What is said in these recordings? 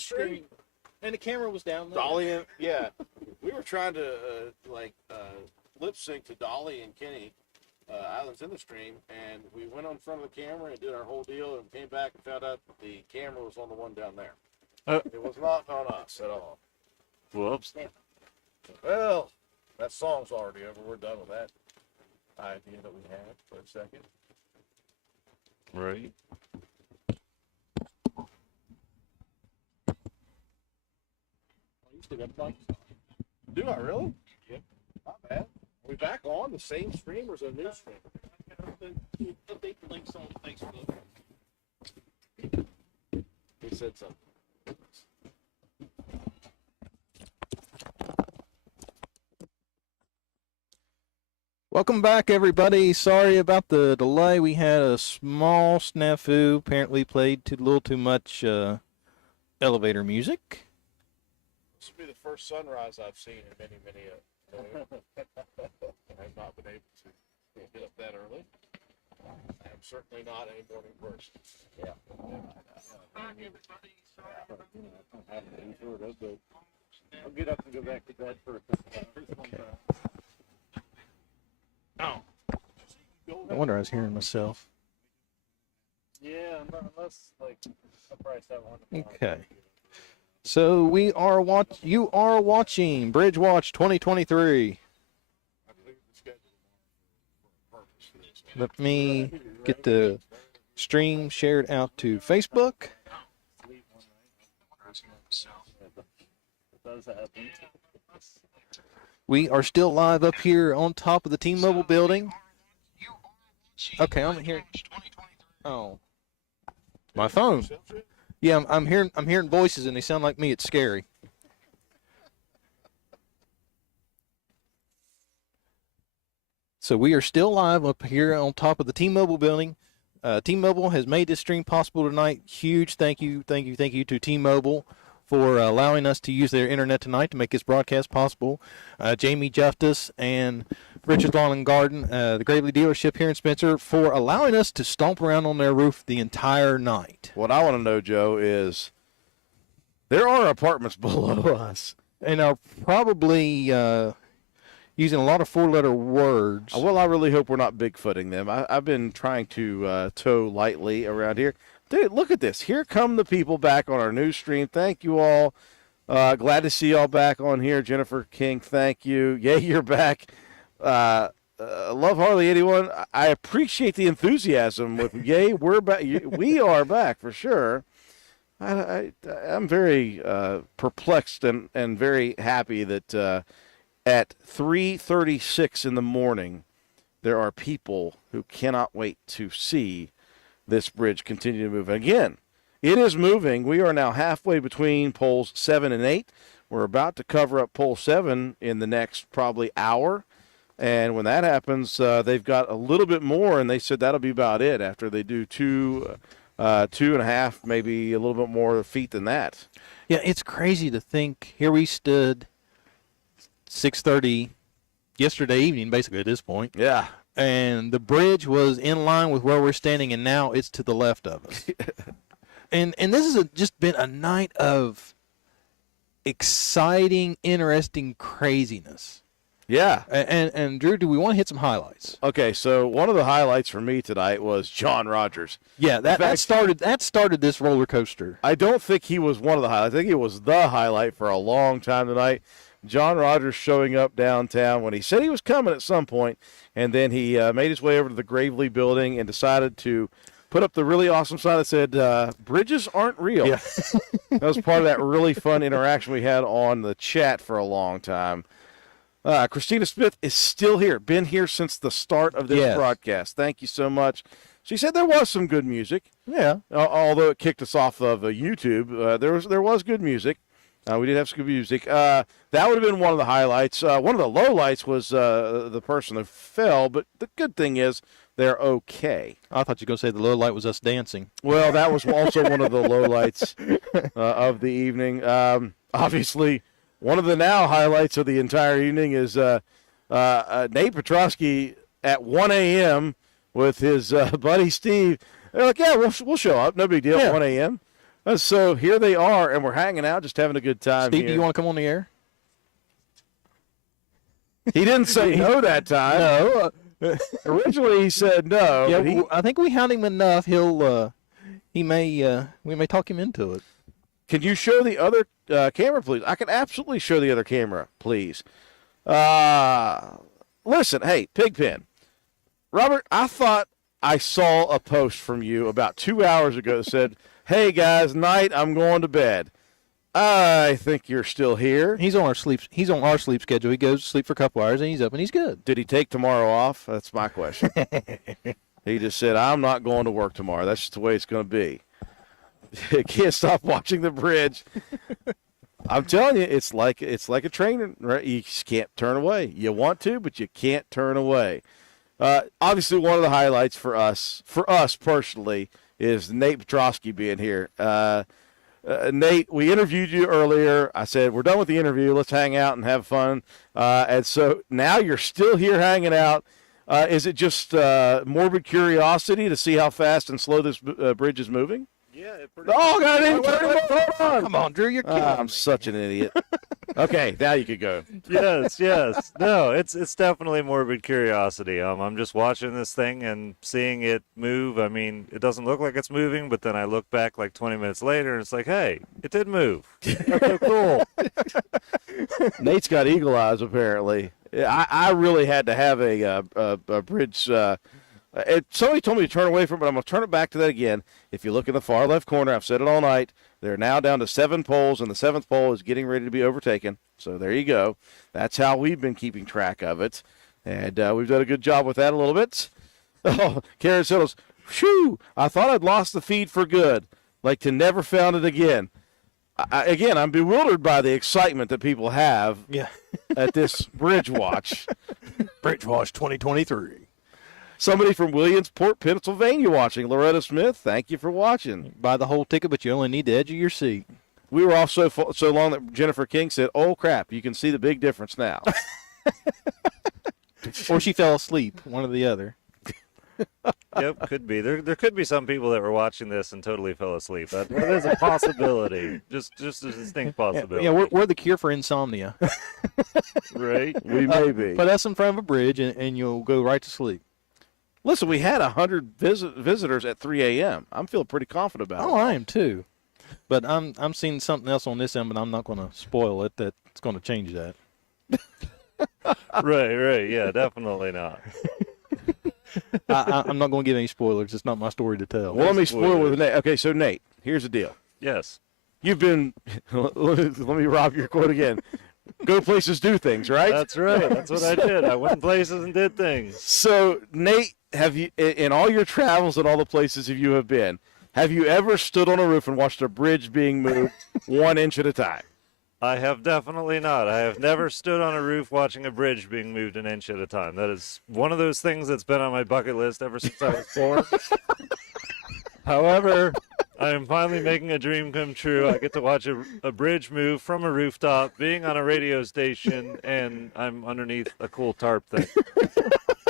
stream. And the camera was down there. Dolly and yeah, we were trying to lip sync to Dolly and Kenny, Islands in the Stream, and we went on front of the camera and did our whole deal, and came back and found out that the camera was on the one down there. It was not on us at all. Whoops. Well, that song's already over. We're done with that idea that we had for a second. Right. You still got the mic. Do I really? Yep. Not bad. Are we back on the same stream or is it a new stream? Update the links on Facebook. He said something. Welcome back, everybody. Sorry about the delay. We had a small snafu. Apparently played a little too much elevator music. This will be the first sunrise I've seen in many, many I have not been able to get up that early. I am certainly not a morning person. Yeah. I'll get up and go back to bed for a Oh. No wonder I was hearing myself. Yeah, unless like I probably have one. Okay. So you are watching Bridge Watch 2023. Let me get the stream shared out to Facebook. We are still live up here on top of the T-Mobile building. Okay, I'm hearing. Oh, my phone. Yeah, I'm hearing voices and they sound like me. It's scary. So we are still live up here on top of the T-Mobile building. T-Mobile has made this stream possible tonight. Huge thank you to T-Mobile for allowing us to use their internet tonight to make this broadcast possible. Jamie Justice and Richard's Lawn and Garden, the Gravely dealership here in Spencer, for allowing us to stomp around on their roof the entire night. What I want to know, Joe, is there are apartments below us. And are probably using a lot of four-letter words. Well, I really hope we're not Bigfooting them. I've been trying to tow lightly around here. Dude, look at this. Here come the people back on our new stream. Thank you all. Glad to see y'all back on here. Jennifer King, thank you. Yeah, you're back. Love Harley 81. I appreciate the enthusiasm with yay. We're back. We are back for sure. I'm very perplexed and very happy that at 3:36 in the morning, there are people who cannot wait to see this bridge continue to move. Again, it is moving. We are now halfway between poles 7 and 8. We're about to cover up pole 7 in the next probably hour. And when that happens, they've got a little bit more, and they said that'll be about it after they do 2.5, maybe a little bit more feet than that. Yeah, it's crazy to think. Here we stood 6:30 yesterday evening, basically at this point. Yeah. And the bridge was in line with where we're standing, and now it's to the left of us. and this has just been a night of exciting, interesting craziness. Yeah. And Drew, do we want to hit some highlights? Okay, so one of the highlights for me tonight was John Rogers. Yeah, that started this roller coaster. I don't think he was one of the highlights. I think it was the highlight for a long time tonight. John Rogers showing up downtown when he said he was coming at some point, and then he made his way over to the Gravely building and decided to put up the really awesome sign that said, bridges aren't real. Yeah. That was part of that really fun interaction we had on the chat for a long time. Christina Smith is still here, been here since the start of this broadcast. Thank you so much. She said there was some good music. Yeah. Although it kicked us off of YouTube, there was good music. We did have some good music. That would have been one of the highlights. One of the lowlights was the person who fell, but the good thing is they're okay. I thought you were going to say the low light was us dancing. Well, that was also one of the lowlights of the evening. Obviously, one of the now highlights of the entire evening is Nate Petrosky at 1 a.m. with his buddy Steve. They're like, yeah, we'll show up. No big deal, Yeah. 1 a.m. So here they are, and we're hanging out, just having a good time. Steve, here. do you want to come on the air? He didn't say no that time. No. Originally, he said no. Yeah, but he, I think we hound him enough. We may talk him into it. can you show the other camera, please? I can absolutely show the other camera, please. Listen, hey, Pigpen. Robert, I thought I saw a post from you about 2 hours ago that said, hey, guys, night, I'm going to bed. I think you're still here. He's on our sleep schedule. He goes to sleep for a couple hours and he's up and he's good. Did he take tomorrow off? That's my question. He just said, I'm not going to work tomorrow. That's just the way it's going to be. Can't stop watching the bridge. I'm telling you, it's like a train, right? You just can't turn away. You want to, but you can't turn away. Obviously, one of the highlights for us personally, is Nate Petrosky being here. Nate, we interviewed you earlier. I said, we're done with the interview. Let's hang out and have fun. And so now you're still here hanging out. Is it just morbid curiosity to see how fast and slow this bridge is moving? Yeah. Oh, God, I didn't turn it on. Come on, Drew, you're killing I'm me. such an idiot. Okay, now you could go. Yes. No, it's definitely morbid curiosity. I'm just watching this thing and seeing it move. I mean, it doesn't look like it's moving, but then I look back like 20 minutes later and it's like, hey, it did move. That's so cool. Nate's got eagle eyes, apparently. I really had to have a bridge. Somebody told me to turn away from it, but I'm going to turn it back to that again. If you look in the far left corner, I've said it all night, they're now down to 7 poles, and the 7th pole is getting ready to be overtaken. So there you go. That's how we've been keeping track of it. And we've done a good job with that a little bit. Oh, Karen Siddles, whew, I thought I'd lost the feed for good, like to never found it again. Again, I'm bewildered by the excitement that people have at this Bridge Watch. Bridge Watch 2023. Somebody from Williamsport, Pennsylvania watching. Loretta Smith, thank you for watching. Buy the whole ticket, but you only need the edge of your seat. We were off so long that Jennifer King said, oh, crap, you can see the big difference now. Or she fell asleep, one or the other. Yep, could be. There could be some people that were watching this and totally fell asleep. That is a possibility. Just a distinct possibility. Yeah, we're the cure for insomnia. Right? We may be. Put us in front of a bridge and you'll go right to sleep. Listen, we had 100 visitors at 3 a.m. I'm feeling pretty confident about Oh, it. I am too. But I'm seeing something else on this end, but I'm not going to spoil it. That's going to change that. Right. Yeah, definitely not. I'm not going to give any spoilers. It's not my story to tell. Well, let me spoil Spoilers. with Nate. Okay, so Nate, here's the deal. Yes. You've been, let me rob your quote again. Go places, do things, right? That's right. That's what I did. I went places and did things. So, Nate, have you, in all your travels and all the places you have been, have you ever stood on a roof and watched a bridge being moved 1 inch at a time? I have definitely not. I have never stood on a roof watching a bridge being moved an inch at a time. That is one of those things that's been on my bucket list ever since I was born. However, I am finally making a dream come true. I get to watch a bridge move from a rooftop, being on a radio station, and I'm underneath a cool tarp thing.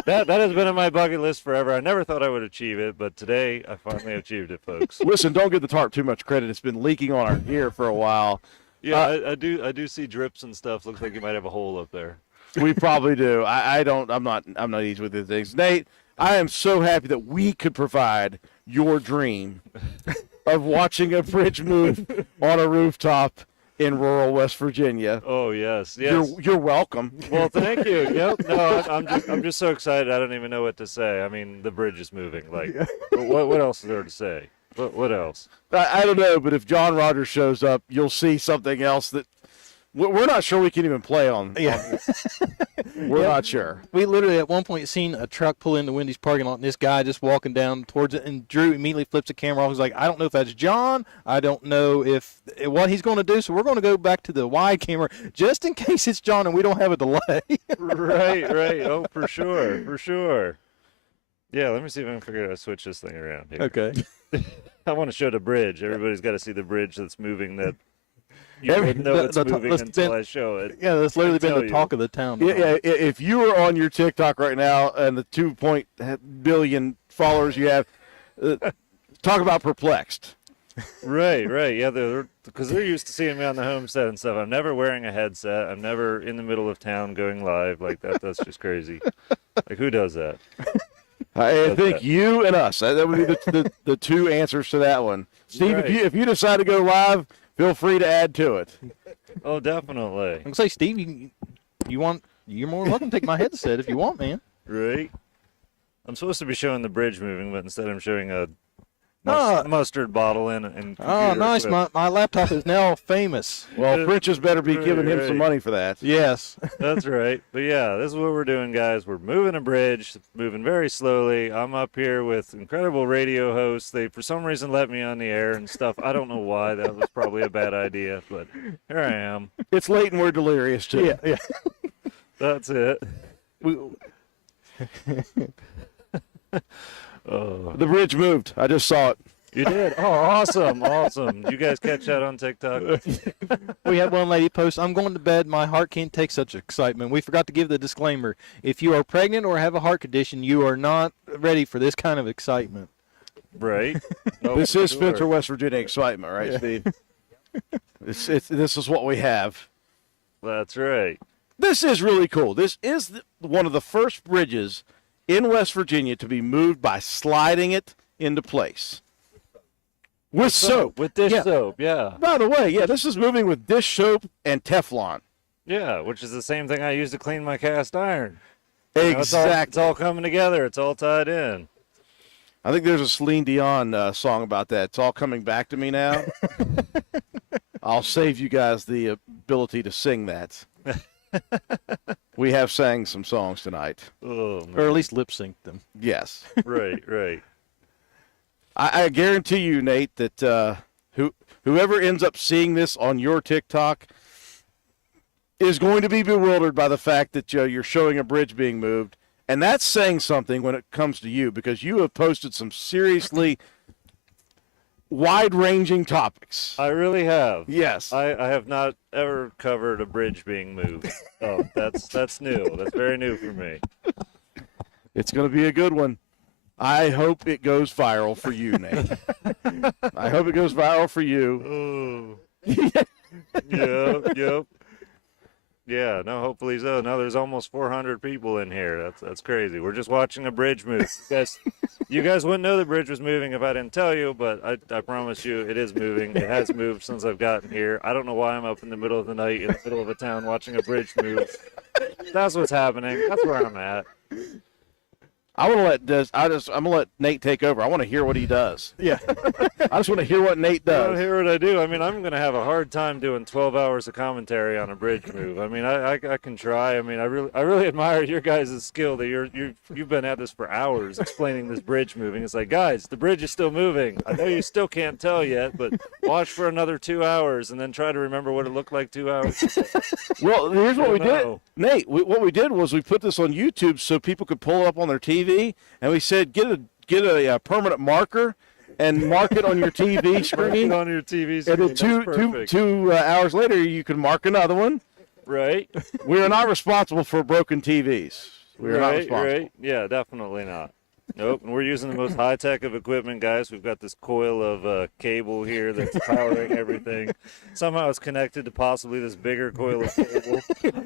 That has been on my bucket list forever. I never thought I would achieve it, but today I finally achieved it, folks. Listen, don't give the tarp too much credit. It's been leaking on our gear for a while. Yeah, I do see drips and stuff. Looks like you might have a hole up there. We probably do. I'm not easy with these things. Nate, I am so happy that we could provide your dream of watching a bridge move on a rooftop in rural West Virginia. Oh yes. You're welcome. Well, thank you. Yep. No, I'm just so excited. I don't even know what to say. I mean, the bridge is moving. Like, what else is there to say? What else? I don't know, but if John Rogers shows up, you'll see something else that we're not sure we can even play on. Yeah. We're not sure. We literally at one point seen a truck pull into Wendy's parking lot, and this guy just walking down towards it, and Drew immediately flips the camera off. He's like, I don't know if that's John. I don't know if what he's going to do, so we're going to go back to the wide camera just in case it's John and we don't have a delay. Right. Oh, for sure. Yeah, let me see if I can figure out how to switch this thing around here. Okay. I want to show the bridge. Everybody's got to see the bridge that's moving that you Every- wouldn't know the- it's the- moving let's until been- I show it. Yeah, that's literally been tell the you. talk of the town. Yeah, if you were on your TikTok right now and the 2 billion followers you have, talk about perplexed. Right, right. Yeah, because they're used to seeing me on the homestead and stuff. I'm never wearing a headset. I'm never in the middle of town going live like that. That's just crazy. Like, who does that? I think you and us. That would be the two answers to that one. Steve, Right. if you decide to go live, feel free to add to it. Oh, definitely. I'm gonna say, Steve, you're more than welcome to take my headset if you want, man. Right. I'm supposed to be showing the bridge moving, but instead I'm showing a Ah. mustard bottle and Oh, computer nice. equipment. My laptop is now famous. Well, French's better be giving him some Right. money for that. Yes. That's right. But yeah, this is what we're doing, guys. We're moving a bridge, moving very slowly. I'm up here with incredible radio hosts. They, for some reason, let me on the air and stuff. I don't know why. That was probably a bad idea, but here I am. It's late and we're delirious too. Yeah. Yeah. That's it. We, Oh, The bridge moved. I just saw it. you did? Oh, awesome. Awesome. Did you guys catch that on TikTok? we had one lady post, "I'm going to bed. My heart can't take such excitement." We forgot to give the disclaimer: if you are pregnant or have a heart condition, you are not ready for this kind of excitement. Right. Oh, This for is sure. Spencer, West Virginia excitement, right, Steve? This is what we have. That's right. This is really cool. This is one of the first bridges in West Virginia to be moved by sliding it into place with soap. With dish Yeah. soap, yeah. By the way, yeah, this is moving with dish soap and Teflon. Yeah, which is the same thing I use to clean my cast iron. You know, it's Exactly. all coming together. It's all tied in. I think there's a Celine Dion song about that. It's all coming back to me now. I'll save you guys the ability to sing that. We have sang some songs tonight. Oh, Or man. at least lip sync them. Yes. Right, right. I guarantee you, Nate, that whoever ends up seeing this on your TikTok is going to be bewildered by the fact that you're showing a bridge being moved. And that's saying something when it comes to you, because you have posted some seriously wide-ranging topics. I really have. Yes. I have not ever covered a bridge being moved. Oh, that's new. That's very new for me. It's going to be a good one. I hope it goes viral for you, Nate. I hope it goes viral for you. Oh. Yep. Yeah, no, hopefully so. No, there's almost 400 people in here. That's crazy. We're just watching a bridge move. You guys wouldn't know the bridge was moving if I didn't tell you, but I promise you it is moving. It has moved since I've gotten here. I don't know why I'm up in the middle of the night in the middle of a town watching a bridge move. That's what's happening. That's where I'm at. I'm gonna let Nate take over. I want to hear what he does. Yeah. I just want to hear what Nate You want to does. hear what I do? I mean, I'm going to have a hard time doing 12 hours of commentary on a bridge move. I mean, I can try. I mean, I really admire your guys' skill that you've been at this for hours explaining this bridge moving. It's like, guys, the bridge is still moving. I know you still can't tell yet, but watch for another 2 hours and then try to remember what it looked like 2 hours. Well, here's what we did, No. Nate. What we did was we put this on YouTube so people could pull it up on their TV, and we said get a permanent marker and mark it on your TV Mark it screen. on your TV screen. And then That's two perfect. hours later, you can mark another one. Right? We are not responsible for broken TVs. We are not Right, responsible. right. Yeah, definitely not. Nope. And we're using the most high tech of equipment, guys. We've got this coil of cable here that's powering everything. Somehow it's connected to possibly this bigger coil of cable.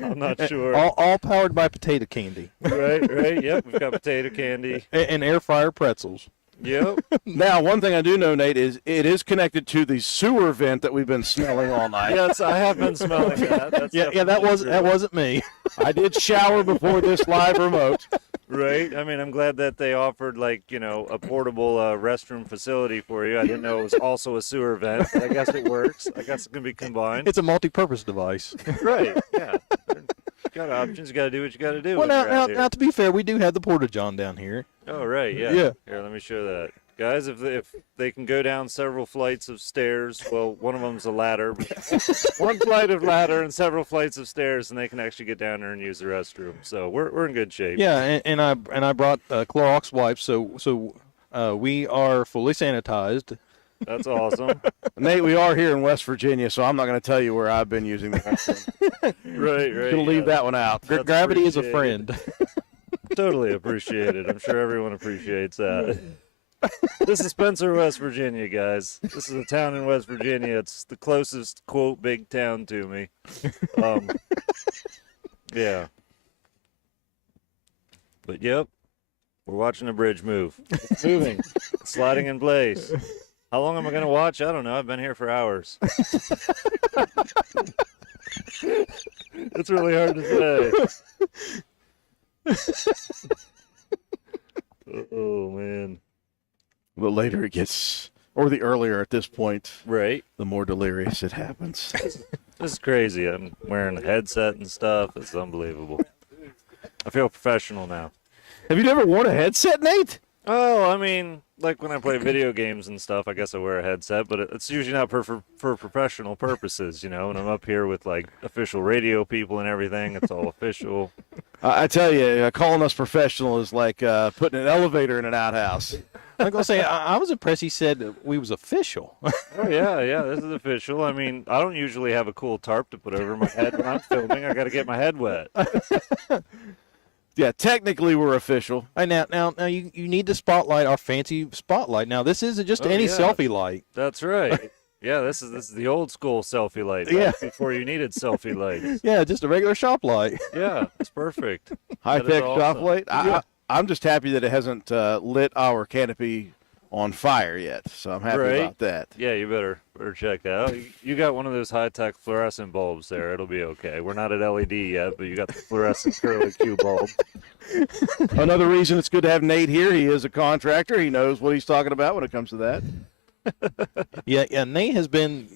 I'm not sure. All powered by potato candy Right, right. Yep. We've got potato candy. and air fryer pretzels. Yep. Now, one thing I do know, Nate, is it is connected to the sewer vent that we've been smelling all night. Yes, I have been smelling that. That's Yeah, that definitely true. wasn't me. I did shower before this live remote. Right. I mean, I'm glad that they offered a portable restroom facility for you. I didn't know it was also a sewer vent, but I guess it works. I guess it can be combined. It's a multi-purpose device. Right. Yeah. You got options. You got to do what you got to do. Well, when you're out here. now, to be fair, we do have the porta john down here. Oh, right. Yeah. Yeah. Here, let me show that. Guys, if they can go down several flights of stairs, well, one of them's a ladder. One flight of ladder and several flights of stairs, and they can actually get down there and use the restroom. So we're in good shape. Yeah, and I brought Clorox wipes, so we are fully sanitized. That's awesome. Nate, we are here in West Virginia, so I'm not going to tell you where I've been using the restroom. Right, right. Going to leave yeah. that one out. That's Gravity is a appreciated. friend. Totally appreciated. I'm sure everyone appreciates that. This is Spencer, West Virginia, guys. This is a town in West Virginia. It's the closest quote big town to me. Yeah. But yep, we're watching a bridge move. It's moving. It's sliding in place. How long am I going to watch? I don't know. I've been here for hours. It's really hard to say. Oh, man. The later it gets, or the earlier at this point, Right. the more delirious it happens. This is crazy. I'm wearing a headset and stuff. It's unbelievable. I feel professional now. Have you never worn a headset, Nate? Oh, I mean, like when I play video games and stuff, I guess I wear a headset, but it's usually not for professional purposes, you know. And I'm up here with like official radio people and everything. It's all official. I tell you, calling us professional is like putting an elevator in an outhouse. I'm gonna say I was impressed. He said we was official. Oh yeah, this is official. I mean, I don't usually have a cool tarp to put over my head when I'm filming. I got to get my head wet. Yeah, technically we're official. Hey, now you need to spotlight our fancy spotlight. Now this isn't just any yeah. selfie light. That's right. Yeah, this is the old school selfie light. Yeah. Back before you needed selfie lights. Yeah, just a regular shop light. Yeah, it's perfect. High tech awesome. shop light. Yeah. I'm just happy that it hasn't lit our canopy on fire yet. So I'm happy Right. about that. Yeah, you better check that out. You got one of those high-tech fluorescent bulbs there. It'll be okay. We're not at LED yet, but you got the fluorescent curly Q bulb. Another reason it's good to have Nate here. He is a contractor. He knows what he's talking about when it comes to that. Yeah. Nate has been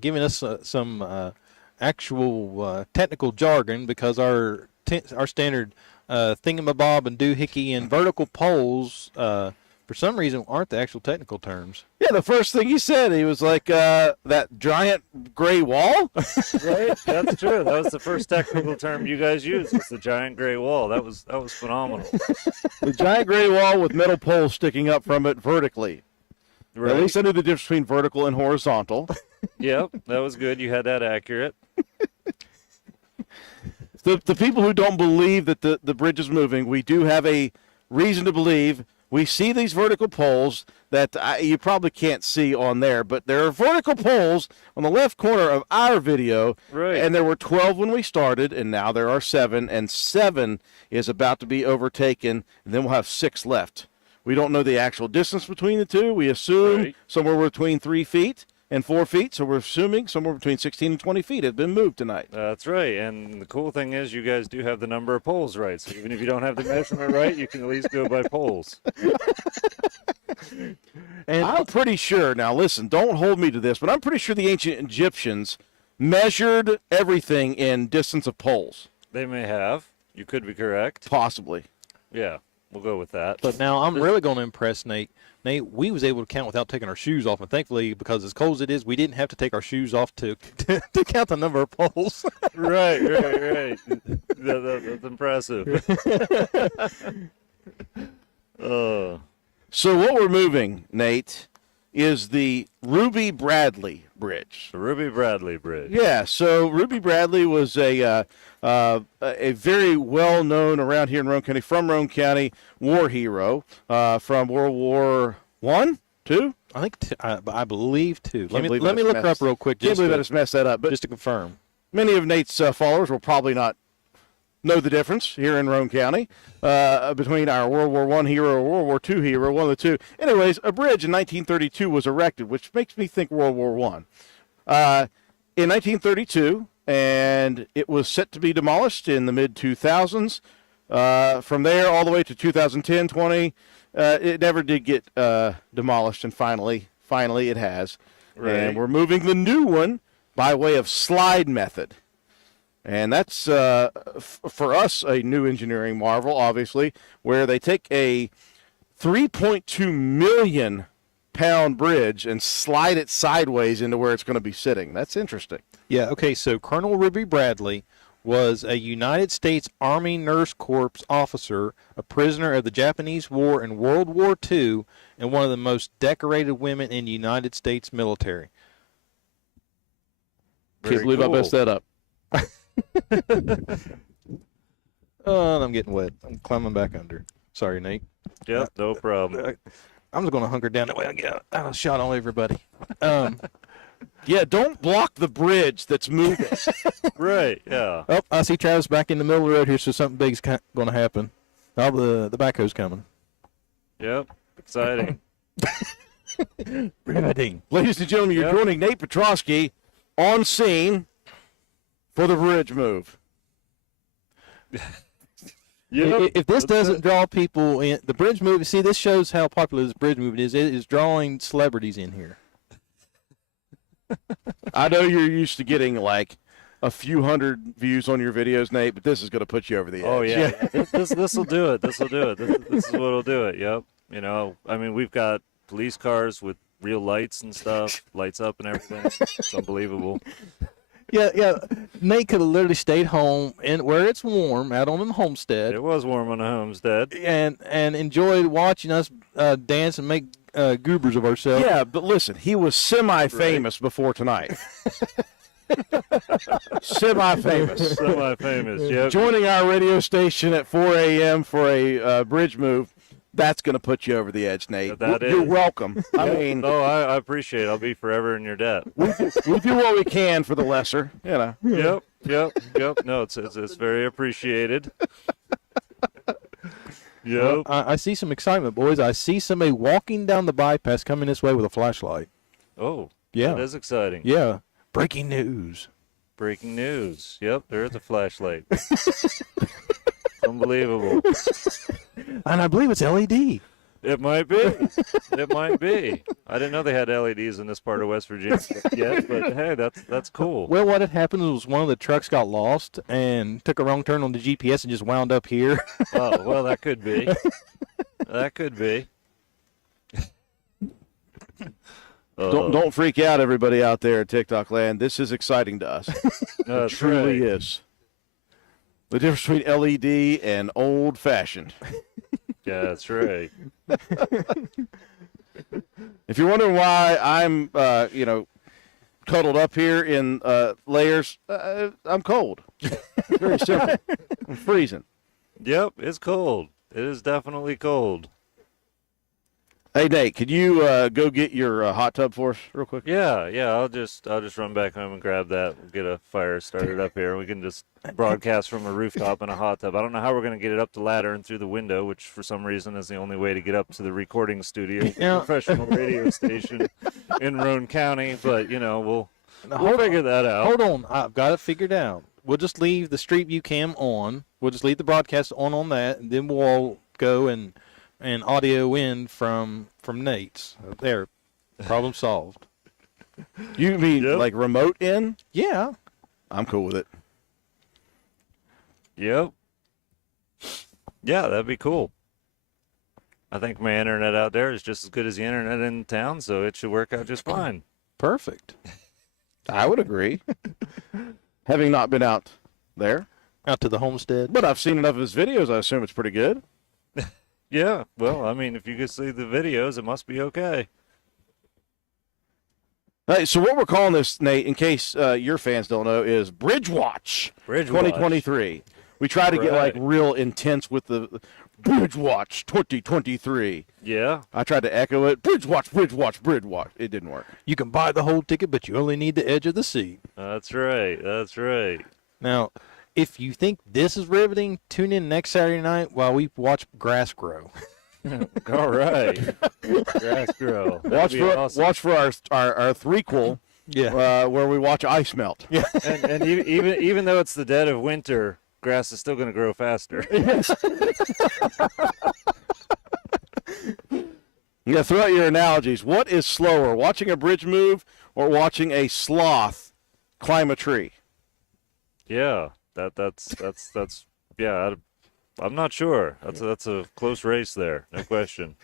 giving us some actual technical jargon because our standard thingamabob and doohickey and vertical poles for some reason aren't the actual technical terms. Yeah, the first thing he said, he was like, that giant gray wall? Right? That's true. That was the first technical term you guys used. Was the giant gray wall. That was phenomenal. The giant gray wall with metal poles sticking up from it vertically. Right? At least I knew the difference between vertical and horizontal. Yep, that was good. You had that accurate. The people who don't believe that the bridge is moving, we do have a reason to believe. We see these vertical poles that you probably can't see on there, but there are vertical poles on the left corner of our video. Right. And there were 12 when we started, and now there are 7, and 7 is about to be overtaken, and then we'll have 6 left. We don't know the actual distance between the two. We assume Right. somewhere between 3 feet and 4 feet, so we're assuming somewhere between 16 and 20 feet have been moved tonight. That's right. And the cool thing is you guys do have the number of poles right. So even if you don't have the measurement right, you can at least go by poles. And I'm pretty sure, now listen, don't hold me to this, but I'm pretty sure the ancient Egyptians measured everything in distance of poles, They may have. You could be correct. possibly. Yeah, we'll go with that. But now I'm really going to impress Nate. Nate, we was able to count without taking our shoes off, and thankfully, because as cold as it is, we didn't have to take our shoes off to count the number of poles. Right. That's impressive. So what we're moving, Nate, is the Ruby Bradley Bridge. The Ruby Bradley Bridge. Yeah, so Ruby Bradley was a very well-known around here in Roane County, from Roane County, war hero from World War I, II? I think I believe two. Let believe me that's look her messed- up real quick. Can't Just believe I to, just messed that up. But just to confirm. many of Nate's followers will probably not know the difference here in Roane County between our World War I hero or World War II hero, one of the two. Anyways, a bridge in 1932 was erected, which makes me think World War I. In 1932, and it was set to be demolished in the mid-2000s. From there all the way to 2010, 20, it never did get demolished, and finally it has. Right. And we're moving the new one by way of slide method. And that's, for us, a new engineering marvel, obviously, where they take a 3.2 million pound bridge and slide it sideways into where it's going to be sitting. That's interesting. Yeah, okay, so Colonel Ruby Bradley was a United States Army Nurse Corps officer, a prisoner of the Japanese War and World War II, and one of the most decorated women in the United States military. Can't believe I messed that up. Oh, I'm getting wet. I'm climbing back under. Sorry, Nate. Yep, no problem. I'm just going to hunker down that way. I get a shot on everybody. Yeah, don't block the bridge that's moving. Right. Yeah. Oh, I see Travis back in the middle of the road here, so something big's going to happen. Oh, the backhoe's coming. Yep. Exciting. Riveting. Ladies and gentlemen, you're Yep. joining Nate Petrosky on scene for the bridge move. Yep. If this That's doesn't it. draw people in, the bridge movie, see, this shows how popular this bridge movie is. It is drawing celebrities in here. I know you're used to getting like a few hundred views on your videos, Nate, but this is going to put you over the edge. Oh yeah, this will do it. This will do it. This is what'll do it. Yep. You know, I mean, we've got police cars with real lights and stuff, lights up and everything. It's unbelievable. Yeah. Nate could have literally stayed home and where it's warm, out on the homestead, It was warm on the homestead. and enjoyed watching us dance and make goobers of ourselves. Yeah, but listen, he was semi-famous before tonight. Semi-famous. Semi-famous. Yep. Joining our radio station at 4 a.m. for a bridge move, that's going to put you over the edge, Nate. That You're is. welcome. I mean, No, I appreciate it. I'll be forever in your debt. we do what we can for the lesser, you know. Yep. No, it's very appreciated. Yep. I see some excitement, boys. I see somebody walking down the bypass coming this way with a flashlight. Oh, Yeah. that is exciting. Yeah. Breaking news. Breaking news. Yep, there's a flashlight. Unbelievable. And I believe it's LED. It might be. It might be. I didn't know they had LEDs in this part of West Virginia yet, but hey, that's cool. Well, what had happened was one of the trucks got lost and took a wrong turn on the GPS and just wound up here. Oh, well, that could be. That could be. Don't freak out, everybody out there at TikTok land. This is exciting to us. It That's truly right. is. The difference between LED and old-fashioned. Yeah, that's right. If you're wondering why I'm, cuddled up here in layers, I'm cold. Very simple. I'm freezing. Yep, it's cold. It is definitely cold. Hey, Nate, could you go get your hot tub for us real quick? Yeah. I'll just run back home and grab that. We'll get a fire started up here. We can just broadcast from a rooftop in a hot tub. I don't know how we're going to get it up the ladder and through the window, which for some reason is the only way to get up to the recording studio, Yeah. professional radio station in Roane County. But we'll figure that out. Hold on. I've got it figured out. We'll just leave the Street View cam on. We'll just leave the broadcast on that, and then we'll all go and audio in from Nate's. There. Problem solved. You mean Yep. like remote in? Yeah. I'm cool with it. Yep. Yeah, that'd be cool. I think my internet out there is just as good as the internet in town, so it should work out just fine. Perfect. I would agree. Having not been out there, Out to the homestead. but I've seen enough of his videos. I assume it's pretty good. Yeah, well, I mean, if you could see the videos, it must be okay. Hey, so what we're calling this, Nate, in case your fans don't know, is Bridge Watch Bridge 2023. We try to get like Right. real intense with the Bridge Watch 2023. Yeah, I tried to echo it. Bridge Watch, Bridge Watch, Bridge Watch. It didn't work. You can buy the whole ticket, but you only need the edge of the seat. that's right. That's right. Now, if you think this is riveting, tune in next Saturday night while we watch grass grow. All right. Grass grow. That'd Watch be for awesome. watch for our threequel Yeah. where we watch ice melt. Yeah. And even though it's the dead of winter, grass is still going to grow faster. Yeah. Throw out your analogies. What is slower, watching a bridge move or watching a sloth climb a tree? Yeah, that's yeah. I'm not sure. That's a close race there, no question.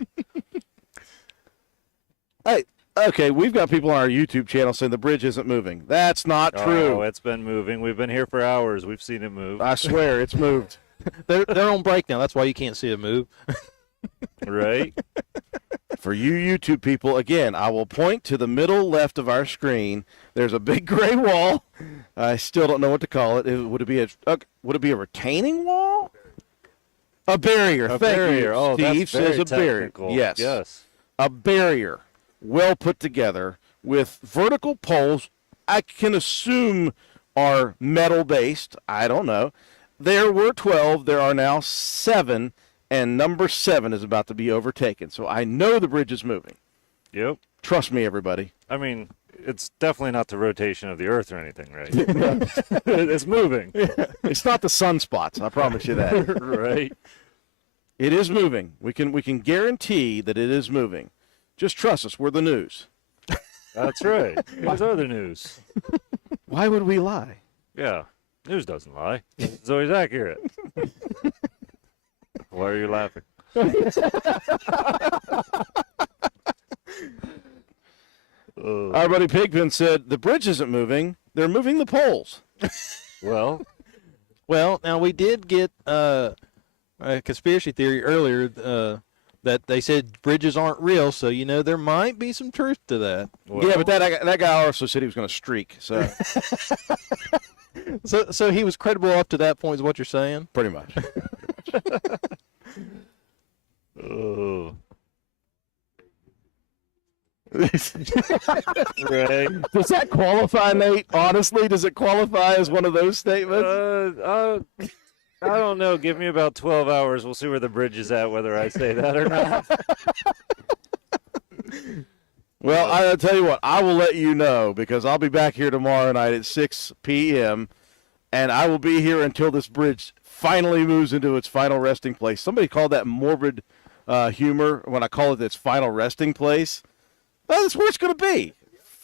Hey, okay, we've got people on our YouTube channel saying the bridge isn't moving. That's not Oh, true. it's been moving. We've been here for hours. We've seen it move. I swear it's moved. They're on break now. That's why you can't see it move. Right? For you YouTube people, again, I will point to the middle left of our screen. There's a big gray wall. I still don't know what to call it. Would it be a retaining wall? A barrier. A Thank barrier. you. Oh, Steve that's says very a barrier. technical. Yes. Yes. a barrier well put together with vertical poles. I can assume are metal based. I don't know. There were 12. There are now 7, and number 7 is about to be overtaken. So I know the bridge is moving. Yep. Trust me, everybody. I mean, it's definitely not the rotation of the Earth or anything, right? It's moving. It's not the sunspots. I promise you that. Right. It is moving. We can guarantee that it is moving. Just trust us. We're the news. That's right. These are the news. Why would we lie? Yeah. News doesn't lie. It's always accurate. Why are you laughing? Our buddy Pigpen said the bridge isn't moving. They're moving the poles. Well, Well, now we did get a conspiracy theory earlier that they said bridges aren't real, so there might be some truth to that. well, Yeah, but that guy also said he was going to streak. So So he was credible up to that point, is what you're saying? pretty much. Oh. Right. Does that qualify, Nate? Honestly, does it qualify as one of those statements? I don't know. Give me about 12 hours. We'll see where the bridge is at, whether I say that or not. Well, I'll tell you what. I will let you know because I'll be back here tomorrow night at 6 p.m., and I will be here until this bridge finally moves into its final resting place. Somebody called that morbid humor when I call it its final resting place. That's where it's going to be.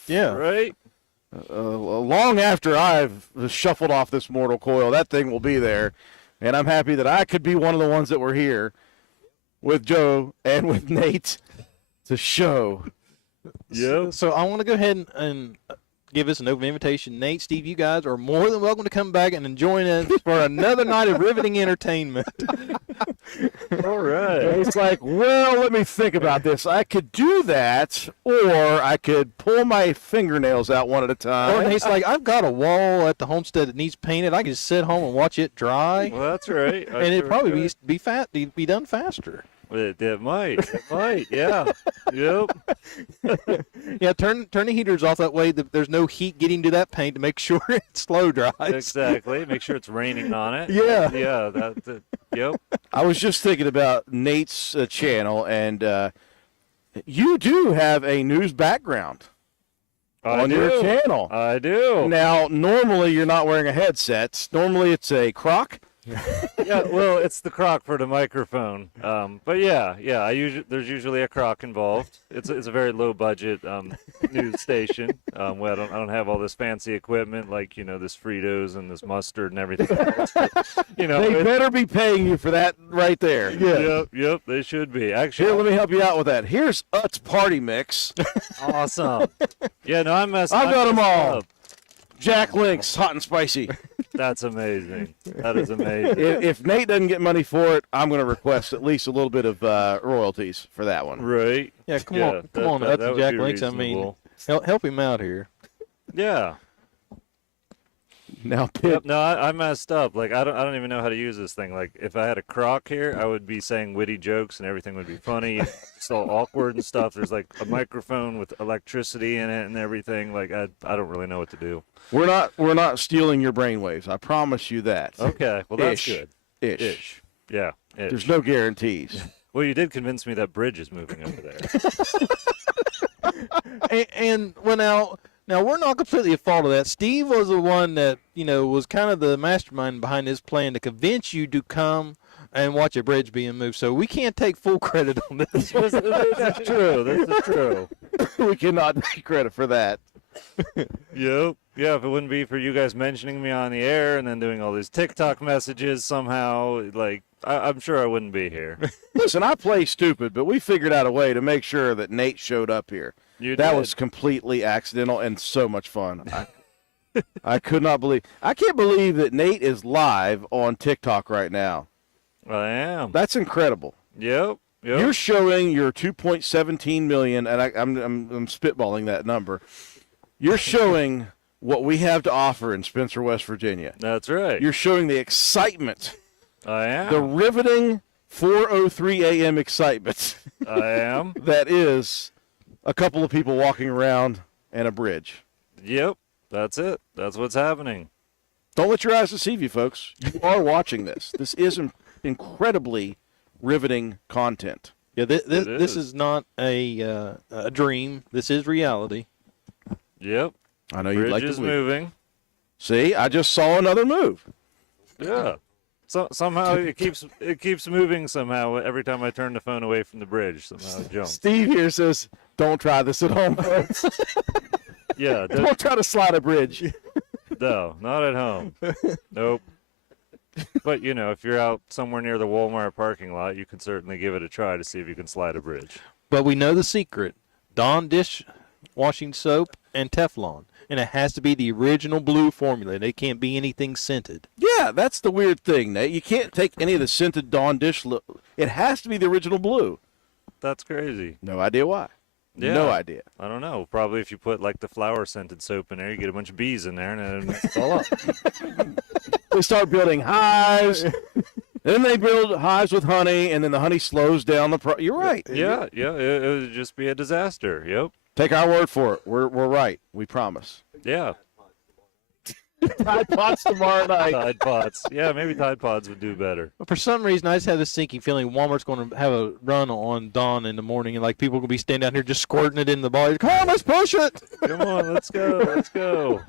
Yeah. Right? Long after I've shuffled off this mortal coil, that thing will be there. And I'm happy that I could be one of the ones that were here with Joe and with Nate to show. Yep. So I want to go ahead and give us an open invitation. Nate, Steve, you guys are more than welcome to come back and join us for another night of riveting entertainment. All right. It's like, well, let me think about this. I could do that, or I could pull my fingernails out one at a Or time. Nate's like, I've got a wall at the homestead that needs painted. I can just sit home and watch it dry, Well, that's right. and it'd probably be done faster. It might. It might. Yeah. Yep. Yeah, turn the heaters off that way. There's no heat getting to that paint to make sure it slow dries. Exactly. Make sure it's raining on it. Yeah. Yeah. Yep. I was just thinking about Nate's channel, and you do have a news background on your channel. I do. Now, normally you're not wearing a headset. Normally it's a croc. Yeah, well, it's the crock for the microphone. But yeah, there's usually a crock involved. It's a very low budget news station. Well, I don't have all this fancy equipment like this Fritos and this mustard and everything else. But, They better be paying you for that right there. Yep, they should be. Actually, Here, let me help you out with that. Here's Ut's Party Mix. awesome. Yeah, no, I've got 'em all. Jack Link's hot and spicy. That's amazing. That is amazing. If Nate doesn't get money for it, I'm going to request at least a little bit of royalties for that one. Right. Yeah, come on, that up to would Jack be Links. I mean, reasonable. help him out here. Yeah. Now, Yep, no, I messed up. Like I don't even know how to use this thing. Like if I had a crock here, I would be saying witty jokes and everything would be funny. It's all awkward and stuff. There's like a microphone with electricity in it and everything. Like I don't really know what to do. we're not stealing your brainwaves. I promise you that. Okay, well that's Ish. good. Ish. Ish. Yeah. Ish. There's no guarantees. Well, you did convince me that bridge is moving over there. And well, now we're not completely at fault of that. Steve was the one that was kind of the mastermind behind this plan to convince you to come and watch a bridge being moved. So we can't take full credit on this. This is true. This is true. We cannot take credit for that. Yep. Yeah, if it wouldn't be for you guys mentioning me on the air and then doing all these TikTok messages somehow, like I'm sure I wouldn't be here. Listen, I play stupid, but we figured out a way to make sure that Nate showed up here. That did. was completely accidental and so much fun. I can't believe that Nate is live on TikTok right now. I am. That's incredible. Yep. You're showing your 2.17 million, and I'm spitballing that number. You're showing what we have to offer in Spencer, West Virginia. That's right. You're showing the excitement, I am. the riveting 4:03 a.m. excitement. I am. That is a couple of people walking around and a bridge. Yep. That's it. That's what's happening. Don't let your eyes deceive you, folks. You are watching this. This is incredibly riveting content. Yeah, this is. is not a dream. This is reality. Yep. I know you'd Bridge like to is believe. moving. See, I just saw another move. Yeah. So somehow it keeps moving somehow every time I turn the phone away from the bridge. Somehow it jumps. Steve here says, "Don't try this at home, folks. Yeah. Don't try to slide a bridge." No, not at home. Nope. But you know, if you're out somewhere near the Walmart parking lot, you can certainly give it a try to see if you can slide a bridge. But we know the secret: Dawn dishwashing soap and Teflon, and it has to be the original blue formula. They can't be anything scented. Yeah, that's the weird thing, Nate. You can't take any of the scented Dawn dish. It has to be the original blue. That's crazy. No idea why. Yeah. No idea. I don't know. Probably if you put like the flower scented soap in there, you get a bunch of bees in there and then it mixes it all up. They start building hives. Then they build hives with honey, and then the honey slows down the You're right. Yeah, it would just be a disaster. Yep. Take our word for it. We're right. We promise. Yeah. Tide Pods tomorrow night. Tide Pods. Yeah, maybe Tide Pods would do better. But for some reason, I just have this sinking feeling Walmart's going to have a run on Dawn in the morning, and like people are going to be standing out here just squirting it in the bar. Come on, let's push it. Come on, let's go. Let's go.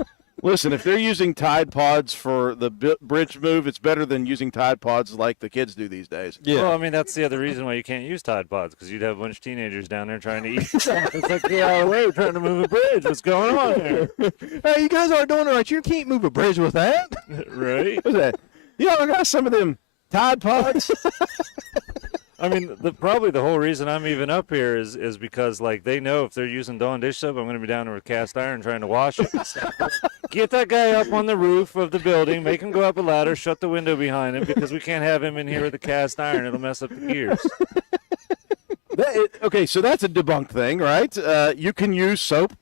Listen, if they're using Tide Pods for the bridge move, it's better than using Tide Pods like the kids do these days. Yeah. Well, I mean, that's the other reason why you can't use Tide Pods, because you'd have a bunch of teenagers down there trying to eat. It's like 3 hour way trying to move a bridge. What's going on here? Hey, you guys aren't doing it right. You can't move a bridge with that. Right? What's that? Yeah, I got some of them Tide Pods. I mean, probably the whole reason I'm even up here is because, like, they know if they're using Dawn dish soap, I'm going to be down there with cast iron trying to wash it. Get that guy up on the roof of the building, make him go up a ladder, shut the window behind him, because we can't have him in here with the cast iron. It'll mess up the gears. Okay, so that's a debunked thing, right? You can use soap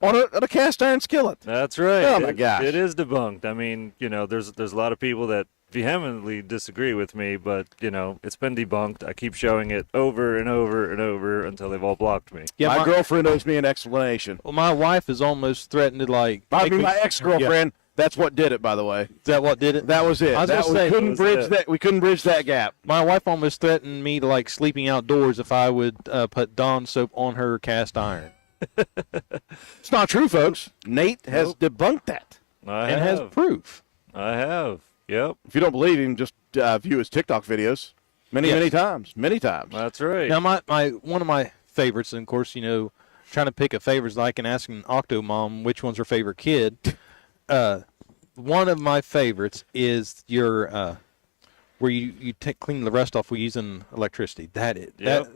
on a cast iron skillet. That's right. Oh, my gosh. It is debunked. I mean, you know, there's a lot of people that vehemently disagree with me, but, you know, it's been debunked. I keep showing it over and over and over until they've all blocked me. Yeah, my girlfriend owes me an explanation. Well, my wife is almost threatened to like. I make mean, me- my ex-girlfriend. That's what did it, by the way. Is that what did it? That was it. I was gonna say, we couldn't that was bridge it. that. We couldn't bridge that gap. My wife almost threatened me to like sleeping outdoors if I would put Dawn soap on her cast iron. It's not true, folks. Nate has debunked that. I And has have. proof. I have. Yep. If you don't believe him, just view his TikTok videos. Many Yes. times. Many times. That's right. Now, my one of my favorites, and of course, you know, trying to pick a favorite is like and asking Octomom which one's her favorite kid. One of my favorites is your where you clean the rust off using electricity. Yep.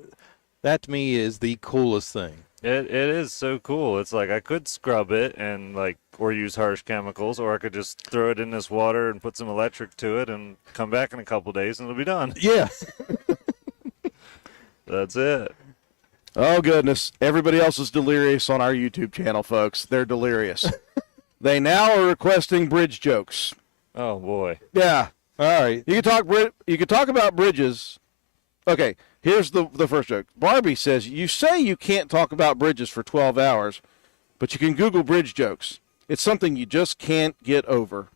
That to me is the coolest thing. It is so cool. It's like I could scrub it and like or use harsh chemicals, or I could just throw it in this water and put some electric to it and come back in a couple days and it'll be done. Yeah. That's it. Oh, goodness. Everybody else is delirious on our YouTube channel, folks. They're delirious. They now are requesting bridge jokes. Oh boy. Yeah. All right. You can talk about bridges. Okay, here's the first joke. Barbie says, "You say you can't talk about bridges for 12 hours, but you can Google bridge jokes. It's something you just can't get over."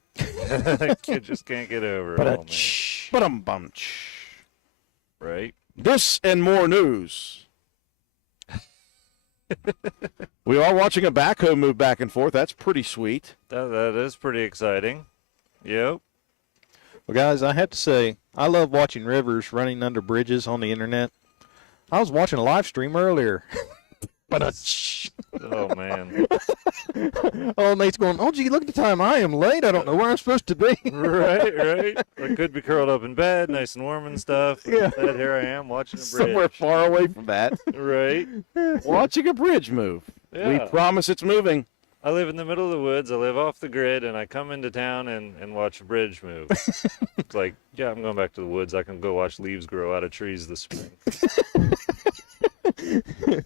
Kid just can't get over it. But Oh, man. Ba-dum-bum-tsh. Right? This and more news. We are watching a backhoe move back and forth. That's pretty sweet. That is pretty exciting. Yep. Well, guys, I have to say, I love watching rivers running under bridges on the internet. I was watching a live stream earlier. Oh man. Oh, Nate's going, oh, gee, look at the time. I am late. I don't know where I'm supposed to be. Right. I could be curled up in bed, nice and warm and stuff. Yeah. Instead, here I am watching a bridge. Somewhere far away from that. Right. Watching a bridge move. We Yeah. promise it's moving. I live in the middle of the woods. I live off the grid, and I come into town and watch a bridge move. It's like, yeah, I'm going back to the woods. I can go watch leaves grow out of trees this spring.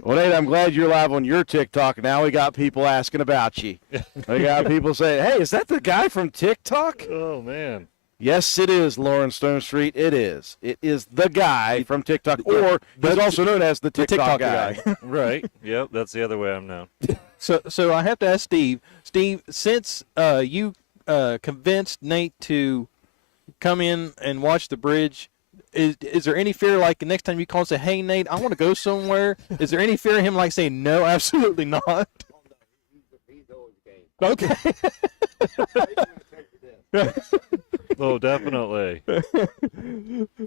Well, Nate, I'm glad you're live on your TikTok. Now we got people asking about you. We got people saying, "Hey, is that the guy from TikTok?" Oh man. Yes, it is Lauren Stone Street. It is. It is the guy from TikTok, or he's also known as the TikTok guy. Right. Yep. That's the other way I'm known. So I have to ask Steve. Steve, since you convinced Nate to come in and watch the bridge, is there any fear, like the next time you call and say, "Hey Nate, I want to go somewhere"? Is there any fear of him like saying no, absolutely not? Okay. Oh, definitely.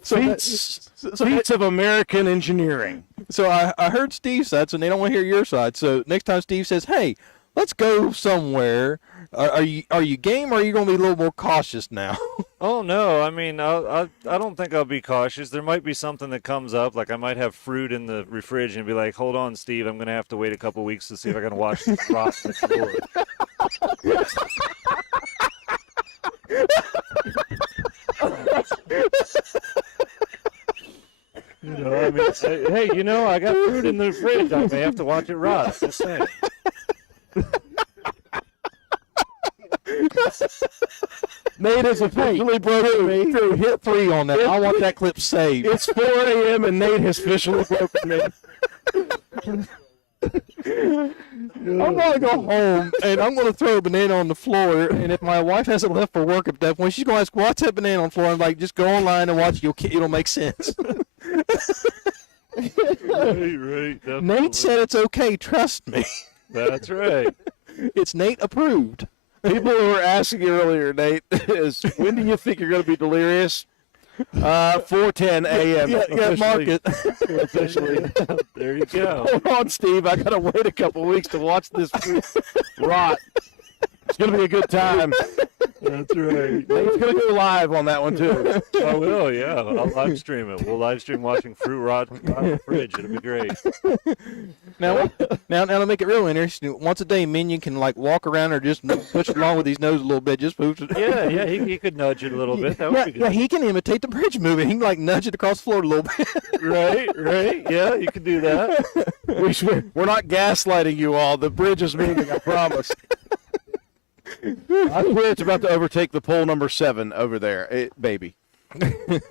Feats of American engineering. So I heard Steve side, so they don't want to hear your side. So next time Steve says, "Hey, let's go somewhere," are you game, or are you going to be a little more cautious now? Oh no, I mean, I don't think I'll be cautious. There might be something that comes up, like I might have fruit in the fridge and be like, "Hold on, Steve, I'm gonna have to wait a couple weeks to see if I can wash the rot in the floor." You know, I mean, hey, you know, I got fruit in the fridge. I may have to watch it rot. Just saying. Nate has officially broken me. Drew, hit 3 on that. I want that clip saved. It's 4 a.m. and Nate has officially broken me. I'm going to go home, and I'm going to throw a banana on the floor, and if my wife hasn't left for work at that point, she's going to ask, "What's that banana on the floor?" I'm like, "Just go online and watch. It'll make sense." Right. Nate said it's okay. Trust me. That's right. It's Nate approved. People who were asking you earlier, Nate, is when do you think you're going to be delirious? 4:10 a.m. Yeah, mark it. Officially. There you go. Hold on, Steve. I got to wait a couple weeks to watch this rot. It's going to be a good time. That's right. Nate's going to go live on that one, too. I will, yeah. I'll live stream it. We'll live stream watching fruit rot out of the fridge. It'll be great. Now to make it real interesting, once a day, Minion can like walk around or just push along with his nose a little bit, just moves it. Yeah, he could nudge it a little bit. That would be good. Yeah, he can imitate the bridge moving. He can like nudge it across the floor a little bit. Right. Yeah, you can do that. We're not gaslighting you all. The bridge is moving, I promise. I swear it's about to overtake the pole number 7 over there. Baby.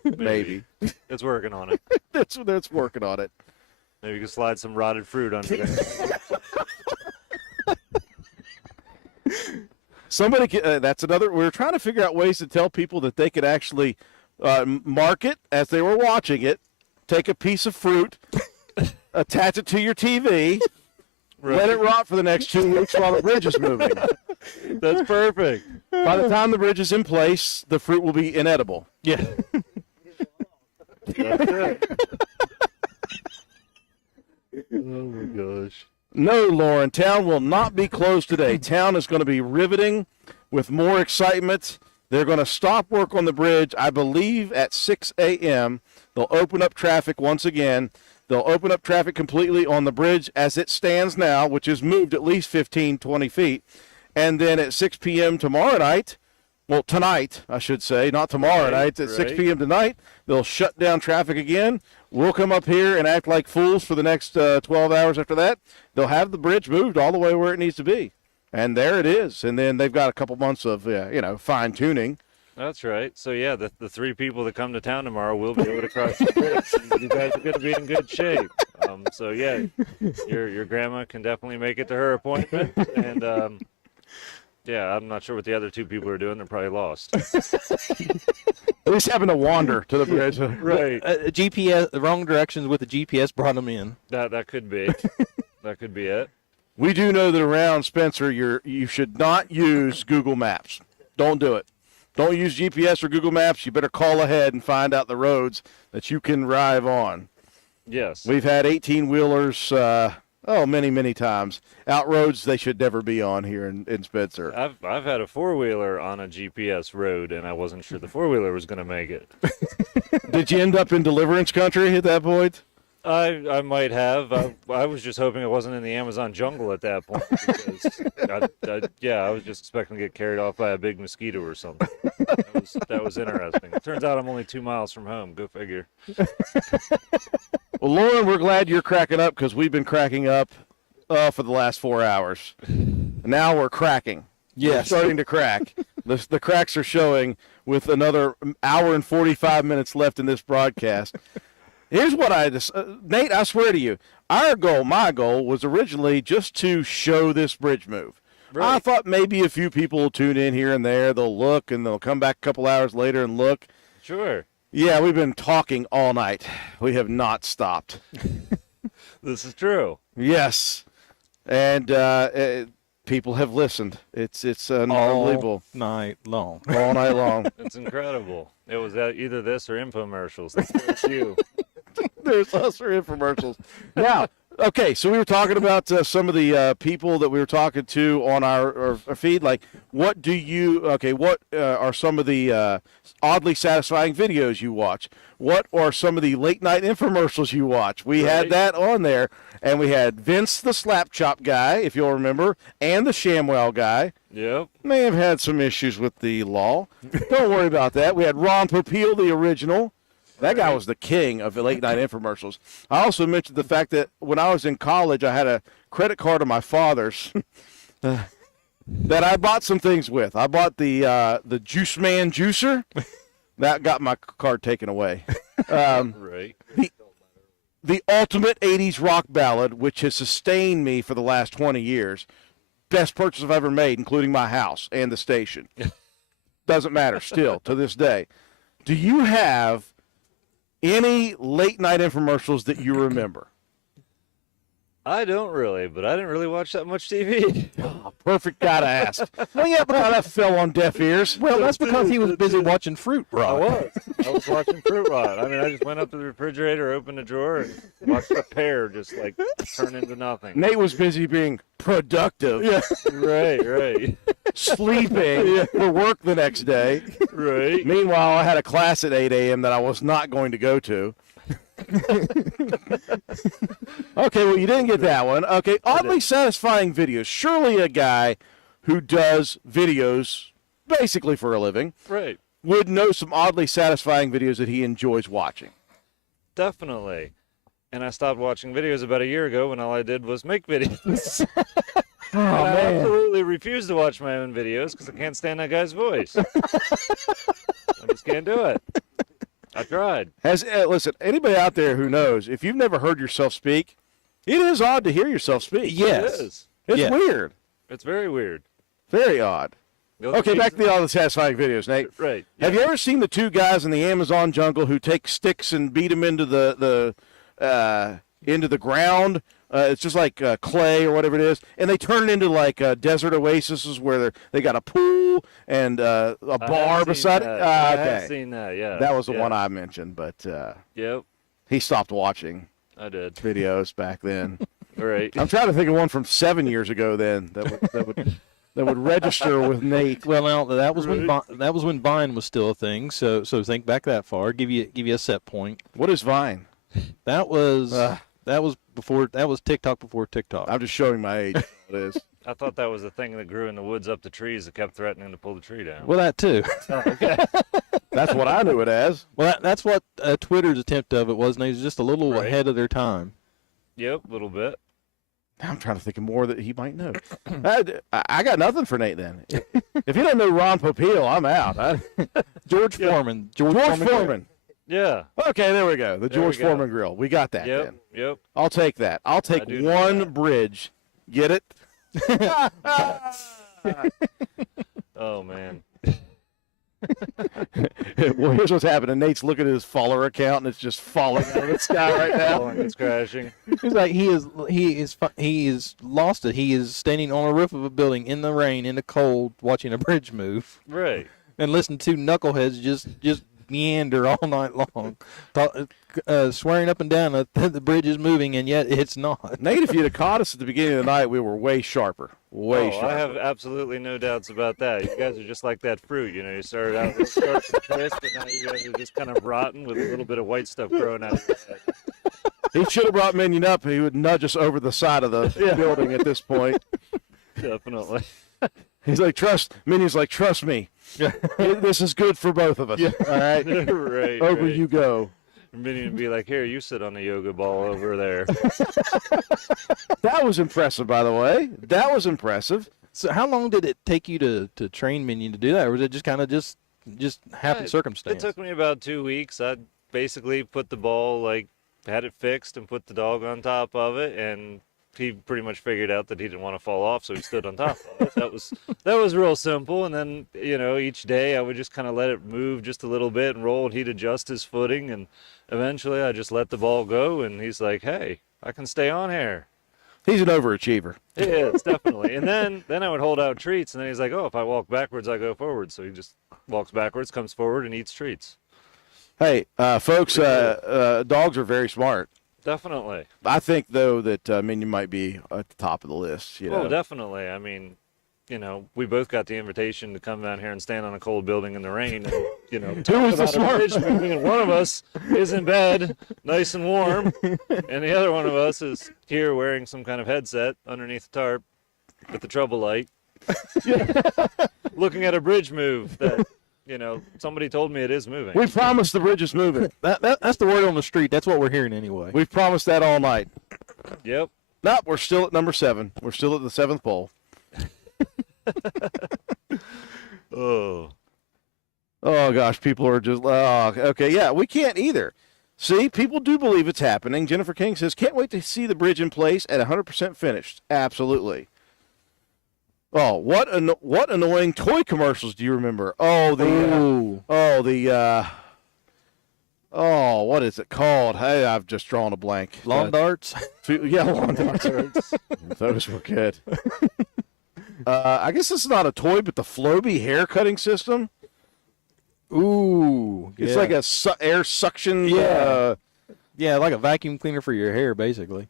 Maybe. It's working on it. That's working on it. Maybe you can slide some rotted fruit under there. Somebody, that's another. We're trying to figure out ways to tell people that they could actually mark it as they were watching it, take a piece of fruit, attach it to your TV, let it rot for the next 2 weeks while the bridge is moving. That's perfect. By the time the bridge is in place, the fruit will be inedible. Yeah. That's it. Oh my gosh. No, Lauren, town will not be closed today. Town is going to be riveting with more excitement. They're going to stop work on the bridge, I believe, at 6 a.m. They'll open up traffic once again. They'll open up traffic completely on the bridge as it stands now, which has moved at least 15, 20 feet. And then at 6 p.m. tomorrow night, well, tonight, I should say, not tomorrow night, at 6 p.m. tonight, they'll shut down traffic again. We'll come up here and act like fools for the next 12 hours after that. They'll have the bridge moved all the way where it needs to be. And there it is. And then they've got a couple months of, fine-tuning. That's right. So, yeah, the 3 people that come to town tomorrow will be able to cross the bridge. You guys are going to be in good shape. So, yeah, your grandma can definitely make it to her appointment. And, yeah, I'm not sure what the other 2 people are doing. They're probably lost. At least having to wander to the bridge. Right. GPS, the wrong directions with the GPS brought them in. That could be. That could be it. We do know that around Spencer, you should not use Google Maps. Don't do it. Don't use GPS or Google Maps. You better call ahead and find out the roads that you can drive on. Yes. We've had 18-wheelers, many, many times, out roads they should never be on here in Spencer. I've had a 4-wheeler on a GPS road, and I wasn't sure the 4-wheeler was going to make it. Did you end up in Deliverance country at that point? I might have. I was just hoping it wasn't in the Amazon jungle at that point. Because I was just expecting to get carried off by a big mosquito or something. That was interesting. Turns out I'm only 2 miles from home. Go figure. Well, Lauren, we're glad you're cracking up because we've been cracking up for the last 4 hours. Now we're cracking. Yes. We're starting to crack. The cracks are showing with another hour and 45 minutes left in this broadcast. Here's what Nate, I swear to you, my goal was originally just to show this bridge move. Right. I thought maybe a few people will tune in here and there. They'll look, and they'll come back a couple hours later and look. Sure. Yeah, we've been talking all night. We have not stopped. This is true. Yes. And people have listened. It's unbelievable. All night long. All night long. It's incredible. It was either this or infomercials. That's you. There's us for infomercials. Now, okay, so we were talking about some of the people that we were talking to on our feed. Like, what are some of the oddly satisfying videos you watch? What are some of the late night infomercials you watch? We had Right. that on there, and we had Vince the Slap Chop guy, if you'll remember, and the ShamWow guy. Yep. May have had some issues with the law. Don't worry about that. We had Ron Popeil, the original. That guy was the king of the late night infomercials. I also mentioned the fact that when I was in college, I had a credit card of my father's that I bought some things with. I bought the Juice Man juicer. That got my card taken away. Right. The ultimate 80s rock ballad, which has sustained me for the last 20 years. Best purchase I've ever made, including my house and the station. Doesn't matter still to this day. Do you have any late night infomercials that you remember? I don't really, but I didn't really watch that much TV. Perfect guy to ask. Well, yeah, but that fell on deaf ears. Well, that's because he was busy watching Fruit Rock. I was watching Fruit Rot. I mean, I just went up to the refrigerator, opened a drawer, and watched a pear just like turn into nothing. Nate was busy being productive, Right. sleeping for work the next day. Right. Meanwhile, I had a class at 8 a.m. that I was not going to go to. Okay, well, you didn't get that one. Okay, oddly satisfying videos. Surely a guy who does videos basically for a living Right. would know some oddly satisfying videos that he enjoys watching. Definitely. And I stopped watching videos about a year ago when all I did was make videos. Oh, I absolutely refuse to watch my own videos because I can't stand that guy's voice. I just can't do it. I tried. Listen, anybody out there who knows, if you've never heard yourself speak, it is odd to hear yourself speak. Yes. It is. It's Yeah. weird. It's very weird. Very odd. Okay, back to the oddly satisfying videos, Nate. Right. Have you ever seen the two guys in the Amazon jungle who take sticks and beat them into the ground? It's just like clay or whatever it is, and they turn it into like desert oases where they got a pool and a bar beside it. I have Okay, seen that, yeah. that was the Yeah. one I mentioned, but Yep, he stopped watching I did. videos back then. Right. I'm trying to think of one from 7 years ago. Then that would register with Nate. Well, now that was when Vine was still a thing. So think back that far. Give you a set point. What is Vine? That was TikTok before TikTok. I'm just showing my age. It is. I thought that was the thing that grew in the woods up the trees that kept threatening to pull the tree down. Well, that too. That's what I knew it as. Well, that's what Twitter's attempt of it was, and it was just a little Right. ahead of their time. Yep, a little bit. I'm trying to think of more that he might know. I got nothing for Nate then. If you don't know Ron Popeil, I'm out. George Foreman. George Foreman. Yeah. Okay, there we go. The There George we go. Foreman grill. We got that Yep. then. Yep. I'll take that. I'll take do know one that. bridge. Get it? Oh man. Well, here's what's happening. Nate's looking at his follower account, and it's just falling out of the sky right now. Falling and crashing. He's like he is lost it. He is standing on a roof of a building in the rain, in the cold, watching a bridge move, Right. and listen to knuckleheads just meander all night long, swearing up and down that the bridge is moving, and yet it's not. Nate, if you'd have caught us at the beginning of the night, we were way sharper. Way sharper. I have absolutely no doubts about that. You guys are just like that fruit, you know. You started out with sharp and crisp, and now you guys are just kind of rotten with a little bit of white stuff growing out of your head. He should have brought Minion up. He would nudge us over the side of the building at this point. Definitely. He's like, Minion's like, trust me. This is good for both of us. All right? Right. Over right. you go. Minion would be like, here, you sit on the yoga ball over there. That was impressive, by the way. That was impressive. So how long did it take you to train Minion to do that, or was it just kind of just happen It circumstance? took me about 2 weeks. I basically put the ball, like, had it fixed and put the dog on top of it, and he pretty much figured out that he didn't want to fall off, so he stood on top of it. That was real simple. And then, each day I would just kind of let it move just a little bit and roll, and he'd adjust his footing, and eventually I just let the ball go, and he's like, "Hey, I can stay on here." He's an overachiever. He is, definitely. And then I would hold out treats, and then he's like, "Oh, if I walk backwards, I go forward." So he just walks backwards, comes forward, and eats treats. Hey, folks, dogs are very smart. Definitely. I think, though, that Minion might be at the top of the list. Oh, definitely. I mean, we both got the invitation to come down here and stand on a cold building in the rain. And, Who was the talk about a smart bridge moving, and one of us is in bed, nice and warm, and the other one of us is here wearing some kind of headset underneath the tarp with the trouble light, looking at a bridge move that, somebody told me it is moving. We promised the bridge is moving. That's the word on the street. That's what we're hearing anyway. We've promised that all night. Yep. Nope, we're still at number 7. We're still at the 7th pole. Oh, gosh, people are just, okay, yeah, we can't either. See, people do believe it's happening. Jennifer King says, can't wait to see the bridge in place at 100% finished. Absolutely. Oh, what annoying toy commercials do you remember? Oh, what is it called? Hey, I've just drawn a blank. Lawn darts. Yeah, lawn darts. Those were good. I guess this is not a toy, but the Floby hair cutting system. Ooh, It's yeah. like a air suction. Yeah. Yeah, like a vacuum cleaner for your hair, basically.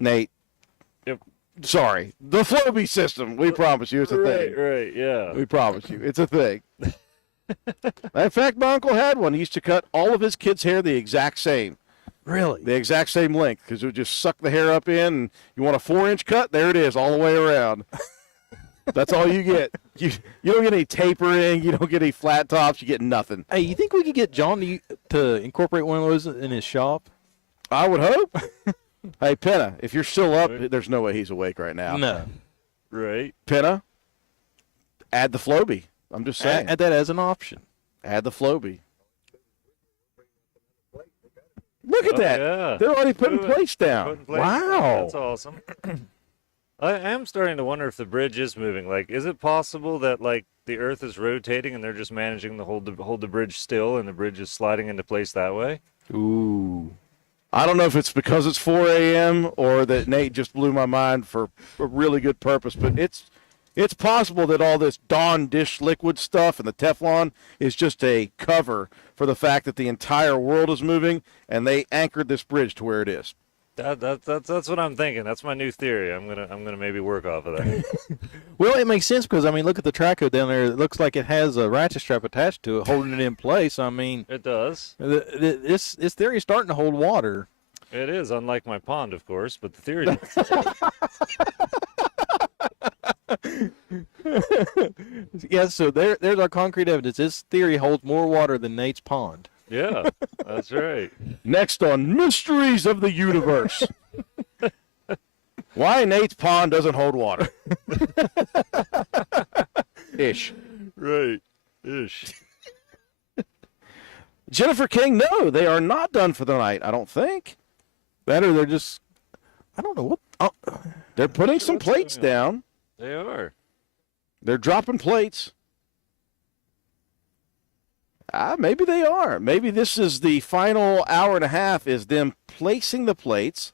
Nate. Yep. Sorry. The Floby system. We promise you it's a thing. Right, yeah. We promise you. It's a thing. In fact, my uncle had one. He used to cut all of his kids' hair the exact same. Really? The exact same length, because it would just suck the hair up in. And you want a 4-inch cut? There it is, all the way around. That's all you get. You don't get any tapering. You don't get any flat tops. You get nothing. Hey, you think we could get John to incorporate one of those in his shop? I would hope. Hey, Penna, if you're still up, there's no way he's awake right now. No. Right. Penna, add the Floby. I'm just saying. Add that as an option. Add the Floby. Look at that. Yeah. They're already putting plates down. Putting plates Wow. down. That's awesome. I am starting to wonder if the bridge is moving. Like, is it possible that, like, the Earth is rotating and they're just managing to hold the bridge still, and the bridge is sliding into place that way? Ooh. I don't know if it's because it's 4 a.m. or that Nate just blew my mind for a really good purpose, but it's possible that all this Dawn dish liquid stuff and the Teflon is just a cover for the fact that the entire world is moving, and they anchored this bridge to where it is. That's what I'm thinking. That's my new theory. I'm gonna maybe work off of that. Well, it makes sense because, I mean, look at the track code down there. It looks like it has a ratchet strap attached to it, holding it in place. I mean, It does. this theory is starting to hold water. It is, unlike my pond, of course, but the theory. Yeah, so there's our concrete evidence. This theory holds more water than Nate's pond. Yeah, that's right. Next on Mysteries of the Universe. Why Nate's pond doesn't hold water. Ish. Right. Ish. Jennifer King, no, they are not done for the night, I don't think. That or they're just, I don't know what. Oh, They're putting some What's plates going down. They are. They're dropping plates. Maybe they are. Maybe this is the final hour and a half is them placing the plates.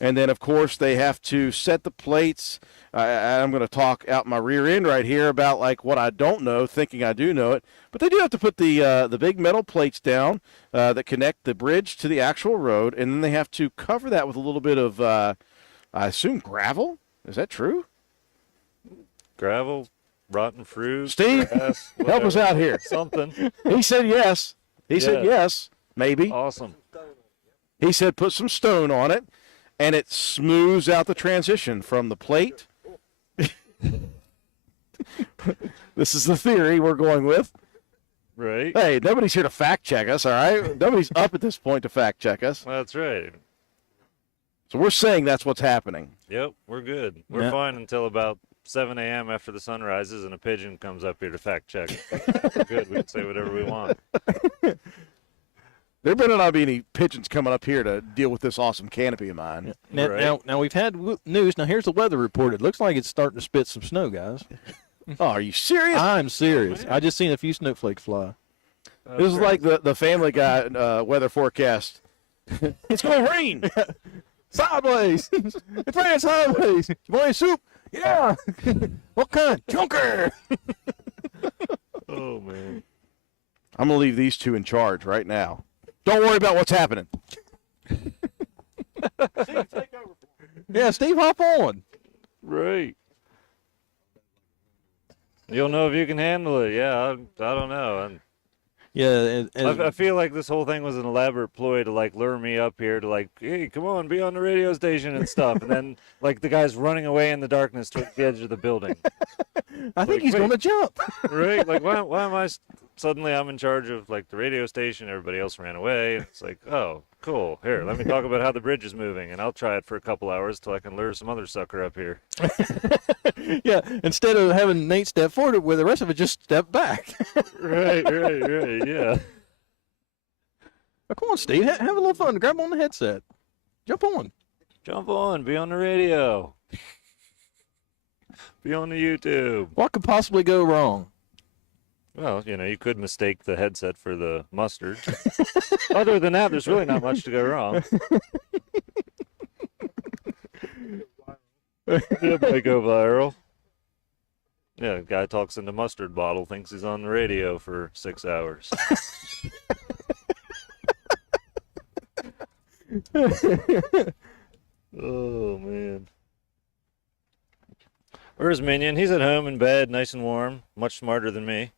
And then, of course, they have to set the plates. I'm going to talk out my rear end right here about, like, what I don't know, thinking I do know it. But they do have to put the big metal plates down that connect the bridge to the actual road. And then they have to cover that with a little bit of, I assume, gravel. Is that true? Gravel, rotten fruit. Steve, grass, help us whatever. out here. Something. He said yes. He said yes, maybe. Awesome. He said put some stone on it, and it smooths out the transition from the plate. This is the theory we're going with. Right. Hey, nobody's here to fact check us, all right? Nobody's up at this point to fact check us. That's right. So we're saying that's what's happening. Yep, we're good. We're Yeah. fine until about 7 a.m. after the sun rises and a pigeon comes up here to fact check. We're good. We can say whatever we want. There better not be any pigeons coming up here to deal with this awesome canopy of mine. Now, Right. now we've had news. Now here's the weather report. It looks like it's starting to spit some snow, guys. Oh, are you serious? I'm serious. man. I just seen a few snowflakes fly. This is like the Family Guy weather forecast. It's going to rain. Sideways. It's raining sideways. You want any soup? Yeah. What kind? Junker. Oh man. I'm going to leave these two in charge right now. Don't worry about what's happening. Yeah, Steve, hop on. Right. You'll know if you can handle it. Yeah, I don't know. Yeah, I feel like this whole thing was an elaborate ploy to like lure me up here to like, hey, come on, be on the radio station and stuff. And then like the guy's running away in the darkness towards the edge of the building. I think like, he's wait. going to jump. Right? Like, why am I suddenly I'm in charge of like the radio station? Everybody else ran away. It's like, oh, cool. Here, let me talk about how the bridge is moving, and I'll try it for a couple hours till I can lure some other sucker up here. Yeah, instead of having Nate step forward, where the rest of it just step back. Right, yeah. Oh, come on, Steve, have a little fun. Grab on the headset. Jump on. Jump on, be on the radio. Be on the YouTube. What could possibly go wrong? Well, you could mistake the headset for the mustard. Other than that, there's really not much to go wrong. It might go viral. Yeah, a guy talks in the mustard bottle, thinks he's on the radio for 6 hours. Oh, man. Where's Minion? He's at home in bed, nice and warm, much smarter than me.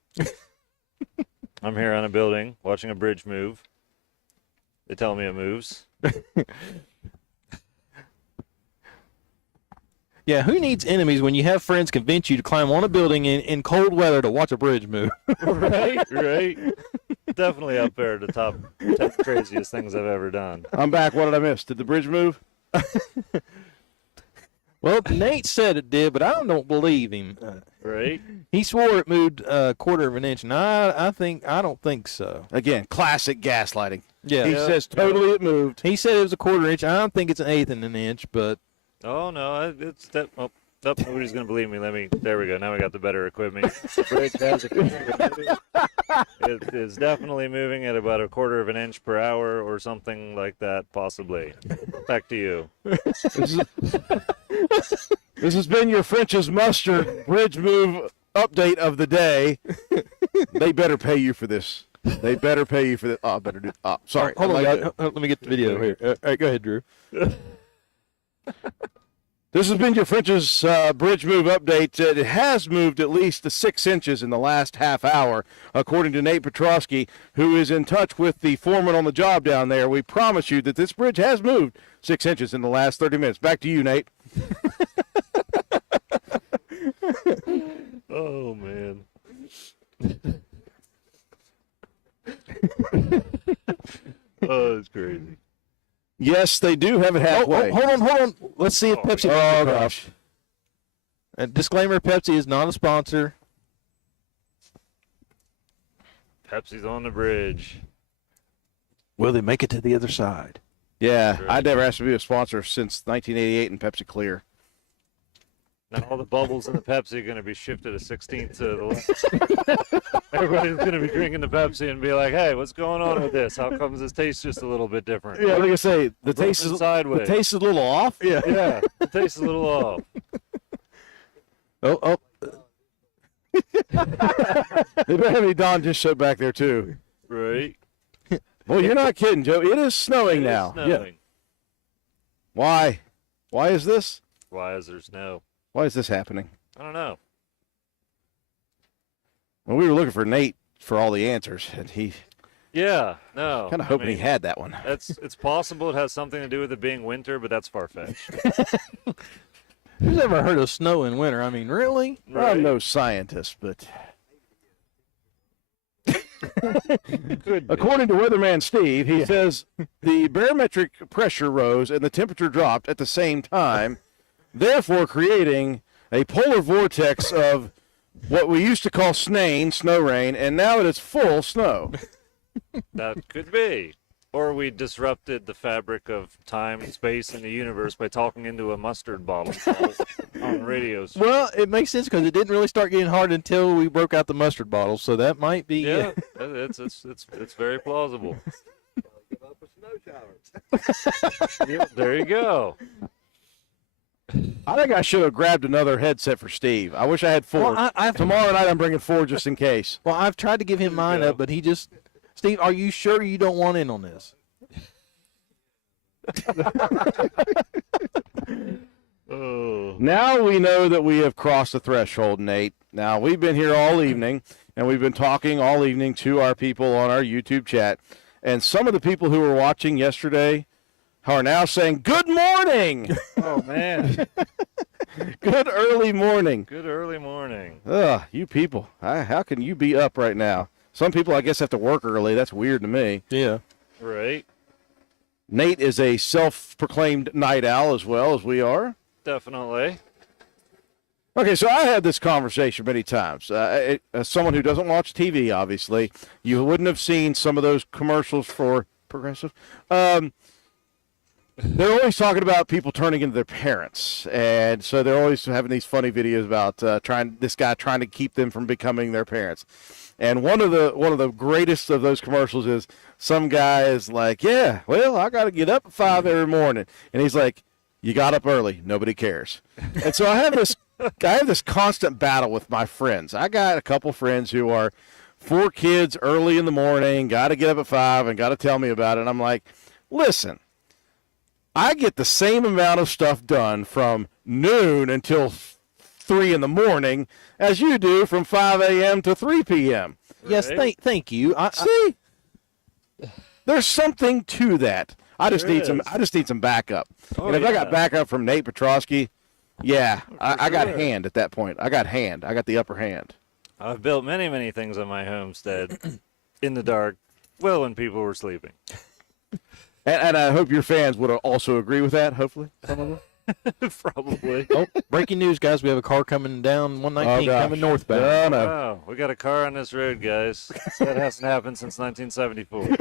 I'm here on a building, watching a bridge move. They tell me it moves. Yeah, who needs enemies when you have friends convince you to climb on a building in cold weather to watch a bridge move? Right. Definitely up there at the top 10 craziest things I've ever done. I'm back. What did I miss? Did the bridge move? Well, Nate said it did, but I don't believe him. Right? He swore it moved a quarter of an inch, and I don't think so. Again, classic gaslighting. Yeah, He says totally it moved. he said it was a quarter inch. I don't think it's an eighth in an inch, but Oh, no, it's that. Oh, nobody's going to believe me. There we go. Now we got the better equipment. The bridge has it is definitely moving at about a quarter of an inch per hour or something like that, possibly. Back to you. This has been your French's Mustard bridge move update of the day. They better pay you for this. They better pay you for this. Oh, I better do. Oh, sorry. hold on, Like- guys. Let me get the video here. All right, go ahead, Drew. This has been your French's bridge move update. It has moved at least 6 inches in the last half hour, according to Nate Petrosky, who is in touch with the foreman on the job down there. We promise you that this bridge has moved 6 inches in the last 30 minutes. Back to you, Nate. Oh, man. Oh, it's crazy. Yes, they do have it halfway. Hold on. Let's see if Pepsi. Oh, gosh. Disclaimer: Pepsi is not a sponsor. Pepsi's on the bridge. Will they make it to the other side? Yeah, Right. I'd never asked to be a sponsor since 1988 and Pepsi Clear. Now all the bubbles in the Pepsi are going to be shifted a 16th to the left. Everybody's going to be drinking the Pepsi and be like, hey, what's going on with this? How comes this tastes just a little bit different? Yeah, like I say, the taste is sideways. the taste is a little off. Yeah. Yeah, the taste is a little off. Oh. They better have any Don just show back there too. Right? Well, you're not kidding, Joe. It is snowing It is now. Yeah. snowing. Why? Why is this? Why is there snow? Why is this happening? I don't know. Well, we were looking for Nate for all the answers, and he Yeah, no. kind of I hoping mean, he had that one. It's possible it has something to do with it being winter, but that's far-fetched. Who's ever heard of snow in winter? I mean, really? Right. I'm no scientist, but Could be. according to Weatherman Steve, he says the barometric pressure rose and the temperature dropped at the same time, therefore creating a polar vortex of what we used to call snain, snow rain, and now it is full snow. That could be. Or we disrupted the fabric of time and space and the universe by talking into a mustard bottle on radios. Well, it makes sense because it didn't really start getting hard until we broke out the mustard bottle. So that might be. Yeah, it's very plausible. Yeah, there you go. I think I should have grabbed another headset for Steve. I wish I had 4. Well, Tomorrow night I'm bringing 4 just in case. Well, I've tried to give him mine go. up, but he just. Steve, are you sure you don't want in on this? Oh. Now we know that we have crossed the threshold, Nate. Now, we've been here all evening, and we've been talking all evening to our people on our YouTube chat. And some of the people who were watching yesterday are now saying, good morning! Oh, man. Good early morning. Good early morning. Ugh, you people. How can you be up right now? Some people, I guess, have to work early. That's weird to me. Yeah. Right. Nate is a self-proclaimed night owl as well as we are. Definitely. Okay, so I had this conversation many times. As someone who doesn't watch TV, obviously, you wouldn't have seen some of those commercials for Progressive. They're always talking about people turning into their parents, and so they're always having these funny videos about this guy trying to keep them from becoming their parents. And one of the greatest of those commercials is some guy is like, yeah, well, I got to get up at 5 every morning, and he's like, you got up early, nobody cares. And so I have this constant battle with my friends. I got a couple friends who are 4 kids early in the morning, got to get up at 5 and got to tell me about it. And I'm like, listen, I get the same amount of stuff done from noon until 3 in the morning as you do from 5 a.m. to 3 p.m. Yes, Right. thank you. See, there's something to that. I just There need some. is. I just need some backup. Oh, and if I got yeah. backup from Nate Petrosky, yeah, I got sure. hand at that point. I got the upper hand. I've built many, many things on my homestead in the dark, well, when people were sleeping. And I hope your fans would also agree with that. Hopefully, some of them. Probably. Oh, breaking news, guys. We have a car coming down 119 gosh. coming northbound. Oh no. Wow, we got a car on this road, guys. That hasn't happened since 1974.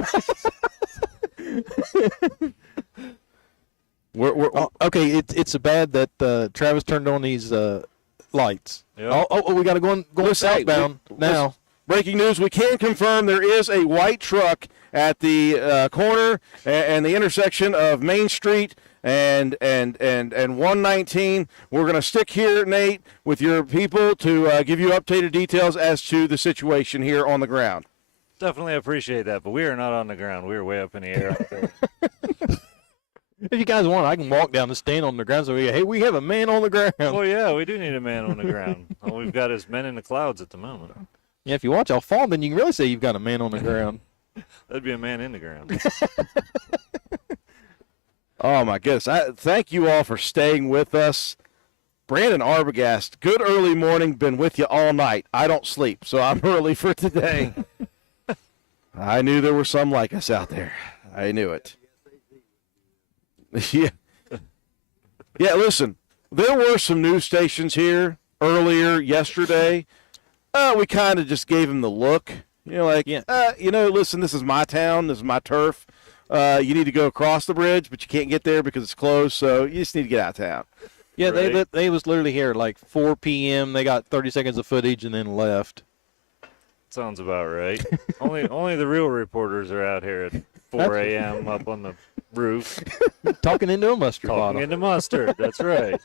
We're Okay, it's so bad that Travis turned on these lights. Yep. Oh, we got to go Listen, hey, southbound now. breaking news. We can confirm there is a white truck at the corner and the intersection of Main Street and 119. We're going to stick here, Nate, with your people to give you updated details as to the situation here on the ground. Definitely appreciate that, but we are not on the ground. We are way up in the air. If you guys want, I can walk down the stand on the ground. So we have a man on the ground. Oh, yeah, we do need a man on the ground. All we've got is men in the clouds at the moment. Yeah, if you watch I'll Fall, then you can really say you've got a man on the ground. That'd be a man in the ground. Oh, my goodness. Thank you all for staying with us. Brandon Arbogast, good early morning. Been with you all night. I don't sleep, so I'm early for today. I knew there were some like us out there. I knew it. Yeah. Yeah, listen, there were some news stations here earlier yesterday. We kind of just gave them the look. Listen, this is my town. This is my turf. You need to go across the bridge, but you can't get there because it's closed, so you just need to get out of town. Yeah, Right. they was literally here at like 4 p.m. They got 30 seconds of footage and then left. Sounds about right. Only the real reporters are out here at 4 a.m. up on the roof Talking into a mustard talking bottle. into mustard. That's right.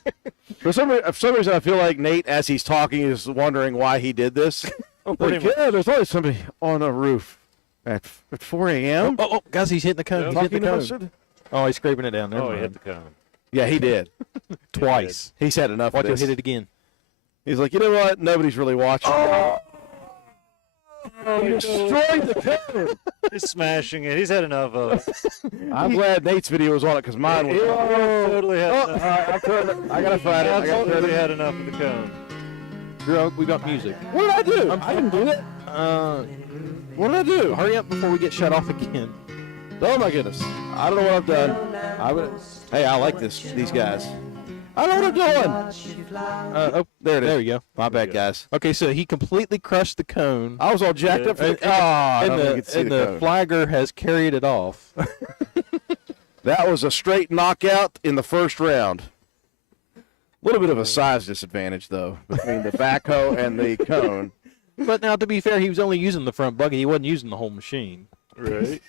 For some reason, I feel like Nate, as he's talking, is wondering why he did this. pretty much. Yeah, there's always somebody on a roof at 4 a.m. Oh, guys, he's hitting the cone. Yeah. He's talking hitting to the cone. mustard. Oh, he's scraping it down. Never Oh, he mind. hit the cone. Yeah, he did. Twice. He's had enough Watch of him this. hit it again. He's like, you know what? Nobody's really watching. He destroyed the cone. He's smashing it. He's had enough of it. I'm glad Nate's video was on it because mine was. Totally had enough. I gotta find it. I gotta Totally find it. had enough of the cone. Drew, we got music. What did I do? I didn't do that. What did I do? Hurry up before we get shut off again. Oh my goodness! I don't know what I've done. Hey, I like these guys. I don't know what I'm doing. There it is. There you go. My There bad, you go. guys. Okay, so he completely crushed the cone, I was all jacked up for And- the. I and don't think the, you could see and the the cone. flagger has carried it off. That was a straight knockout in the first round. A little bit of a size disadvantage, though, between the backhoe and the cone. But now, to be fair, he was only using the front bucket. He wasn't using the whole machine. Right.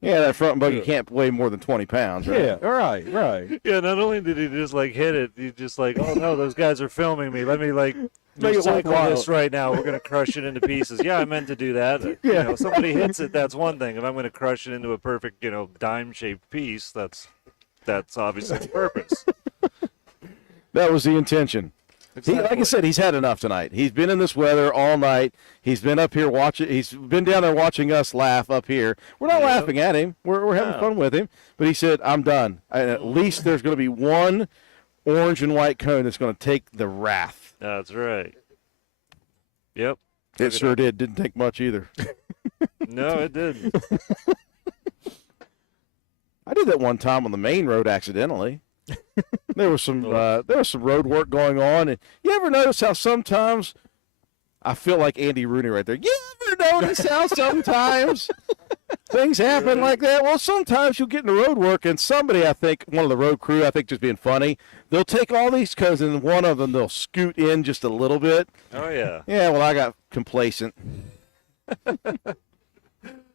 Yeah, that front buggy can't weigh more than 20 pounds, right? Yeah, right, right. Yeah, not only did he just like hit it, he just like, oh no, those guys are filming me. Let me like Make it recycle worthwhile. this right now. We're gonna crush it into pieces. Yeah, I meant to do that. You Yeah. know, somebody hits it, that's one thing. If I'm gonna crush it into a perfect, dime-shaped piece, that's obviously the purpose. That was the intention. He, like I Exactly. said, he's had enough tonight. He's been in this weather all night. He's been up here watching. He's been down there watching us laugh up here. We're not Yeah. laughing at him. We're having No. fun with him. But he said, "I'm done. And at least there's going to be one orange and white cone that's going to take the wrath." That's right. Yep. It Look at sure did. Didn't take much either. No, it didn't. I did that one time on the main road accidentally. There was some road work going on, and you ever notice how sometimes I feel like Andy Rooney right there. You ever notice how sometimes things happen like that? Well, sometimes you'll get into road work, and somebody, I think, one of the road crew, I think, just being funny, they'll take all these cones, and one of them they'll scoot in just a little bit. Oh yeah. Yeah, well, I got complacent.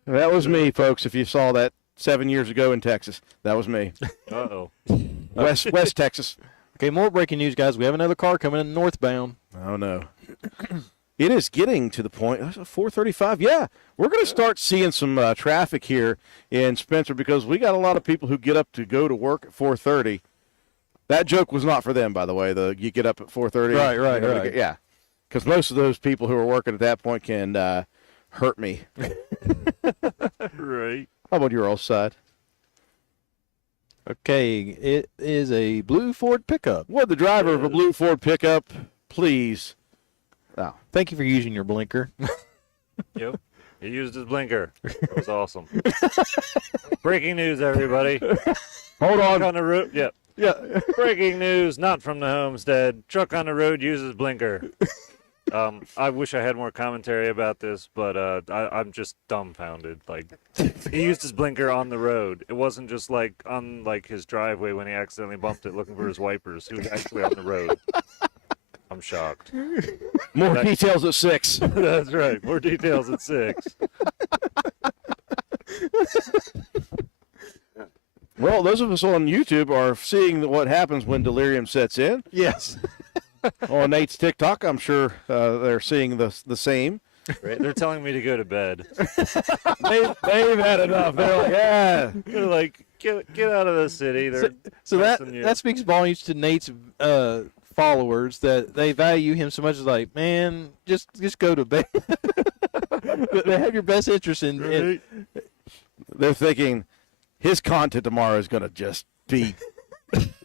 That was me, folks. If you saw that 7 years ago in Texas, that was me. Uh-oh. West Texas. Okay, more breaking news, guys. We have another car coming in northbound. Oh no. It is getting to the point. 4:35. Yeah, we're going to start seeing some traffic here in Spencer because we got a lot of people who get up to go to work at 4:30. That joke was not for them, by the way. You get up at 4:30. Right. Yeah, because most of those people who are working at that point can hurt me. Right. How about your old side? Okay, it is a blue Ford pickup. Would the driver of a blue Ford pickup please? Oh, Thank you for using your blinker. Yep. He used his blinker. It was awesome. Breaking news, everybody. hold Truck on. on the road. Yep. Yeah. Breaking news, not from the homestead. Truck on the road uses blinker. I wish I had more commentary about this, but I'm just dumbfounded. Like, he used his blinker on the road. It wasn't just like on like his driveway when he accidentally bumped it looking for his wipers. He was actually on the road. I'm shocked. More details at 6. That's right. More details at 6. Well, those of us on YouTube are seeing what happens when delirium sets in. Yes. On Nate's TikTok, I'm sure they're seeing the same. Right? They're telling me to go to bed. They've had enough. They're like, yeah. They're like, get out of the city. They're So pressing you. that speaks volumes to Nate's followers that they value him so much. As like, man, just go to bed. They have your best interest in. Right? They're thinking his content tomorrow is going to just be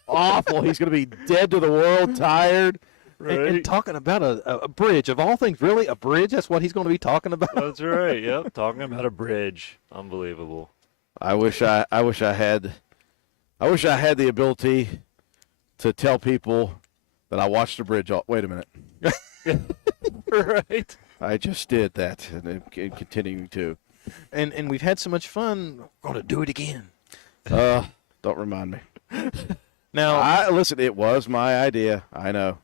awful. He's going to be dead to the world, tired. And talking about a bridge of all things, really a bridge. That's what he's going to be talking about. That's right. Yep. Talking about a bridge. Unbelievable. I wish I had the ability to tell people that I watched the bridge. Wait a minute. Right. I just did that, and I'm continuing to. And we've had so much fun. We're going to do it again. Don't remind me. Now, Listen, it was my idea. I know.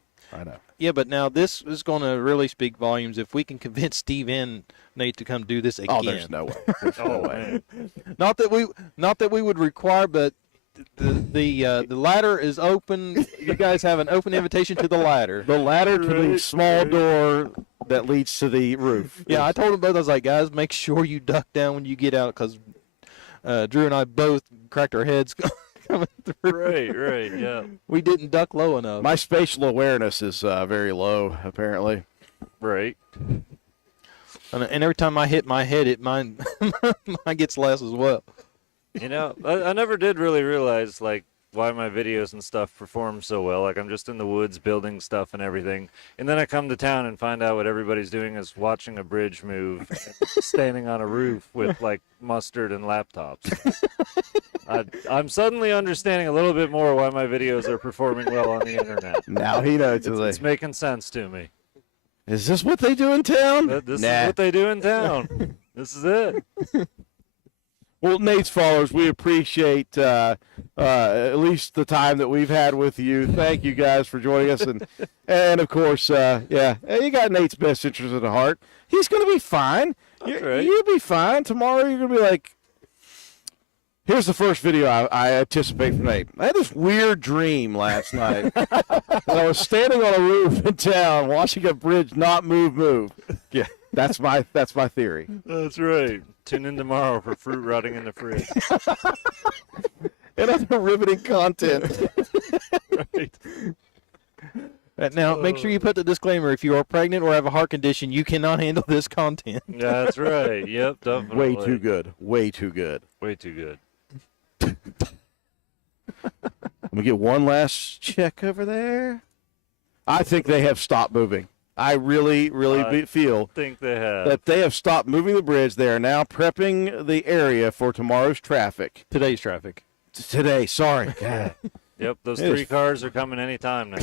yeah, but now this is going to really speak volumes if we can convince Steve and Nate to come do this again. Oh, there's no way. There's no Oh way. man. Not that we would require, but the ladder is open. You guys have an open invitation to the ladder. The ladder to the Right, small right. door that leads to the roof. Yeah, I told them both. I was like, guys, make sure you duck down when you get out, because Drew and I both cracked our heads coming through. Right. Yeah. We didn't duck low enough. My spatial awareness is very low, apparently. Right. And every time I hit my head, mine gets less as well. I never did really realize like why my videos and stuff perform so well. Like I'm just in the woods building stuff and everything, and then I come to town and find out what everybody's doing is watching a bridge move, and standing on a roof with like mustard and laptops. I'm suddenly understanding a little bit more why my videos are performing well on the internet. Now he knows. It's making sense to me. Is this what they do in town? This Nah. is what they do in town. This is it. Well, Nate's followers, we appreciate at least the time that we've had with you. Thank you guys for joining us, and of course, yeah, you got Nate's best interest at heart. He's going to be fine. right. You'll be fine. Tomorrow, you're going to be like, here's the first video I anticipate from Nate. I had this weird dream last night. And I was standing on a roof in town watching a bridge not move. Yeah, that's my theory. That's right. Tune in tomorrow for fruit rotting in the fridge. And other riveting content. Right. Now, make sure you put the disclaimer: if you are pregnant or have a heart condition, you cannot handle this content. Yeah, that's right. Yep, definitely. Way too good. Way too good. Way too good. Let me get one last check over there. I think they have stopped moving. I really feel Think they have. that they have stopped moving the bridge. They are now prepping the area for tomorrow's traffic. Today's traffic. Today, sorry. God. Yep, those It is- 3 cars are coming anytime now.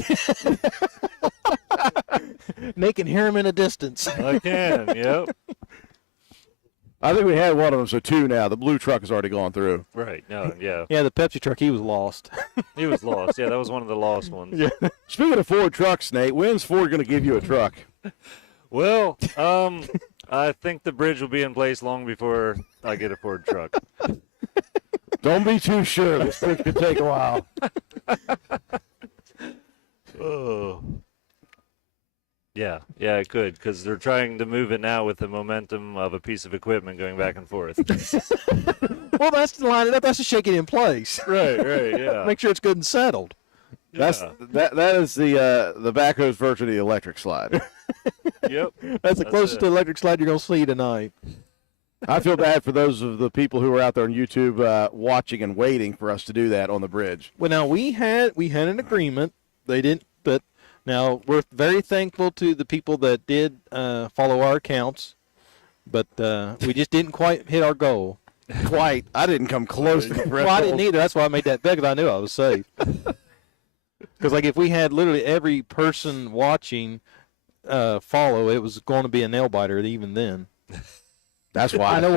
Nate can hear him in a distance. I can. Yep. I think we had one of them, so 2 now. The blue truck has already gone through. Right. No. Yeah. Yeah, the Pepsi truck, he was lost. He was lost. Yeah, that was one of the lost ones. Yeah. Speaking of Ford trucks, Nate, when's Ford going to give you a truck? Well, I think the bridge will be in place long before I get a Ford truck. Don't be too sure. This thing could take a while. Oh. Yeah, it could, because they're trying to move it now with the momentum of a piece of equipment going back and forth. Well, that's to line it up. That's to shake it in place. right, yeah. Make sure it's good and settled. That's Yeah. that is the backhoe's version of the electric slide. Yep. That's the That's closest it. to electric slide you're going to see tonight. I feel bad for those of the people who are out there on YouTube watching and waiting for us to do that on the bridge. Well, now we had an agreement. They didn't, but now we're very thankful to the people that did follow our accounts, but we just didn't quite hit our goal. Quite. I didn't come close to the Well, I didn't threshold. either. That's why I made that bet, because I knew I was safe. Because like if we had literally every person watching follow, it was going to be a nail biter even then. That's why I know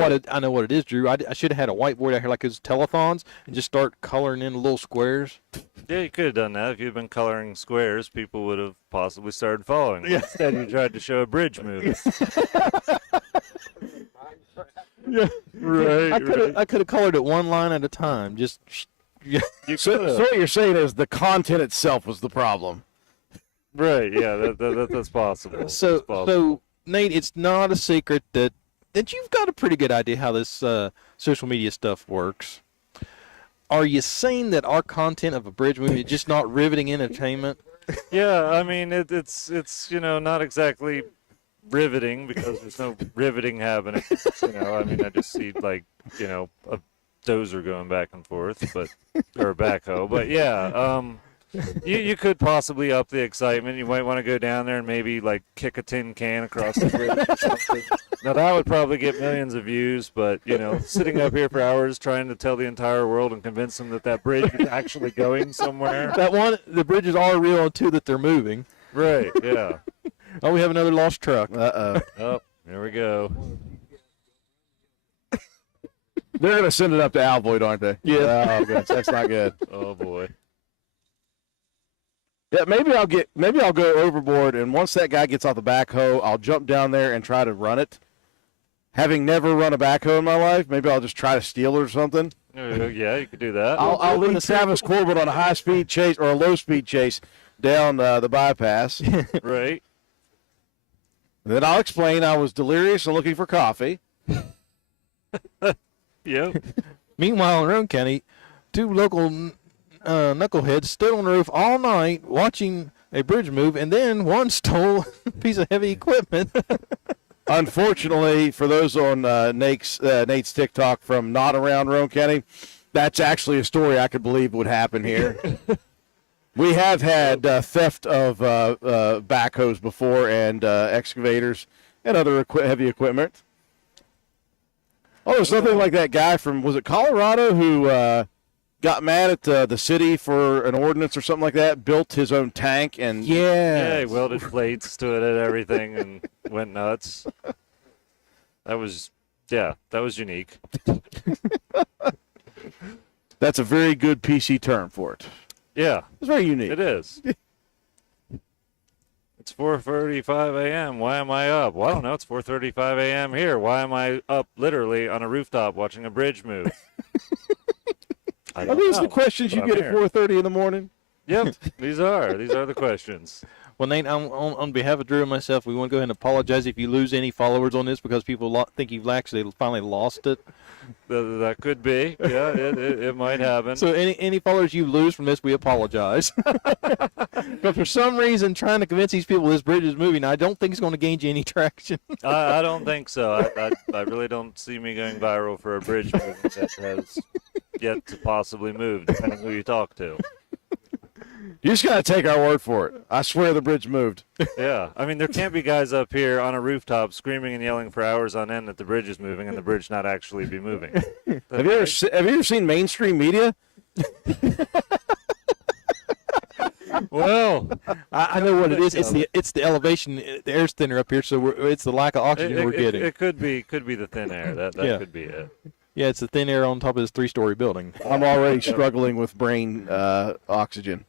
what it is, Drew. I should have had a whiteboard out here like those telethons and just start coloring in little squares. Yeah, you could have done that. If you'd been coloring squares, people would have possibly started following. Yeah. Instead, you tried to show a bridge move. Right, I could have colored it one line at a time. Just You So could've. what you're saying is the content itself was the problem. Right, yeah, that's possible. so That's possible. so Nate, it's not a secret that you've got a pretty good idea how this social media stuff works. Are you saying that our content of a bridge movie is just not riveting entertainment? Yeah, I mean it's not exactly riveting because there's no riveting happening. I mean I just see like a dozer going back and forth, or a backhoe. But yeah, you could possibly up the excitement. You might want to go down there and maybe like kick a tin can across the bridge or something. Now that would probably get millions of views, but sitting up here for hours trying to tell the entire world and convince them that bridge is actually going somewhere. The bridges are real and two that they're moving. Right, yeah. Oh, we have another lost truck. Uh-oh. Oh, there we go. They're going to send it up to Alvoid, aren't they? Yeah. Oh, gosh, that's not good. Oh boy. Yeah, maybe I'll go overboard, and once that guy gets off the backhoe, I'll jump down there and try to run it. Having never run a backhoe in my life, maybe I'll just try to steal it or something. Yeah, you could do that. I'll lead Travis Corbett on a high-speed chase or a low-speed chase down the bypass. Right. And then I'll explain I was delirious and looking for coffee. Yep. Meanwhile, in Roane County, two local knuckleheads stood on the roof all night watching a bridge move, and then one stole a piece of heavy equipment. Unfortunately, for those on Nate's TikTok from not around Roane County, That's actually a story I could believe would happen here. We have had theft of backhoes before and excavators and other heavy equipment. Oh, there's something like that guy from, was it Colorado, who got mad at the city for an ordinance or something like that, built his own tank and Yeah, he welded plates to it and everything and went nuts. That was unique. that's a very good PC term for it. Yeah, It's very unique. it is. It's 4:35 a.m. Why am I up? Well, I don't know. It's 4:35 a.m. here. Why am I up literally on a rooftop watching a bridge move? I Are don't these know, the questions you but I'm get at here. 4:30 in the morning? Yep, these are the questions. Well, Nate, on behalf of Drew and myself, we want to go ahead and apologize if you lose any followers on this because people think you've actually finally lost it. That could be. Yeah, it might happen. So any followers you lose from this, we apologize. But for some reason, trying to convince these people this bridge is moving, I don't think it's going to gain you any traction. I don't think so. I really don't see me going viral for a bridge move that has yet to possibly move, depending who you talk to. You just got to take our word for it. I swear the bridge moved. Yeah, I mean, there can't be guys up here on a rooftop screaming and yelling for hours on end that the bridge is moving and the bridge not actually be moving. Have you ever seen mainstream media? Well, I know what it is. It's the elevation. The air's thinner up here, so it's the lack of oxygen we're getting. it could be the thin air. That Yeah. could be it. Yeah, it's the thin air on top of this 3-story building. I'm already struggling with brain oxygen.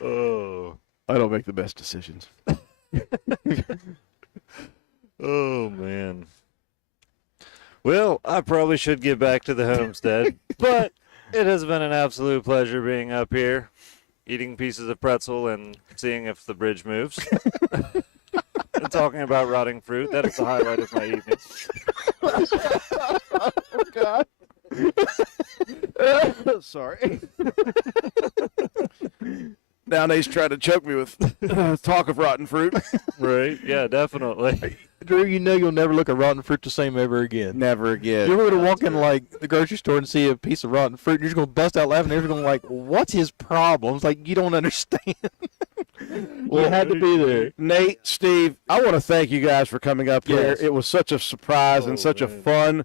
Oh. I don't make the best decisions. Oh, man. Well, I probably should get back to the homestead, but it has been an absolute pleasure being up here, eating pieces of pretzel and seeing if the bridge moves. And talking about rotting fruit. That is the highlight of my evening. Oh, God. Sorry. Now Nate's trying to choke me with talk of rotten fruit. Right? Yeah, definitely. Drew, you know you'll never look at rotten fruit the same ever again. Never again. You're going to walk in like the grocery store and see a piece of rotten fruit, and you're just going to bust out laughing. Everyone's going to like, "What's his problem?" It's like you don't understand. You had to be there. Nate, Steve, I want to thank you guys for coming up here. Yes. It was such a surprise and such a fun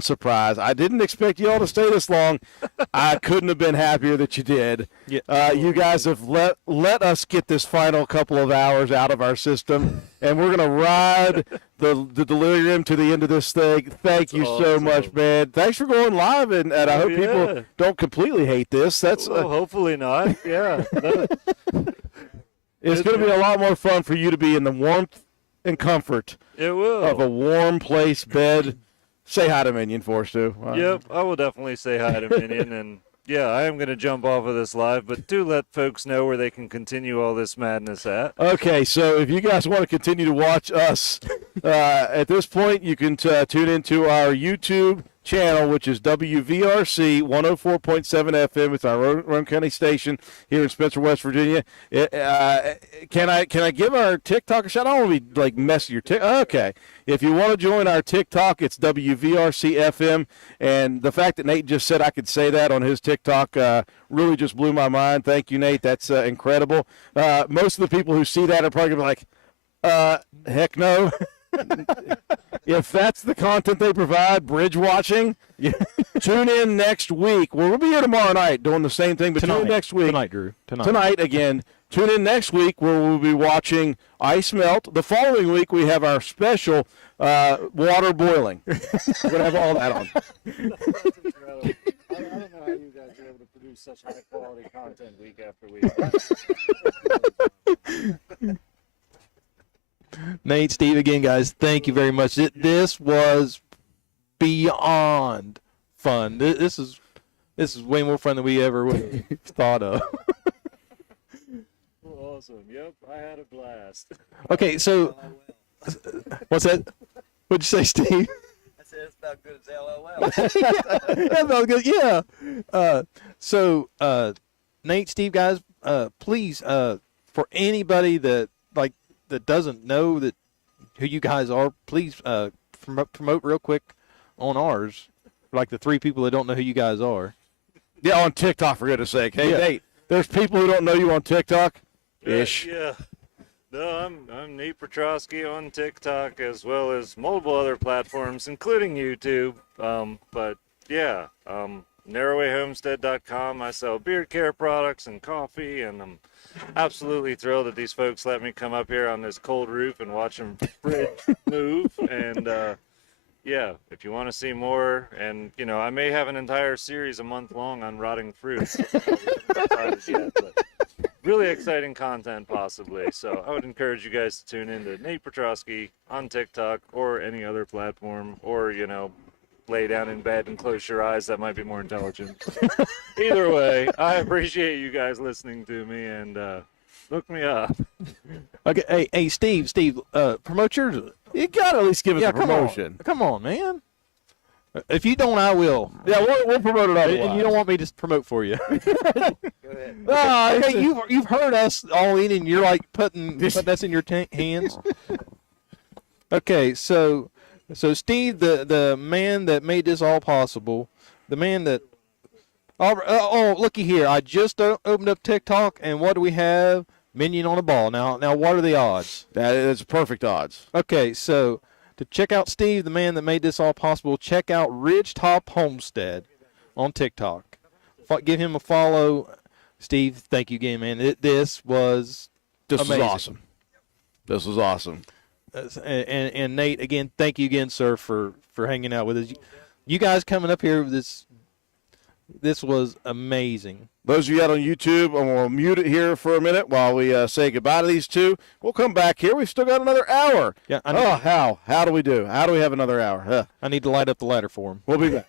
surprise. I didn't expect you all to stay this long. I couldn't have been happier that you did. Yeah. You guys have let us get this final couple of hours out of our system, and we're going to ride the delirium to the end of this thing. Thank you so awesome. much, man. Thanks for going live, and I hope Yeah. people don't completely hate this. That's Well, hopefully not. Yeah. it's going to be a lot more fun for you to be in the warmth and comfort It will. of a warm place, bed. Say hi to Minion for us, too. Yep, I will definitely say hi to Minion, and yeah, I am going to jump off of this live, but do let folks know where they can continue all this madness at. Okay, so if you guys want to continue to watch us, at this point, you can tune into our YouTube channel, which is WVRC 104.7 FM. It's our Roane County station here in Spencer, West Virginia. Can I give our TikTok a shout? I don't want to be like messing your TikTok. Okay, if you want to join our TikTok, it's WVRC FM. And the fact that Nate just said I could say that on his TikTok really just blew my mind. Thank you, Nate. That's incredible. Most of the people who see that are probably gonna be like, heck no. If that's the content they provide, bridge watching, tune in next week. Well, we'll be here tomorrow night doing the same thing, but tune in next week. Tonight, Drew. Tonight again. Tune in next week where we'll be watching ice melt. The following week we have our special water boiling. We're going to have all that on. I don't know how you guys are able to produce such high quality content week after week. Nate, Steve, again, guys, thank you very much. This was beyond fun. This is way more fun than we ever would have thought of. Awesome. Yep, I had a blast. Okay, so what's that? What'd you say, Steve? I said it's about good as LOL. That felt good. Yeah. So Nate, Steve, guys, please, for anybody that doesn't know who you guys are, please promote real quick on ours. like the 3 people that don't know who you guys are. Yeah, on TikTok, for goodness sake. Hey, Yeah. Nate, there's people who don't know you on TikTok. Ish. Yeah. No, I'm Nate Petrosky on TikTok as well as multiple other platforms, including YouTube. But yeah, narrowwayhomestead.com. I sell beard care products and coffee, and I'm absolutely thrilled that these folks let me come up here on this cold roof and watch them bridge move. And yeah, if you want to see more, and I may have an entire series a month long on rotting fruit. We haven't decided yet, but really exciting content possibly. So I would encourage you guys to tune in to Nate Petrosky on TikTok or any other platform, or lay down in bed and close your eyes. That might be more intelligent. Either way, I appreciate you guys listening to me, and look me up. Okay, hey, Steve, promote yours. You got to at least give us a come promotion. Come on, man. If you don't, I will. Yeah, we'll promote it otherwise. And you don't want me to promote for you. Go ahead. Hey, you've heard us all in, and you're like putting us in your hands. Okay, so Steve, the man that made this all possible, the man that. Oh, looky here! I just opened up TikTok, and what do we have? Minion on a ball. Now, what are the odds? That is perfect odds. Okay, so to check out Steve, the man that made this all possible, check out Ridgetop Homestead on TikTok. Give him a follow. Steve, thank you again, man. This was amazing. Was awesome. This was awesome. And Nate, again, thank you again, sir, for hanging out with us. You guys coming up here with this was amazing. Those of you out on YouTube, I'm going to mute it here for a minute while we say goodbye to these two. We'll come back here. We've still got another hour. Yeah. How do we do? How do we have another hour? Huh. I need to light up the ladder for him. We'll be back.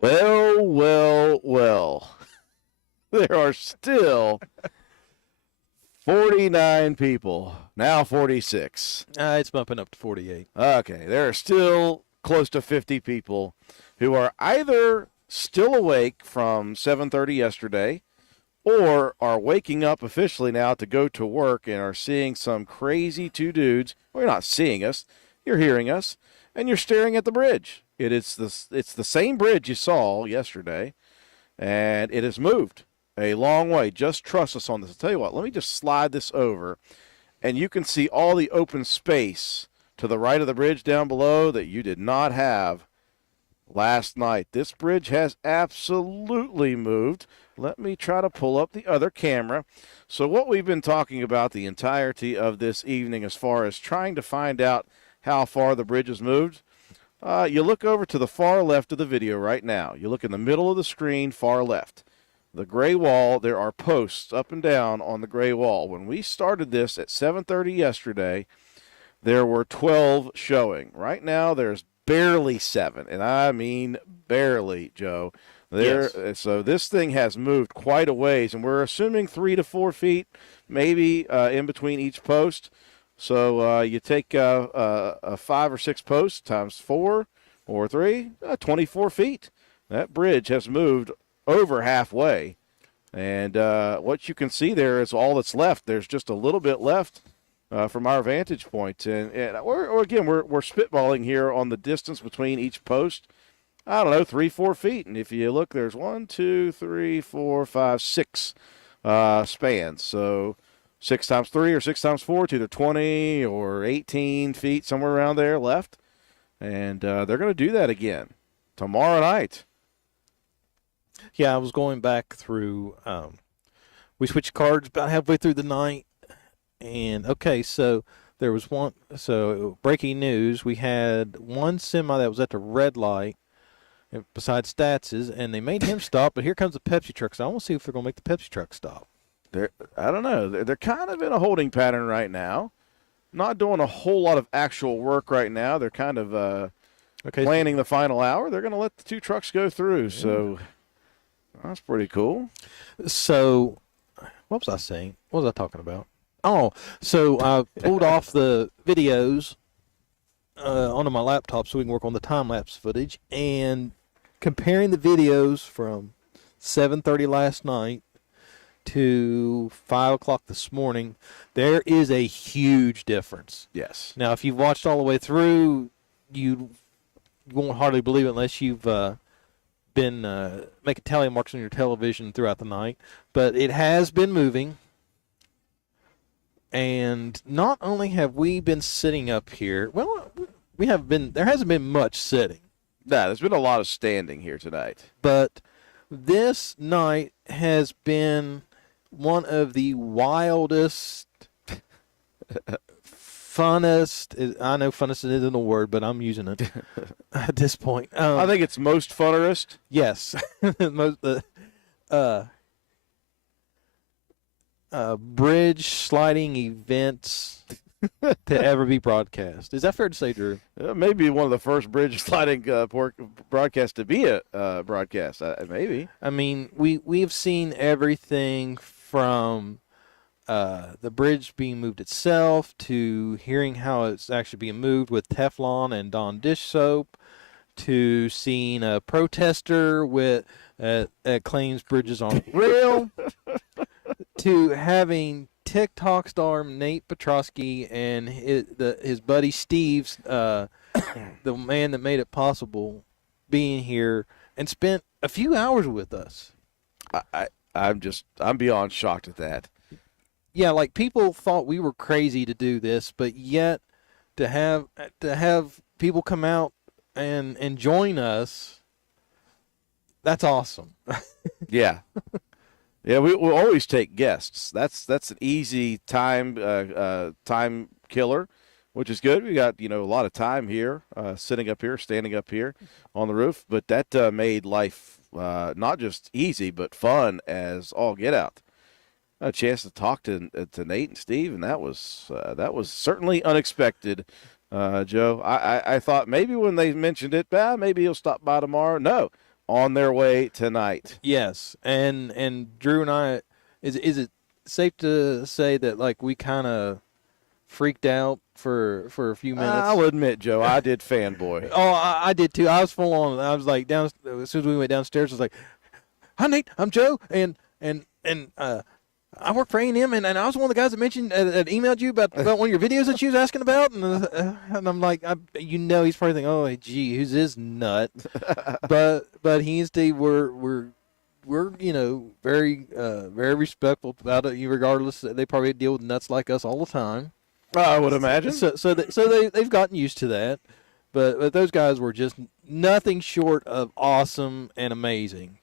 Well, well, well. There are still 49 people, now 46. It's bumping up to 48. Okay, there are still close to 50 people who are either still awake from 7:30 yesterday or are waking up officially now to go to work and are seeing some crazy two dudes. Well, you're not seeing us, you're hearing us, and you're staring at the bridge. It's the same bridge you saw yesterday, and it has moved a long way. Just trust us on this. I'll tell you what, let me just slide this over, and you can see all the open space to the right of the bridge down below that you did not have last night. This bridge has absolutely moved. Let me try to pull up the other camera. So what we've been talking about the entirety of this evening as far as trying to find out how far the bridge has moved, you look over to the far left of the video right now. You look in the middle of the screen, far left. The gray wall, there are posts up and down on the gray wall. When we started this at 7:30 yesterday, there were 12 showing. Right now, there's barely 7, and I mean barely, Joe. So this thing has moved quite a ways, and we're assuming 3 to 4 feet, maybe in between each post. So you take a 5 or 6 posts times 4 or 3, 24 feet. That bridge has moved over halfway, and what you can see there is all that's left. There's just a little bit left from our vantage point, and we're spitballing here on the distance between each post. I don't know, 3-4 feet, and if you look, there's 1, 2, 3, 4, 5, 6 spans. So 6 times 3 or 6 times 4, it's either 20 or 18 feet, somewhere around there left, and they're going to do that again tomorrow night. Yeah, I was going back through. We switched cards about halfway through the night, and okay, so there was one. So breaking news: we had one semi that was at the red light, besides Stats's, and they made him stop. But here comes the Pepsi truck. So I want to see if they're going to make the Pepsi truck stop. I don't know. They're kind of in a holding pattern right now. Not doing a whole lot of actual work right now. They're kind of planning the final hour. They're going to let the 2 trucks go through. Yeah. So that's pretty cool. So what was I saying? What was I talking about? Oh, so I pulled off the videos onto my laptop so we can work on the time-lapse footage, and comparing the videos from 7:30 last night to 5 o'clock this morning, there is a huge difference. Yes. Now, if you've watched all the way through, you won't hardly believe it unless you've been making tally marks on your television throughout the night. But it has been moving. And not only have we been sitting up here, well, there hasn't been much sitting. No, there's been a lot of standing here tonight. But this night has been one of the wildest, funnest. I know funnest isn't a word, but I'm using it at this point. I think it's most funnerest. Yes. Most bridge sliding events to ever be broadcast. Is that fair to say, Drew? Maybe one of the first bridge sliding broadcasts to be a broadcast. Maybe. I mean, we've seen everything from the bridge being moved itself to hearing how it's actually being moved with Teflon and Dawn dish soap, to seeing a protester that claims bridges aren't real, to having TikTok star Nate Petrosky and his buddy Steve's, the man that made it possible, being here and spent a few hours with us. I'm beyond shocked at that. Yeah, like people thought we were crazy to do this, but yet to have people come out and join us, that's awesome. Yeah. Yeah, we'll always take guests. That's an easy time killer, which is good. We got a lot of time here, sitting up here, standing up here on the roof. But that made life not just easy but fun as all get out. A chance to talk to Nate and Steve, and that was certainly unexpected. Joe, I thought maybe when they mentioned it, maybe he'll stop by tomorrow. No, on their way tonight. Yes, and Drew and I, is it safe to say that like we kind of freaked out for a few minutes? I'll admit, Joe, I did fanboy. Oh, I did too. I was full on. I was like down as soon as we went downstairs. I was like, "Hi Nate, I'm Joe, and I work for A&M, and I was one of the guys that mentioned that emailed you about one of your videos that you was asking about." And I'm like, he's probably thinking, "Oh, gee, who's this nut?" but he and Steve we're very very respectful about it. Regardless, they probably deal with nuts like us all the time. I would imagine. So they've gotten used to that. But those guys were just nothing short of awesome and amazing.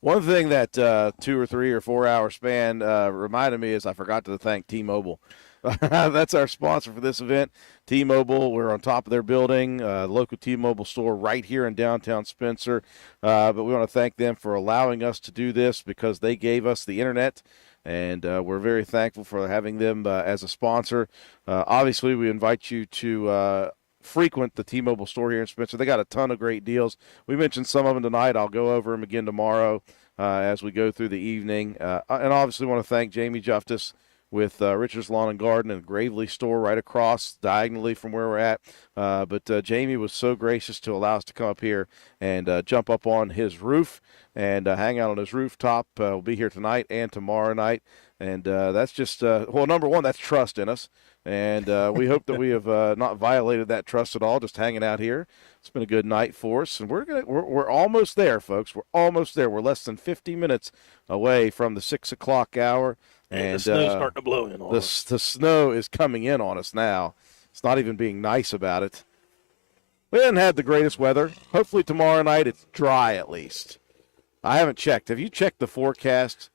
One thing that 2 or 3 or 4 hour span reminded me is I forgot to thank T-Mobile. That's our sponsor for this event. T-Mobile, we're on top of their building, local T-Mobile store right here in downtown Spencer. But we want to thank them for allowing us to do this because they gave us the internet. And we're very thankful for having them as a sponsor. Obviously, we invite you to frequent the T-Mobile store here in Spencer. They got a ton of great deals. We mentioned some of them tonight. I'll go over them again tomorrow as we go through the evening. And obviously want to thank Jamie Justice with Richard's Lawn and Garden and Gravely store right across diagonally from where we're at. But Jamie was so gracious to allow us to come up here and jump up on his roof and hang out on his rooftop. We'll be here tonight and tomorrow night. And that's just, well, number one, that's trust in us. And we hope that we have not violated that trust at all, just hanging out here. It's been a good night for us, and we're almost there, folks. We're almost there. We're less than 50 minutes away from the 6 o'clock hour. And the snow's starting to blow in on us. The snow is coming in on us now. It's not even being nice about it. We haven't had the greatest weather. Hopefully tomorrow night it's dry at least. I haven't checked. Have you checked the forecast?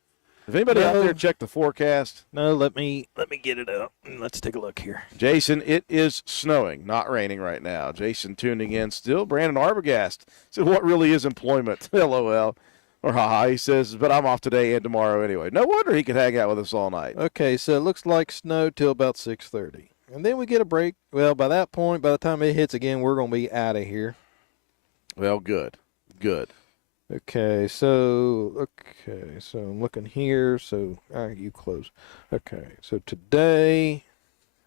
Have anybody out there checked the forecast? No, let me get it up. Let's take a look here. Jason, it is snowing, not raining right now. Jason tuning in still. Brandon Arbogast said, "What really is employment?" LOL. Or haha, he says, "But I'm off today and tomorrow anyway." No wonder he could hang out with us all night. Okay, so it looks like snow till about 6:30. And then we get a break. Well, by that point, by the time it hits again, we're going to be out of here. Well, good. Good. Okay, so I'm looking here. So, all right, you close. Okay, so today,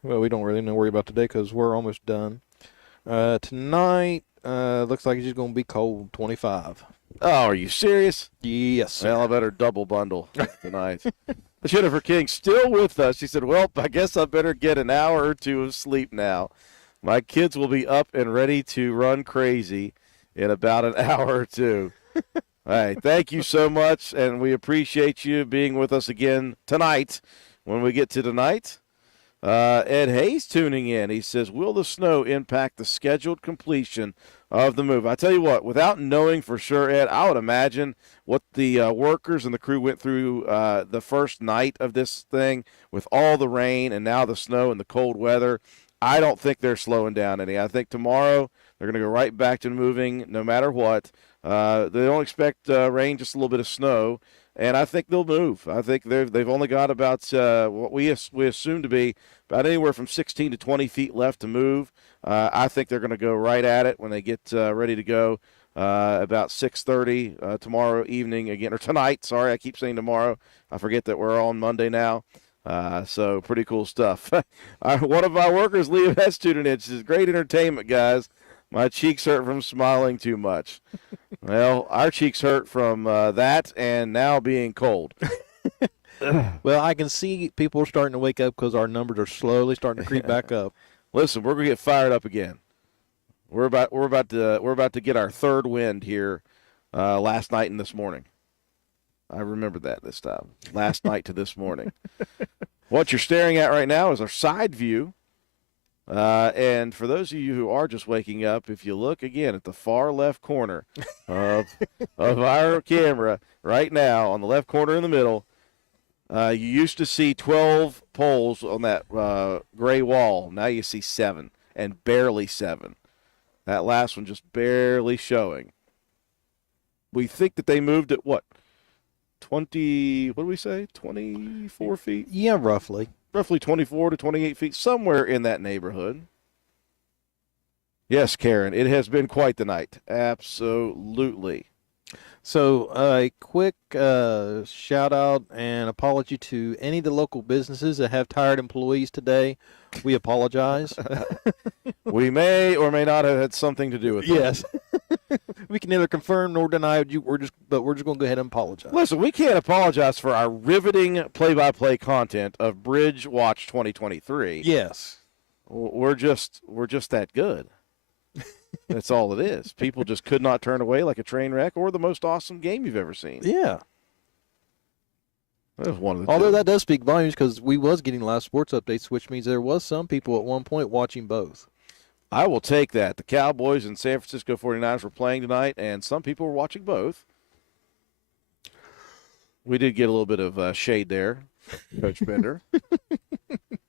well, we don't really need to worry about today because we're almost done. Tonight, looks like it's just going to be cold, 25. Oh, are you serious? Yes, sir. Well, I better double bundle tonight. Jennifer King still with us. She said, "Well, I guess I better get an hour or two of sleep now. My kids will be up and ready to run crazy in about an hour or two." All right, thank you so much, and we appreciate you being with us again tonight when we get to tonight. Ed Hayes tuning in. He says, "Will the snow impact the scheduled completion of the move?" I tell you what, without knowing for sure, Ed, I would imagine what the workers and the crew went through the first night of this thing with all the rain and now the snow and the cold weather. I don't think they're slowing down any. I think tomorrow they're going to go right back to moving no matter what. They don't expect rain, just a little bit of snow, and I think they'll move. I think they've only got about what we assume to be about anywhere from 16 to 20 feet left to move. I think they're going to go right at it when they get ready to go about 6:30 tomorrow evening again, or tonight. Sorry, I keep saying tomorrow. I forget that we're on Monday now. So pretty cool stuff. One of our workers, Leo Hess, tuning in. She says, "Great entertainment, guys. My cheeks hurt from smiling too much." Well, our cheeks hurt from that and now being cold. Well, I can see people are starting to wake up because our numbers are slowly starting to creep back up. Listen, we're gonna get fired up again. We're about to get our third wind here last night and this morning. I remember that this time. Last night to this morning. What you're staring at right now is our side view. And for those of you who are just waking up, if you look again at the far left corner of our camera right now, on the left corner in the middle, you used to see 12 poles on that gray wall. Now you see 7, and barely 7. That last one just barely showing. We think that they moved at what? 20, what do we say? 24 feet? Yeah, roughly. Roughly 24 to 28 feet, somewhere in that neighborhood. Yes, Karen, it has been quite the night. Absolutely. So a quick shout out and apology to any of the local businesses that have tired employees today. We apologize. We may or may not have had something to do with it. Yes. We can neither confirm nor deny you. We're just going to go ahead and apologize. Listen, we can't apologize for our riveting play-by-play content of Bridge Watch 2023. Yes. We're just that good. That's all it is. People just could not turn away like a train wreck or the most awesome game you've ever seen. Yeah. That was one of the Although two. that does speak volumes because we was getting live sports updates, which means there was some people at one point watching both. I will take that. The Cowboys and San Francisco 49ers were playing tonight, and some people were watching both. We did get a little bit of shade there, Coach Bender.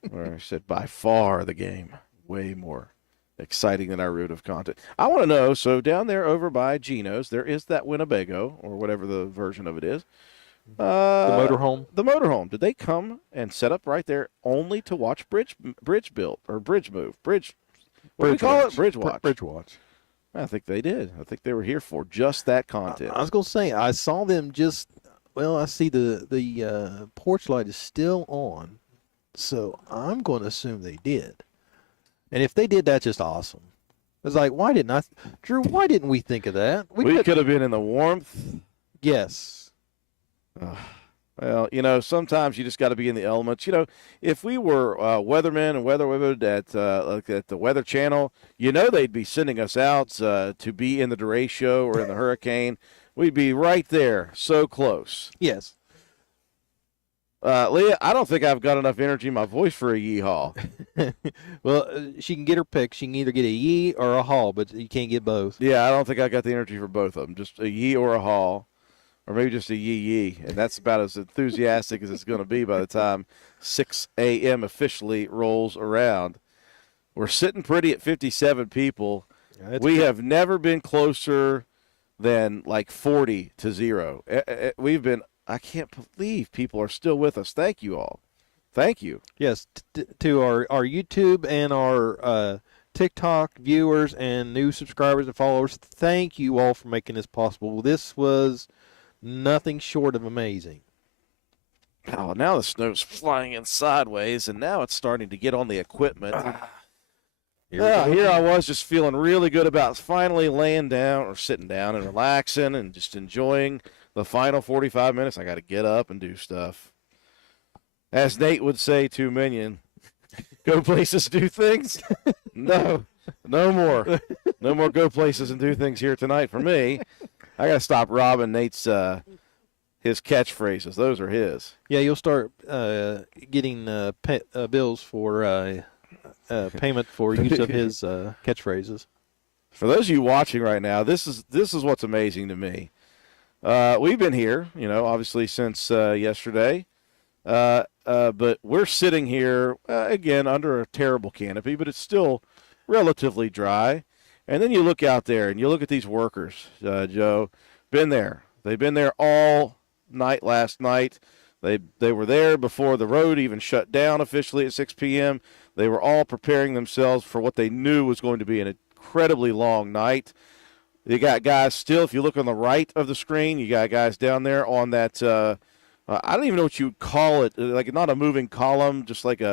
Where I said, by far the game, way more exciting than our route of content. I want to know, so down there over by Geno's, there is that Winnebago, or whatever the version of it is. The motorhome. The motorhome. Did they come and set up right there only to watch Bridge build, or Bridge move? What do we call it? Bridge watch. Bridge watch. I think they did. I think they were here for just that content. I was going to say, I saw them I see the porch light is still on, so I'm going to assume they did. And if they did, that's just awesome. It's like, Drew, why didn't we think of that? We could have been in the warmth. Yes. Well, sometimes you just got to be in the elements. If we were weathermen and weatherwomen at the Weather Channel, they'd be sending us out to be in the derecho or in the hurricane. We'd be right there, so close. Yes. Leah, I don't think I've got enough energy in my voice for a yeehaw. Well, she can get her pick. She can either get a yee or a haul, but you can't get both. Yeah, I don't think I got the energy for both of them. Just a yee or a haul. Or maybe just a yee-yee, and that's about as enthusiastic as it's going to be by the time 6 a.m. officially rolls around. We're sitting pretty at 57 people. Yeah, We have never been closer than like 40 to 0. I can't believe people are still with us. Thank you all. Thank you. Yes, to our YouTube and our TikTok viewers and new subscribers and followers, thank you all for making this possible. This was nothing short of amazing. Oh, now the snow's flying in sideways, and now it's starting to get on the equipment. Here I was just feeling really good about finally laying down or sitting down and relaxing and just enjoying the final 45 minutes. I got to get up and do stuff. As Nate would say to Minion, go places, do things. No more. No more go places and do things here tonight for me. I got to stop robbing Nate's his catchphrases. Those are his. Yeah, you'll start getting bills for payment for use of his catchphrases. For those of you watching right now, this is what's amazing to me. We've been here, obviously since yesterday, but we're sitting here again under a terrible canopy, but it's still relatively dry. And then you look out there and you look at these workers, Joe. Been there. They've been there all night last night. They were there before the road even shut down officially at 6 p.m. They were all preparing themselves for what they knew was going to be an incredibly long night. You got guys still, if you look on the right of the screen, you got guys down there on that, I don't even know what you would call it, like not a moving column, just like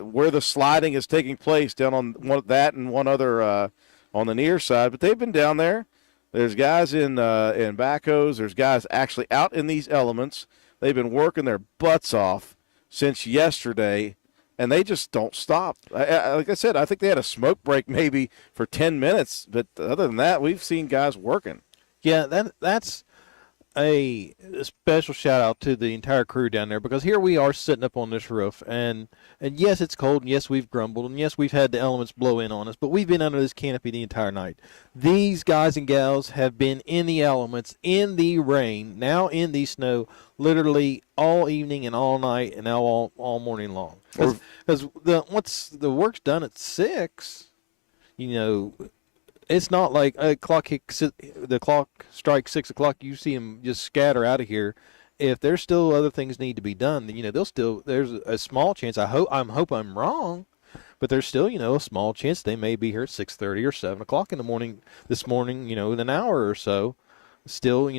where the sliding is taking place down on that and one other on the near side. But they've been down there. There's guys in backhoes. There's guys actually out in these elements. They've been working their butts off since yesterday, and they just don't stop. Like I said, I think they had a smoke break maybe for 10 minutes, but other than that, we've seen guys working. Yeah, that's a special shout out to the entire crew down there, because here we are sitting up on this roof, and yes, it's cold, and yes, we've grumbled, and yes, we've had the elements blow in on us, but we've been under this canopy the entire night. These guys and gals have been in the elements, in the rain, now in the snow, literally all evening and all night, and now all morning long. Because once the work's done at 6, it's not like the clock strikes 6 o'clock. You see them just scatter out of here. If there's still other things need to be done, then there's a small chance. I hope I'm wrong, but there's still a small chance they may be here at 6:30 or 7 o'clock in the morning this morning. In an hour or so, still,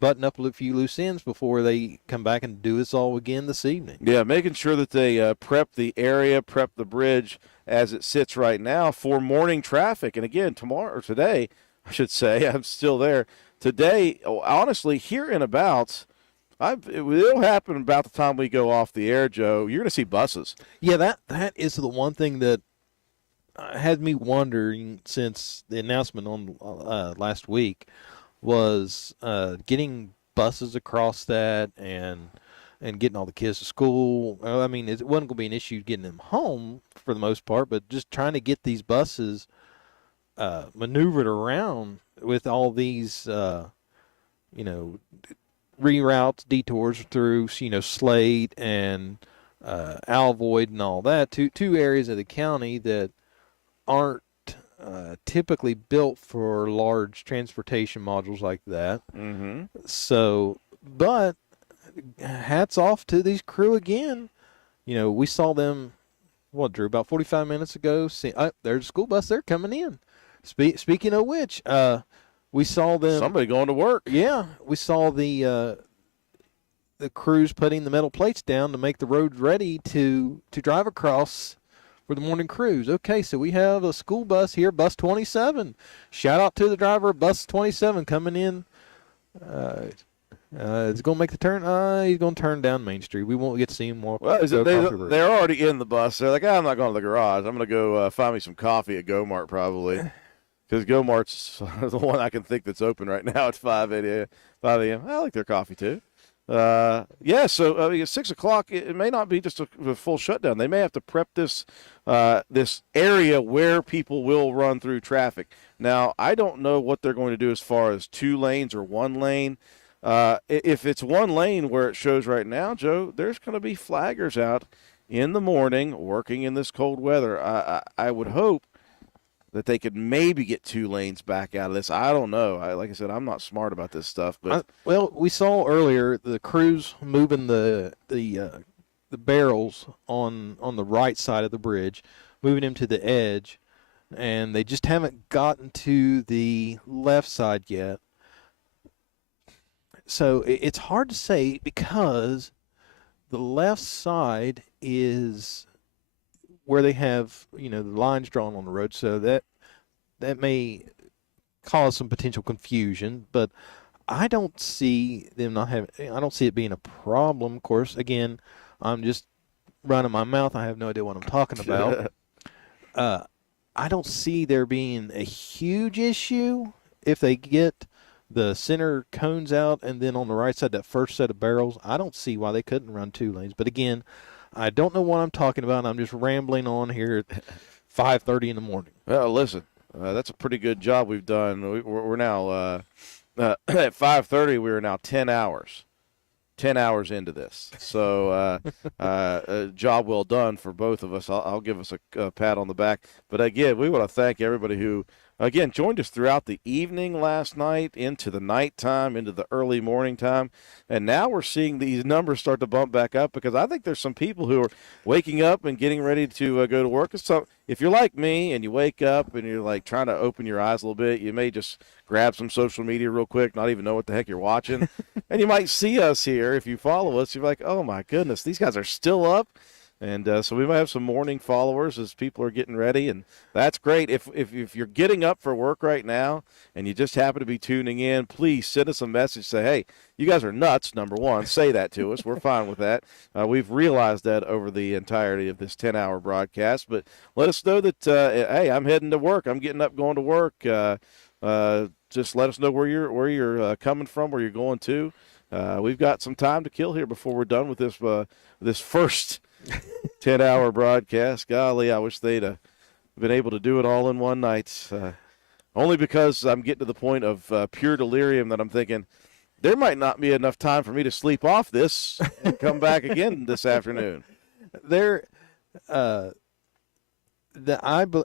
button up a few loose ends before they come back and do this all again this evening. Yeah, making sure that they prep the area, prep the bridge as it sits right now for morning traffic. And again, today, I should say, I'm still there. Today, honestly, here and about, it'll happen about the time we go off the air, Joe. You're going to see buses. Yeah, that is the one thing that had me wondering since the announcement on last week was getting buses across that and getting all the kids to school. I mean, it wasn't going to be an issue getting them home for the most part, but just trying to get these buses maneuvered around with all these, reroutes, detours through, Slate and Alvoid and all that, two areas of the county that aren't typically built for large transportation modules like that. Mm-hmm. So, but hats off to these crew again. We saw them, Drew, about 45 minutes ago. There's a school bus. They're coming in. Speaking of which, we saw them. Somebody going to work. Yeah, we saw the crews putting the metal plates down to make the roads ready to drive across for the morning cruise. Okay, so we have a school bus here, Bus 27. Shout out to the driver of Bus 27 coming in. Is going to make the turn? He's going to turn down Main Street. We won't get to see him walk. Well, they're already in the bus. They're like, I'm not going to the garage. I'm going to go find me some coffee at Go-Mart probably. Because Go-Mart's the one I can think that's open right now at 5 a.m. I like their coffee too. So at 6 o'clock, it may not be just a full shutdown. They may have to prep this area where people will run through traffic. Now, I don't know what they're going to do as far as 2 lanes or 1 lane. If it's 1 lane where it shows right now, Joe, there's going to be flaggers out in the morning working in this cold weather. I would hope that they could maybe get 2 lanes back out of this. I don't know. Like I said, I'm not smart about this stuff. But we saw earlier the crews moving the barrels on the right side of the bridge, moving them to the edge, and they just haven't gotten to the left side yet. So it's hard to say because the left side is where they have, the lines drawn on the road, so that may cause some potential confusion, but I don't see them I don't see it being a problem. Of course, again, I'm just running my mouth. I have no idea what I'm talking about. I don't see there being a huge issue if they get the center cones out and then on the right side, that first set of barrels. I don't see why they couldn't run 2 lanes, but again, I don't know what I'm talking about. I'm just rambling on here at 5:30 in the morning. Well, listen, that's a pretty good job we've done. We're now at 5:30. We are now 10 hours into this. So a job well done for both of us. I'll give us a pat on the back. But again, we want to thank everybody who, again, joined us throughout the evening last night, into the nighttime, into the early morning time. And now we're seeing these numbers start to bump back up because I think there's some people who are waking up and getting ready to go to work. So if you're like me and you wake up and you're like trying to open your eyes a little bit, you may just grab some social media real quick, not even know what the heck you're watching. And you might see us here. If you follow us, you're like, oh, my goodness, these guys are still up. And so we might have some morning followers as people are getting ready, and that's great. If you're getting up for work right now and you just happen to be tuning in, please send us a message. Say, hey, you guys are nuts, number one. Say that to us. We're fine with that. We've realized that over the entirety of this 10-hour broadcast. But let us know that, hey, I'm heading to work. I'm getting up, going to work. Just let us know where you're coming from, where you're going to. We've got some time to kill here before we're done with this first 10-hour broadcast. Golly, I wish they'd been able to do it all in one night. Only because I'm getting to the point of pure delirium that I'm thinking there might not be enough time for me to sleep off this and come back again this afternoon. I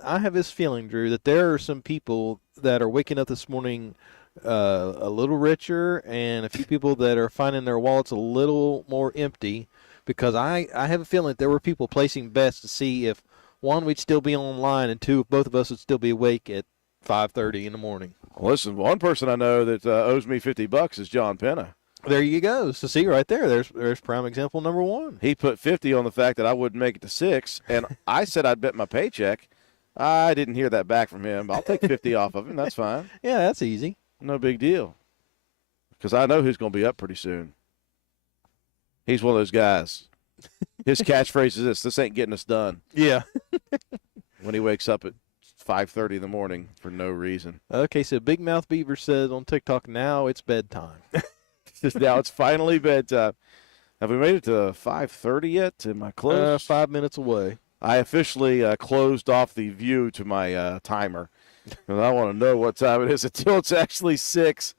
have this feeling, Drew, that there are some people that are waking up this morning a little richer, and a few people that are finding their wallets a little more empty. Because I have a feeling that there were people placing bets to see if, one, we'd still be online, and two, if both of us would still be awake at 5:30 in the morning. Well, listen, one person I know that owes me $50 is John Penna. There you go. So see right there, there's prime example number one. He put 50 on the fact that I wouldn't make it to 6, and I said I'd bet my paycheck. I didn't hear that back from him. I'll take 50 off of him. That's fine. Yeah, that's easy. No big deal. Because I know who's going to be up pretty soon. He's one of those guys. His catchphrase is this ain't getting us done, Yeah. when he wakes up at 5:30 in the morning for no reason. Okay, so Big Mouth Beaver says on TikTok, now it's bedtime. Now it's finally bedtime. Have we made it to 5:30 yet? Am I close? 5 minutes away. I officially closed off the view to my timer. And I want to know what time it is until it's actually 6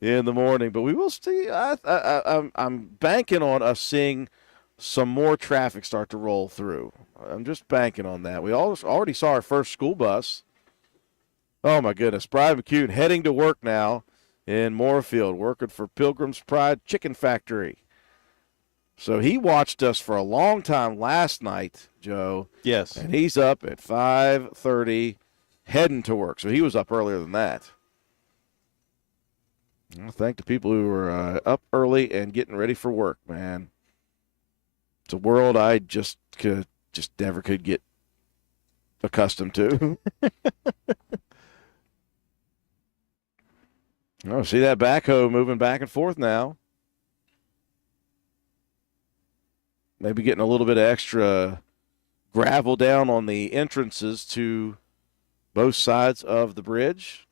in the morning. But we will see. I'm banking on us seeing some more traffic start to roll through. I'm just banking on that. We already saw our first school bus. Oh, my goodness. Brian McCune heading to work now in Moorfield, working for Pilgrim's Pride Chicken Factory. So he watched us for a long time last night, Joe. Yes. And he's up at 5:30 heading to work. So he was up earlier than that. Well, thank the people who were up early and getting ready for work, man. It's a world I just never could get accustomed to. Oh, see that backhoe moving back and forth now. Maybe getting a little bit of extra gravel down on the entrances to both sides of the bridge.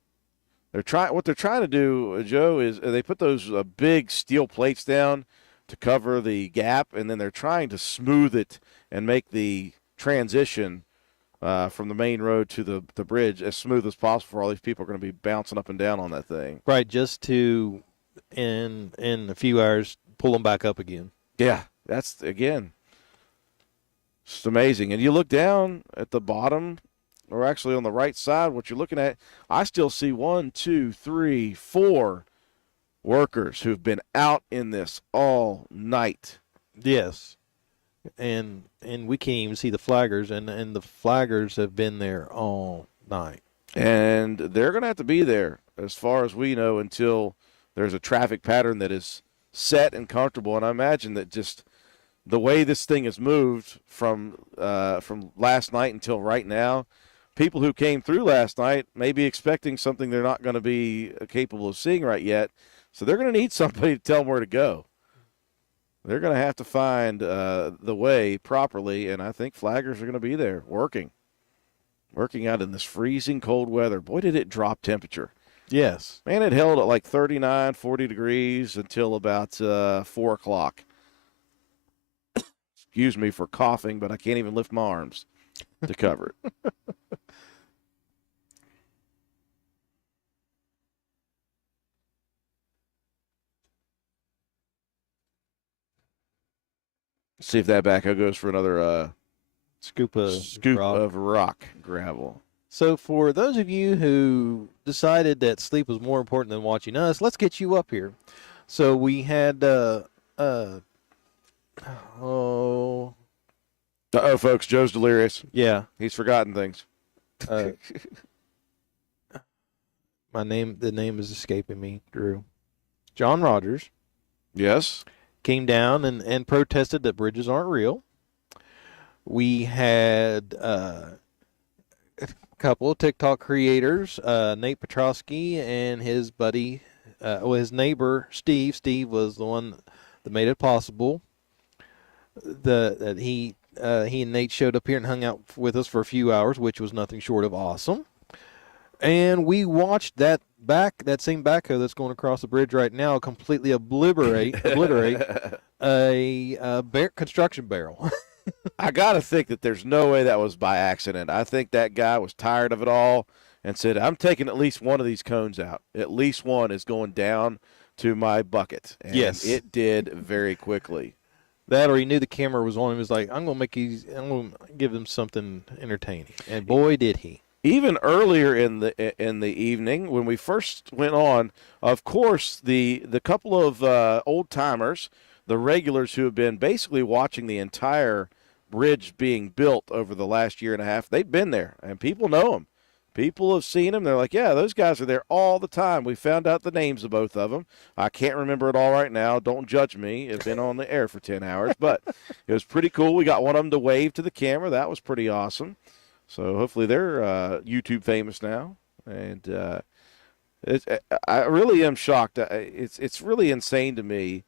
What they're trying to do, Joe, is they put those big steel plates down to cover the gap, and then they're trying to smooth it and make the transition from the main road to the bridge as smooth as possible for all these people are going to be bouncing up and down on that thing. Right, just to, in a few hours, pull them back up again. Yeah, that's, again, it's amazing. And you look down at the bottom, or actually on the right side, what you're looking at, I still see 1, 2, 3, 4 workers who've been out in this all night. Yes. And we can't even see the flaggers, and the flaggers have been there all night. And they're going to have to be there, as far as we know, until there's a traffic pattern that is set and comfortable. And I imagine that just the way this thing has moved from last night until right now, people who came through last night may be expecting something they're not going to be capable of seeing right yet. So they're going to need somebody to tell them where to go. They're going to have to find the way properly, and I think flaggers are going to be there working out in this freezing cold weather. Boy, did it drop temperature. Yes. Man, it held at like 39, 40 degrees until about 4 o'clock. Excuse me for coughing, but I can't even lift my arms to cover it. See if that backhoe goes for another Scoop scoop of rock gravel. So for those of you who decided that sleep was more important than watching us, let's get you up here. So we had Uh-oh, folks, Joe's delirious. yeah, He's forgotten things. the name is escaping me, Drew. John Rogers Yes. came down and protested that bridges aren't real. We had a couple of TikTok creators, Nate Petrosky and his buddy, his neighbor Steve. Steve was the one that made it possible. That he and Nate showed up here and hung out with us for a few hours, which was nothing short of awesome. And we watched that same backhoe that's going across the bridge right now completely obliterate a construction barrel. I got to think that there's no way that was by accident. I think that guy was tired of it all and said, I'm taking at least one of these cones out. At least one is going down to my bucket. And Yes. it did very quickly. That, or he knew the camera was on him. He was like, I'm going to give them something entertaining. And boy, did he. Even earlier in the evening, when we first went on, of course, the couple of old timers, the regulars who have been basically watching the entire bridge being built over the last year and a half, they've been there, and people know them. People have seen them. They're like, yeah, those guys are there all the time. We found out the names of both of them. I can't remember it all right now. Don't judge me. It's been on the air for 10 hours, but it was pretty cool. We got one of them to wave to the camera. That was pretty awesome. So hopefully they're YouTube famous now. And I really am shocked. It's really insane to me.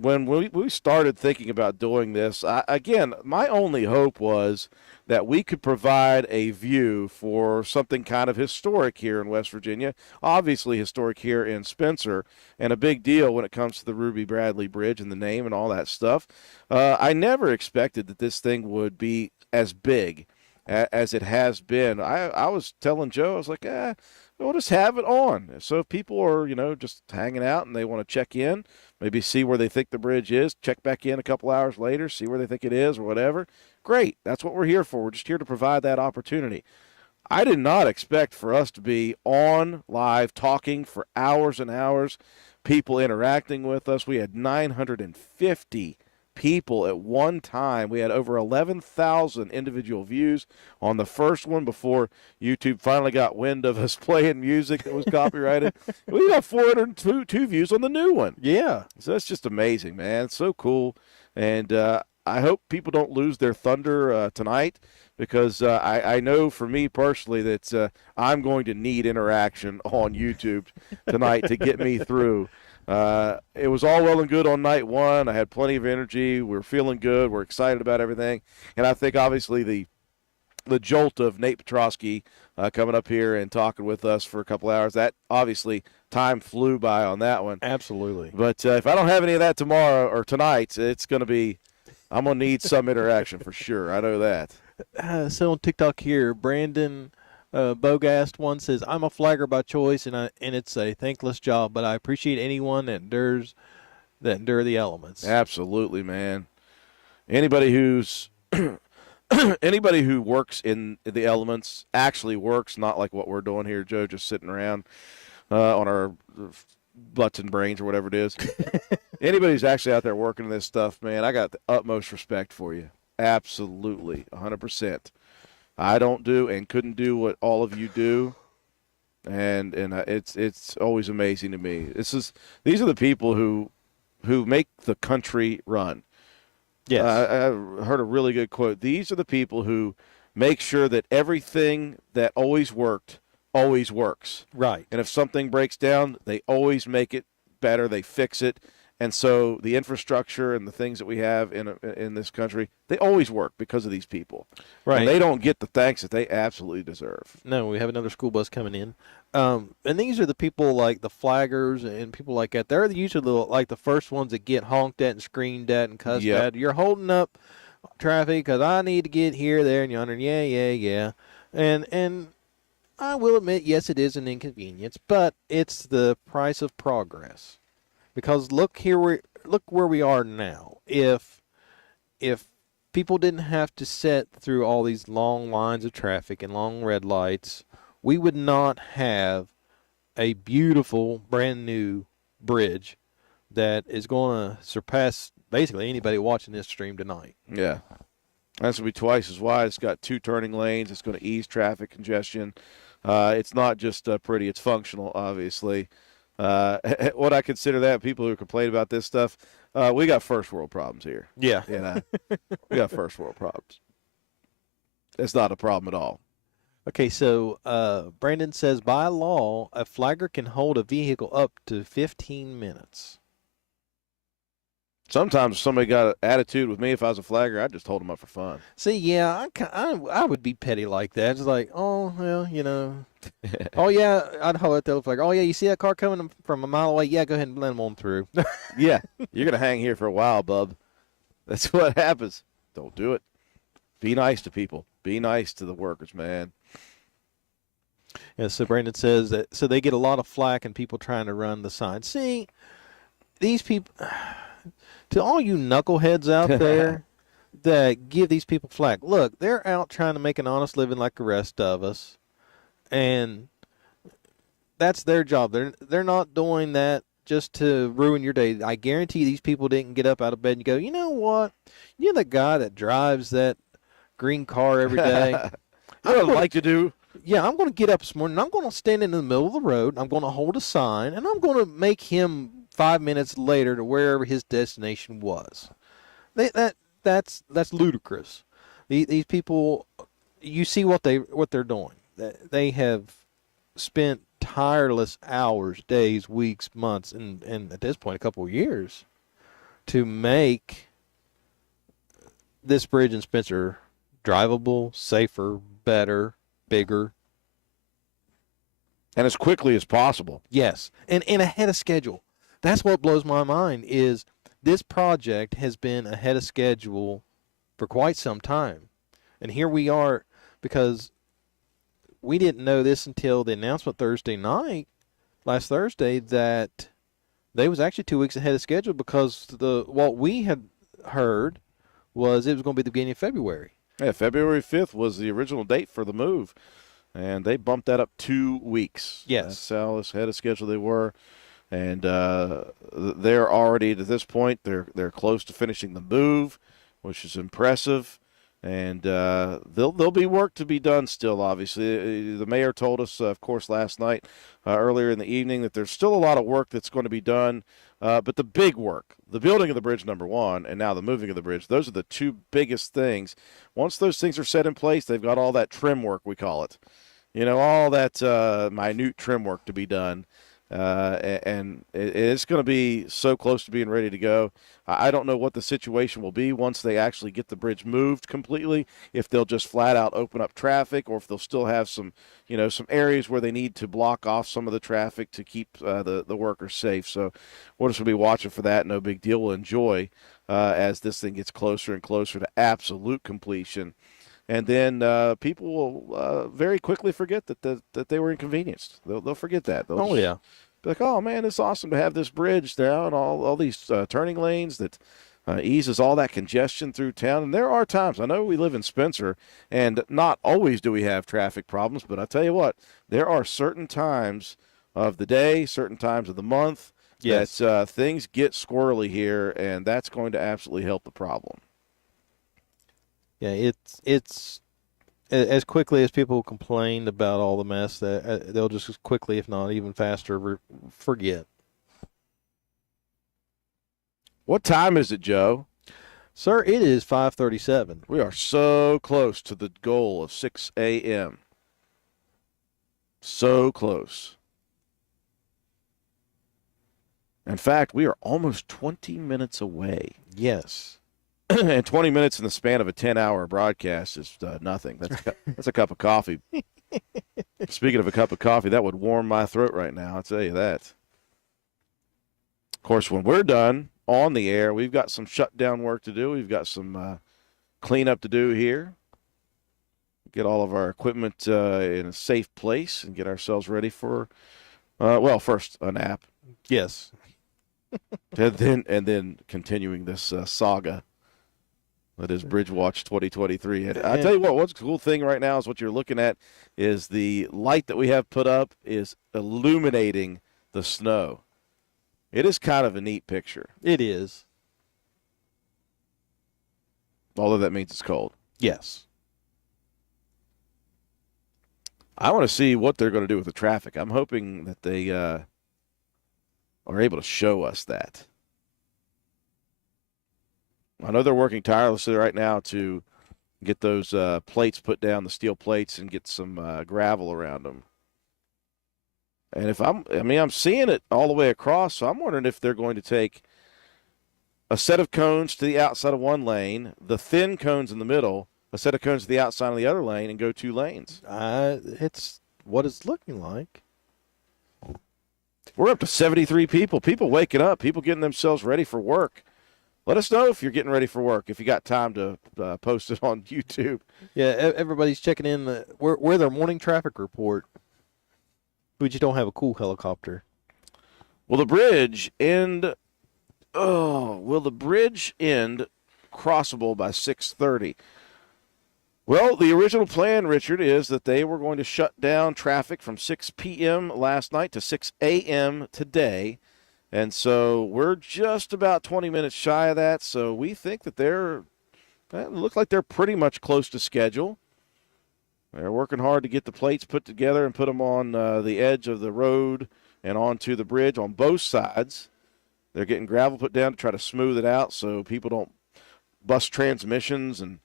When we started thinking about doing this, again, my only hope was that we could provide a view for something kind of historic here in West Virginia, obviously historic here in Spencer, and a big deal when it comes to the Ruby Bradley Bridge and the name and all that stuff. I never expected that this thing would be as big as it has been. I was telling Joe, I was like, we'll just have it on. So if people are, just hanging out and they want to check in, maybe see where they think the bridge is, check back in a couple hours later, see where they think it is or whatever. Great. That's what we're here for. We're just here to provide that opportunity. I did not expect for us to be on live talking for hours and hours, people interacting with us. We had 950 people at one time. We had over 11,000 individual views on the first one before YouTube finally got wind of us playing music that was copyrighted. We got 402 views on the new one. Yeah. So that's just amazing, man. It's so cool. And I hope people don't lose their thunder tonight, because I know for me personally that I'm going to need interaction on YouTube tonight to get me through. It was all well and good on night one. I had plenty of energy. We're feeling good. We're excited about everything. And I think obviously the jolt of Nate Petrosky coming up here and talking with us for a couple hours, that obviously time flew by on that one. Absolutely. But if I don't have any of that tomorrow or tonight, I'm going to need some interaction for sure. I know that. So on TikTok here, Brandon Bogast one says, I'm a flagger by choice, and it's a thankless job, but I appreciate anyone that endure the elements. Absolutely, man. Anybody who's anybody who works in the elements actually works, not like what we're doing here, Joe, just sitting around on our butts and brains or whatever it is. Anybody who's actually out there working this stuff, man, I got the utmost respect for you. Absolutely, 100%. I don't do and couldn't do what all of you do, and it's always amazing to me. These are the people who make the country run. Yes. I heard a really good quote. These are the people who make sure that everything that always worked always works. Right. And if something breaks down, they always make it better. They fix it. And so the infrastructure and the things that we have in this country, they always work because of these people. Right. And they don't get the thanks that they absolutely deserve. No, we have another school bus coming in. And these are the people like the flaggers and people like that. They're usually the first ones that get honked at and screamed at and cussed at. You're holding up traffic because I need to get here, there, and yonder. Yeah. And I will admit, yes, it is an inconvenience, but it's the price of progress. Because look where we are now. If people didn't have to sit through all these long lines of traffic and long red lights, we would not have a beautiful brand new bridge that is going to surpass basically anybody watching this stream tonight. Yeah. That's going to be twice as wide. It's got 2 turning lanes. It's going to ease traffic congestion. It's not just pretty. It's functional, obviously. What I consider that, people who complain about this stuff, we got first world problems here. Yeah. We got first world problems. It's not a problem at all. Okay, so Brandon says, by law, a flagger can hold a vehicle up to 15 minutes. Sometimes if somebody got an attitude with me, if I was a flagger, I'd just hold them up for fun. See, yeah, I would be petty like that. It's like, oh, well, oh, yeah, I'd holler at the other flagger. Oh, yeah, you see that car coming from a mile away? Yeah, go ahead and let them on through. Yeah, you're going to hang here for a while, bub. That's what happens. Don't do it. Be nice to people. Be nice to the workers, man. Yeah, so Brandon says that, so they get a lot of flack and people trying to run the sign. See, these people... To all you knuckleheads out there that give these people flack, look, they're out trying to make an honest living like the rest of us, and that's their job. They're not doing that just to ruin your day. I guarantee these people didn't get up out of bed and go, you know what? You're the guy that drives that green car every day. I would like to do. yeah, I'm going to get up this morning. I'm going to stand in the middle of the road. I'm going to hold a sign, and I'm going to make him 5 minutes later to wherever his destination was. That's ludicrous. These people, you see what they're doing. They have spent tireless hours, days, weeks, months, and at this point a couple of years to make this bridge in Spencer drivable, safer, better, bigger. And as quickly as possible. Yes, and ahead of schedule. That's what blows my mind is this project has been ahead of schedule for quite some time. And here we are, because we didn't know this until the announcement Thursday night, last Thursday, that they was actually 2 weeks ahead of schedule, because what we had heard was it was going to be the beginning of February. Yeah, February 5th was the original date for the move, and they bumped that up 2 weeks. Yes. That's how ahead of schedule they were. And they're already, at this point, they're close to finishing the move, which is impressive. And there'll be work to be done still, obviously. The mayor told us, of course, last night, earlier in the evening, that there's still a lot of work that's going to be done. But the big work, the building of the bridge, number one, and now the moving of the bridge, those are the two biggest things. Once those things are set in place, they've got all that trim work, we call it. All that minute trim work to be done. And it's going to be so close to being ready to go. I don't know what the situation will be once they actually get the bridge moved completely, if they'll just flat out open up traffic, or if they'll still have some areas where they need to block off some of the traffic to keep the workers safe. So we'll just be watching for that. No big deal. We'll enjoy as this thing gets closer and closer to absolute completion. And then people will very quickly forget that they were inconvenienced. They'll forget that. They'll Yeah. be like, oh, man, it's awesome to have this bridge there and all these turning lanes that eases all that congestion through town. And there are times, I know we live in Spencer, and not always do we have traffic problems, but I tell you what, there are certain times of the day, certain times of the month Yes. that things get squirrely here, and that's going to absolutely help the problem. Yeah, it's as quickly as people complained about all the mess, that they'll just as quickly, if not even faster, forget. What time is it, Joe? Sir, it is 5:37. We are so close to the goal of 6 a.m. So close. In fact, we are almost 20 minutes away. Yes. And 20 minutes in the span of a 10-hour broadcast is nothing. That's a cup of coffee. Speaking of a cup of coffee, that would warm my throat right now, I'll tell you that. Of course, when we're done on the air, we've got some shutdown work to do. We've got some cleanup to do here. Get all of our equipment in a safe place and get ourselves ready for, first a nap. Yes. and then continuing this saga that is Bridgewatch 2023. And I tell you what's the cool thing right now is what you're looking at is the light that we have put up is illuminating the snow. It is kind of a neat picture, It is. although that means it's cold. Yes. I want to see what they're going to do with the traffic. I'm hoping that they are able to show us that. I know they're working tirelessly right now to get those plates put down, the steel plates, and get some gravel around them. And I'm seeing it all the way across, so I'm wondering if they're going to take a set of cones to the outside of one lane, the thin cones in the middle, a set of cones to the outside of the other lane, and go 2 lanes. It's what it's looking like. We're up to 73 people. People waking up, people getting themselves ready for work. Let us know if you're getting ready for work, if you got time to post it on YouTube. Yeah, everybody's checking in. We're their morning traffic report. We just don't have a cool helicopter. Will the bridge end crossable by 6:30? Well, the original plan, Richard, is that they were going to shut down traffic from 6 p.m. last night to 6 a.m. today. And so we're just about 20 minutes shy of that. So we think that it looks like they're pretty much close to schedule. They're working hard to get the plates put together and put them on the edge of the road and onto the bridge on both sides. They're getting gravel put down to try to smooth it out so people don't bust transmissions and,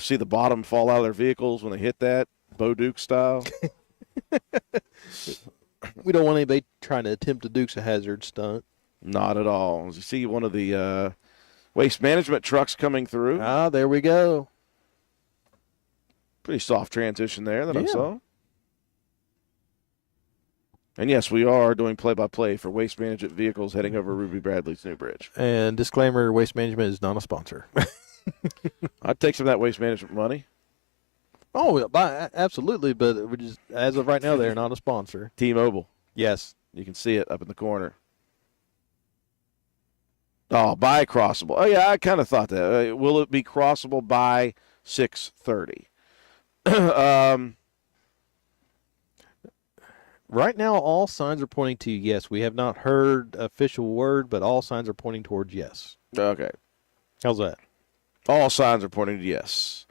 see the bottom fall out of their vehicles when they hit that, Bo Duke style. We don't want anybody trying to attempt a Dukes of Hazzard stunt. Not at all. As you see one of the waste management trucks coming through. Ah, there we go. Pretty soft transition there that I Yeah. saw. And yes, we are doing play-by-play for waste management vehicles heading over Ruby Bradley's new bridge. And disclaimer, Waste Management is not a sponsor. I'd take some of that waste management money. Oh, absolutely, but we just, as of right now, they're not a sponsor. T-Mobile. Yes. You can see it up in the corner. Oh, by crossable. Oh, yeah, I kind of thought that. Will it be crossable by 6:30? Right now, all signs are pointing to yes. We have not heard official word, but all signs are pointing towards yes. Okay. How's that? All signs are pointing to yes.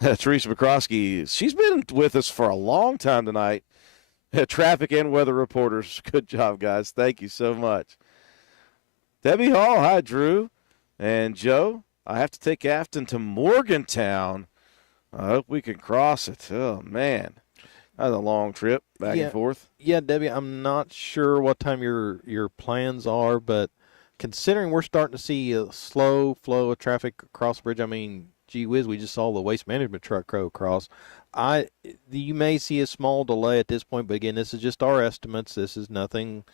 Teresa McCroskey, she's been with us for a long time tonight. Traffic and weather reporters. Good job, guys. Thank you so much. Debbie Hall, hi, Drew. And Joe, I have to take Afton to Morgantown. I hope we can cross it. Oh, man. That was a long trip back Yeah. and forth. Yeah, Debbie, I'm not sure what time your plans are, but considering we're starting to see a slow flow of traffic across the bridge, I mean, gee whiz, we just saw the waste management truck go across. You may see a small delay at this point, but again, this is just our estimates. This is nothing,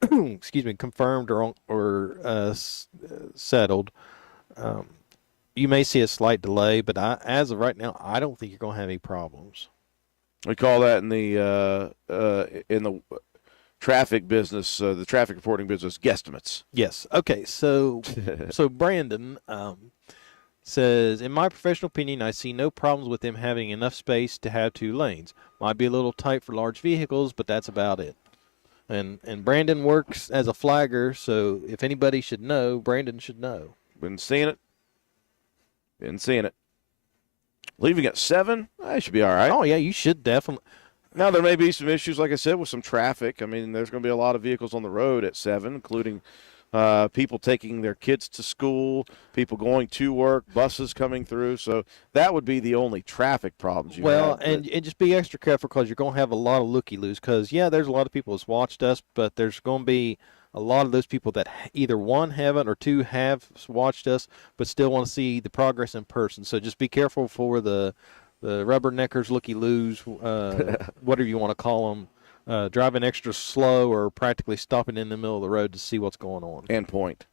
excuse me, confirmed or settled. You may see a slight delay, but as of right now, I don't think you're going to have any problems. We call that in the traffic business, the traffic reporting business, guesstimates. Yes. Okay. So Brandon says, in my professional opinion, I see no problems with them having enough space to have 2 lanes. Might be a little tight for large vehicles, but that's about it. And Brandon works as a flagger, so if anybody should know, Brandon should know. Been seeing it. Leaving at 7, I should be all right. Oh yeah, you should definitely. Now, there may be some issues, like I said, with some traffic. I mean, there's going to be a lot of vehicles on the road at 7, including people taking their kids to school, people going to work, buses coming through. So that would be the only traffic problems you Well, have. and just be extra careful because you're going to have a lot of looky-loos. Because, yeah, there's a lot of people that's watched us, but there's going to be a lot of those people that either, 1, haven't, or 2, have watched us, but still want to see the progress in person. So just be careful for the rubberneckers, looky-loos, whatever you want to call them, driving extra slow or practically stopping in the middle of the road to see what's going on. And point.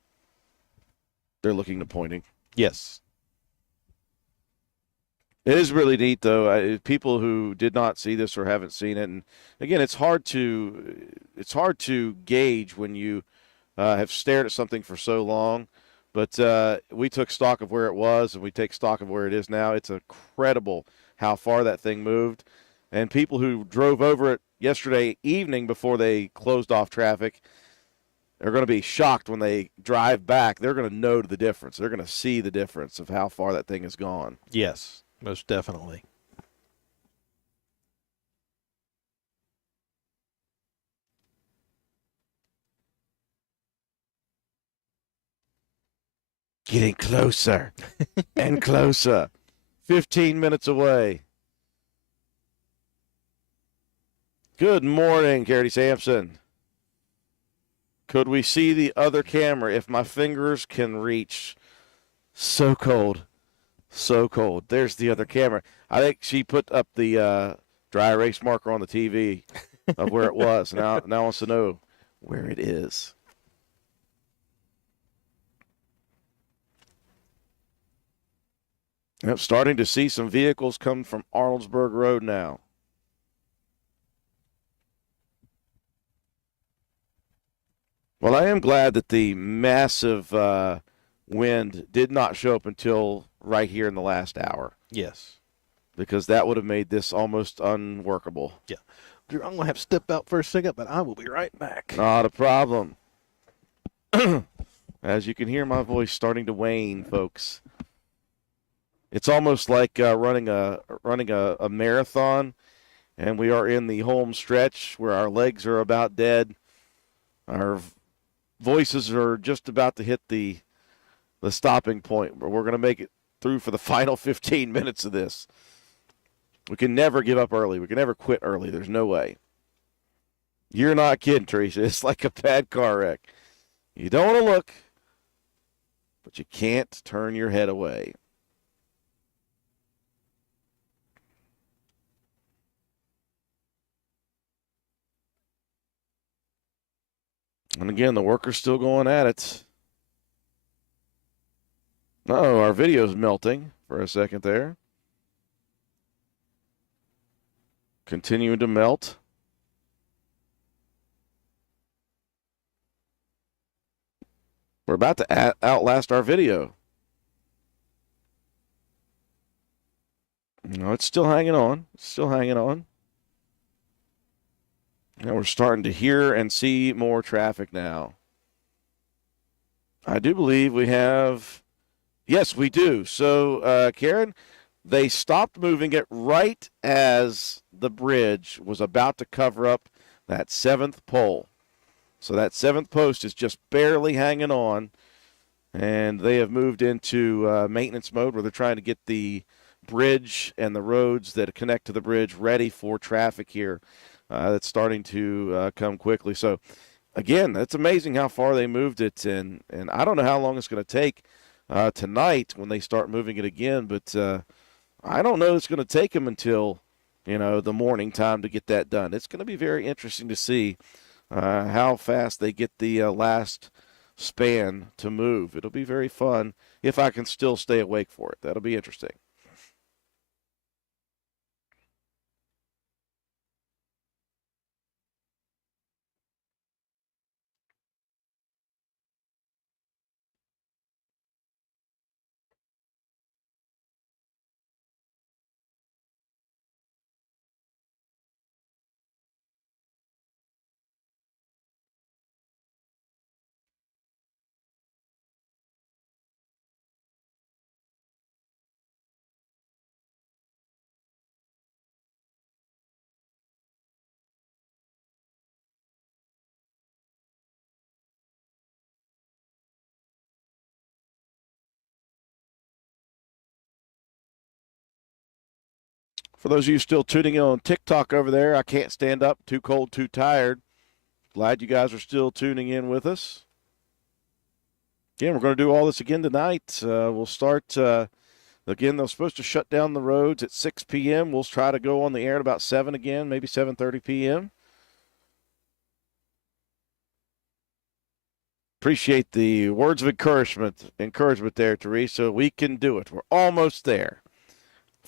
They're looking to pointing. Yes. It is really neat, though. People who did not see this or haven't seen it, and again, it's hard to gauge when you have stared at something for so long. But we took stock of where it was, and we take stock of where it is now. It's incredible how far that thing moved. And people who drove over it yesterday evening before they closed off traffic are going to be shocked when they drive back. They're going to know the difference. They're going to see the difference of how far that thing has gone. Yes, most definitely. Getting closer and closer. 15 minutes away. Good morning, Garrity Sampson. Could we see the other camera if my fingers can reach? So cold. So cold. There's the other camera. I think she put up the dry erase marker on the TV of where it was. Now wants to know where it is. Yep, starting to see some vehicles come from Arnoldsburg Road now. Well, I am glad that the massive wind did not show up until right here in the last hour, Yes. because that would have made this almost unworkable. Drew, I'm going to have to step out for a second, but I will be right back. Not a problem. As you can hear my voice starting to wane, folks. It's almost like running a marathon, and we are in the home stretch where our legs are about dead. Our voices are just about to hit the stopping point, but we're going to make it through for the final 15 minutes of this. We can never give up early. We can never quit early. There's no way. You're not kidding, Teresa. It's like a bad car wreck. You don't want to look, but you can't turn your head away. And again, the worker's still going at it. Uh-oh, our video's melting for a second there. Continuing to melt. We're about to outlast our video. No, it's still hanging on. It's still hanging on. And we're starting to hear and see more traffic now. I do believe we have. Yes, we do. So, Karen, they stopped moving it right as the bridge was about to cover up that 7th pole. So that 7th post is just barely hanging on, and they have moved into maintenance mode where they're trying to get the bridge and the roads that connect to the bridge ready for traffic here. That's starting to come quickly. So, again, that's amazing how far they moved it, and I don't know how long it's going to take tonight when they start moving it again, but I don't know it's going to take them until, the morning time to get that done. It's going to be very interesting to see how fast they get the last span to move. It'll be very fun if I can still stay awake for it. That'll be interesting. For those of you still tuning in on TikTok over there, I can't stand up. Too cold, too tired. Glad you guys are still tuning in with us. Again, we're going to do all this again tonight. We'll start, again, they're supposed to shut down the roads at 6 p.m. We'll try to go on the air at about 7 again, maybe 7:30 p.m. Appreciate the words of encouragement there, Teresa. We can do it. We're almost there.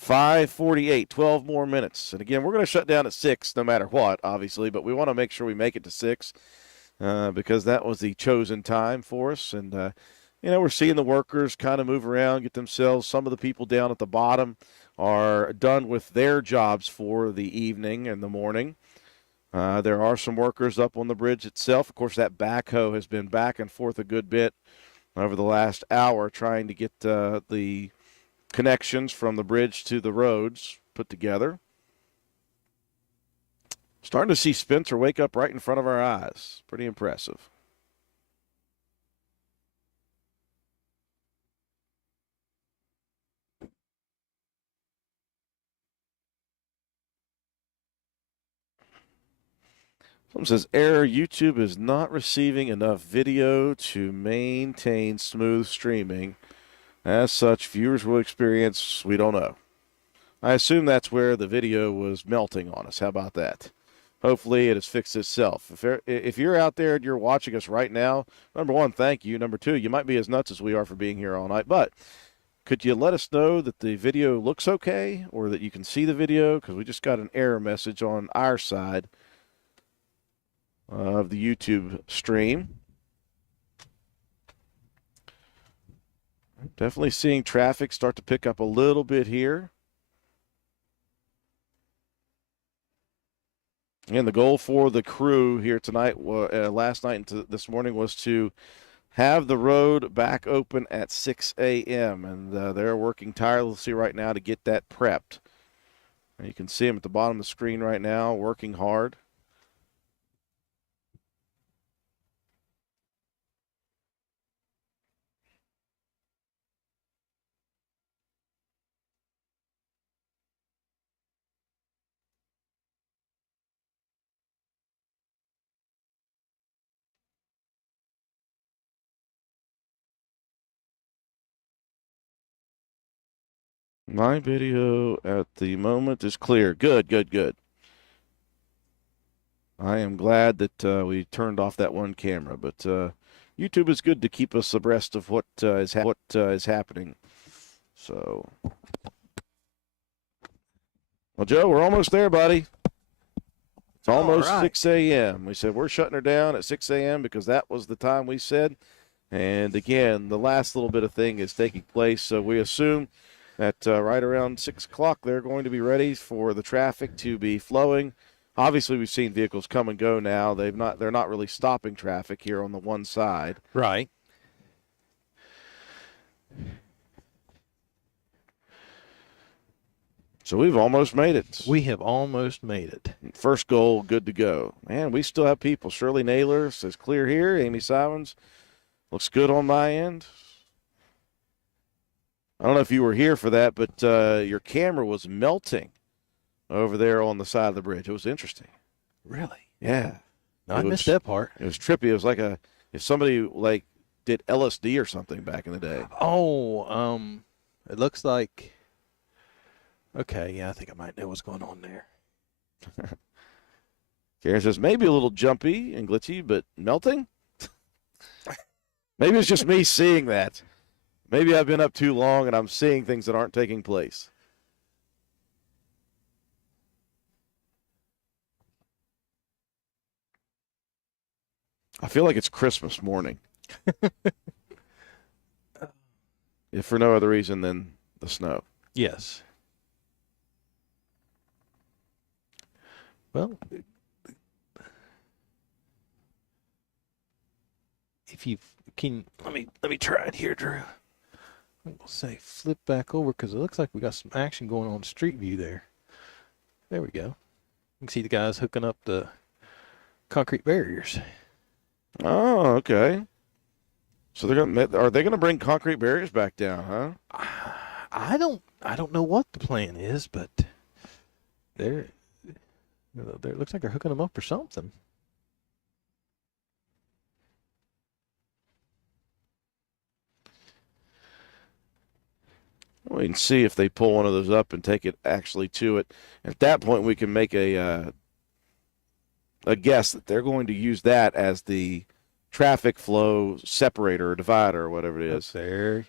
5:48, 12 more minutes. And again, we're going to shut down at 6 no matter what, obviously, but we want to make sure we make it to 6 because that was the chosen time for us. And, we're seeing the workers kind of move around, get themselves. Some of the people down at the bottom are done with their jobs for the evening and the morning. There are some workers up on the bridge itself. Of course, that backhoe has been back and forth a good bit over the last hour trying to get the connections from the bridge to the roads put together. Starting to see Spencer wake up right in front of our eyes. Pretty impressive. Someone says, error, YouTube is not receiving enough video to maintain smooth streaming. As such, viewers will experience, we don't know. I assume that's where the video was melting on us. How about that? Hopefully it has fixed itself. If you're out there and you're watching us right now, number one, thank you. Number two, you might be as nuts as we are for being here all night. But could you let us know that the video looks okay or that you can see the video? Because we just got an error message on our side of the YouTube stream. Definitely seeing traffic start to pick up a little bit here. And the goal for the crew here tonight, last night and this morning, was to have the road back open at 6 a.m. And they're working tirelessly right now to get that prepped. And you can see them at the bottom of the screen right now, working hard. My video at the moment is clear. Good, good, good. I am glad that we turned off that one camera, but YouTube is good to keep us abreast of what is happening. So, well, Joe, we're almost there, buddy. It's almost right. 6 a.m. We said we're shutting her down at 6 a.m. because that was the time we said. And again, the last little bit of thing is taking place, so we assume that right around 6 o'clock they're going to be ready for the traffic to be flowing. Obviously, we've seen vehicles come and go now. They're not really stopping traffic here on the one side. Right. So we've almost made it. We have almost made it. First goal, good to go. Man, we still have people. Shirley Naylor says clear here. Amy Simons looks good on my end. I don't know if you were here for that, but your camera was melting over there on the side of the bridge. It was interesting. Really? Yeah. No, I It missed was- that part. It was trippy. It was like if somebody like did LSD or something back in the day. Oh, it looks like. Okay, yeah, I think I might know what's going on there. Karen says maybe a little jumpy and glitchy, but melting? Maybe it's just me seeing that. Maybe I've been up too long and I'm seeing things that aren't taking place. I feel like it's Christmas morning. If for no other reason than the snow. Yes. Well, if you can, let me try it here, Drew. I'm gonna say flip back over because it looks like we got some action going on Street View there. There we go. You can see the guys hooking up the concrete barriers. Oh, okay. So are they gonna bring concrete barriers back down, huh? I don't know what the plan is, but they're it looks like they're hooking them up or something. We can see if they pull one of those up and take it actually to it. At that point, we can make a guess that they're going to use that as the traffic flow separator or divider or whatever it is. They're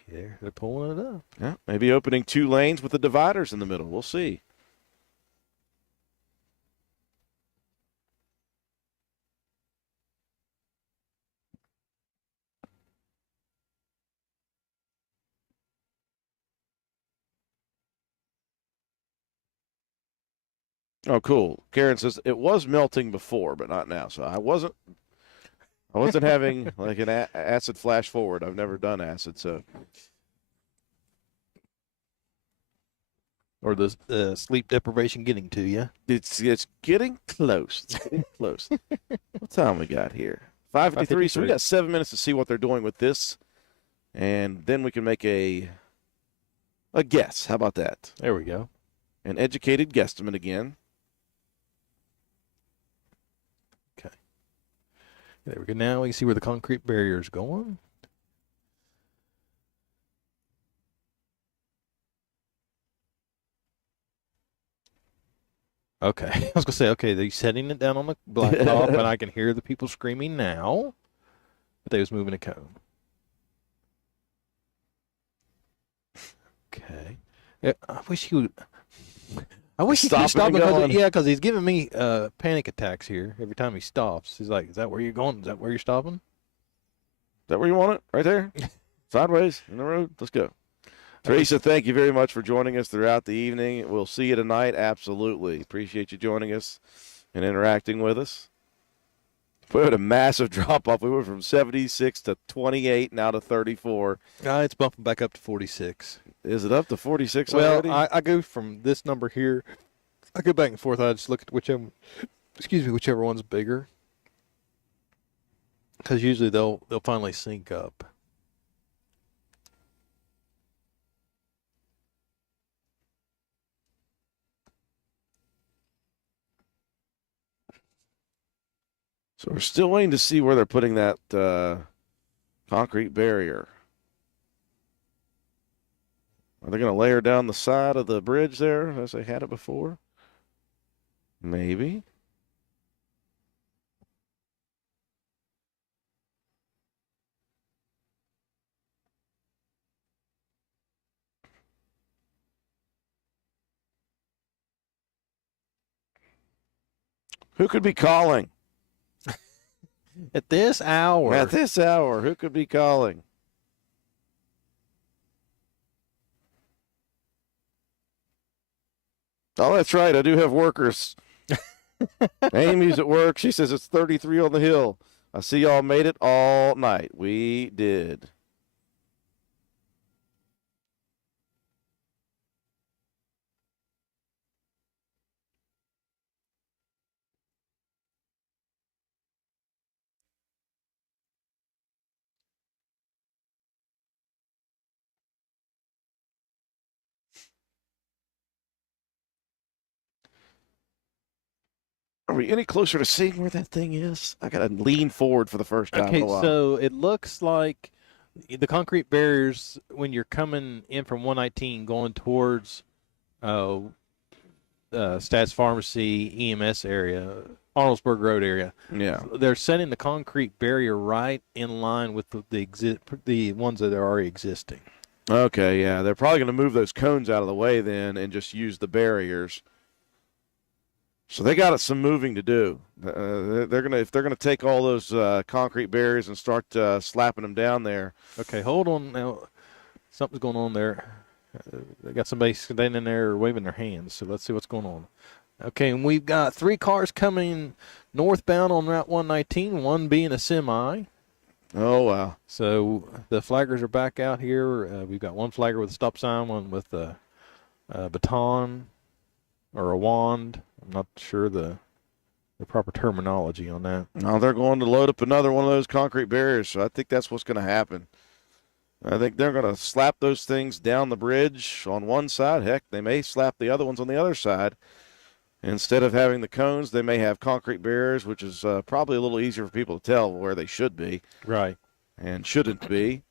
pulling it up. Yeah, maybe opening 2 lanes with the dividers in the middle. We'll see. Oh, cool. Karen says it was melting before, but not now. So I wasn't having like an acid flash forward. I've never done acid, so Or the sleep deprivation getting to you. it's getting close. It's getting close. What time we got here? 5:53. So we 5:53. got 7 minutes to see what they're doing with this, and then we can make a guess. How about that? There we go. An educated guesstimate again. There we go. Now we can see where the concrete barrier is going. Okay. I was going to say, okay, they're setting it down on the blacktop, and I can hear the people screaming now. But they was moving a cone. Okay. Yeah, I wish he would. I wish he could Stopping stop and because going. because he's giving me panic attacks here every time he stops. He's like, "Is that where you're going? Is that where you're stopping?" Is that where you want it? Right there? Sideways in the road? Let's go. Teresa, thank you very much for joining us throughout the evening. We'll see you tonight. Absolutely. Appreciate you joining us and interacting with us. We had a massive drop off. We went from 76 to 28, now to 34. It's bumping back up to 46. Is it up to 46 Well, already? I go from this number here. I go back and forth. I just look at whichever one's bigger, because usually they'll finally sync up. So we're still waiting to see where they're putting that concrete barrier. Are they going to layer down the side of the bridge there as they had it before? Maybe. Who could be calling? At this hour. At this hour, who could be calling? Oh, that's right. I do have workers. Amy's at work. She says it's 33 on the hill. I see y'all made it all night. We did. Are we any closer to seeing where that thing is? I gotta lean forward for the first time Okay, in a while. so it looks like the concrete barriers when you're coming in from 119 going towards Stats Pharmacy EMS area, Arnoldesburg Road area. Yeah. They're setting the concrete barrier right in line with the ones that are already existing. Okay, yeah. They're probably gonna move those cones out of the way then and just use the barriers. So they got some moving to do. If they're gonna take all those concrete barriers and start slapping them down there. Okay, hold on now. Something's going on there. They got somebody standing there waving their hands. So let's see what's going on. Okay, and we've got 3 cars coming northbound on Route 119, one being a semi. Oh wow. So the flaggers are back out here. We've got one flagger with a stop sign, one with a baton or a wand. I'm not sure the proper terminology on that. Now they're going to load up another one of those concrete barriers, so I think that's what's going to happen. I think they're going to slap those things down the bridge on one side. Heck, they may slap the other ones on the other side. Instead of having the cones, they may have concrete barriers, which is probably a little easier for people to tell where they should be Right. and shouldn't be.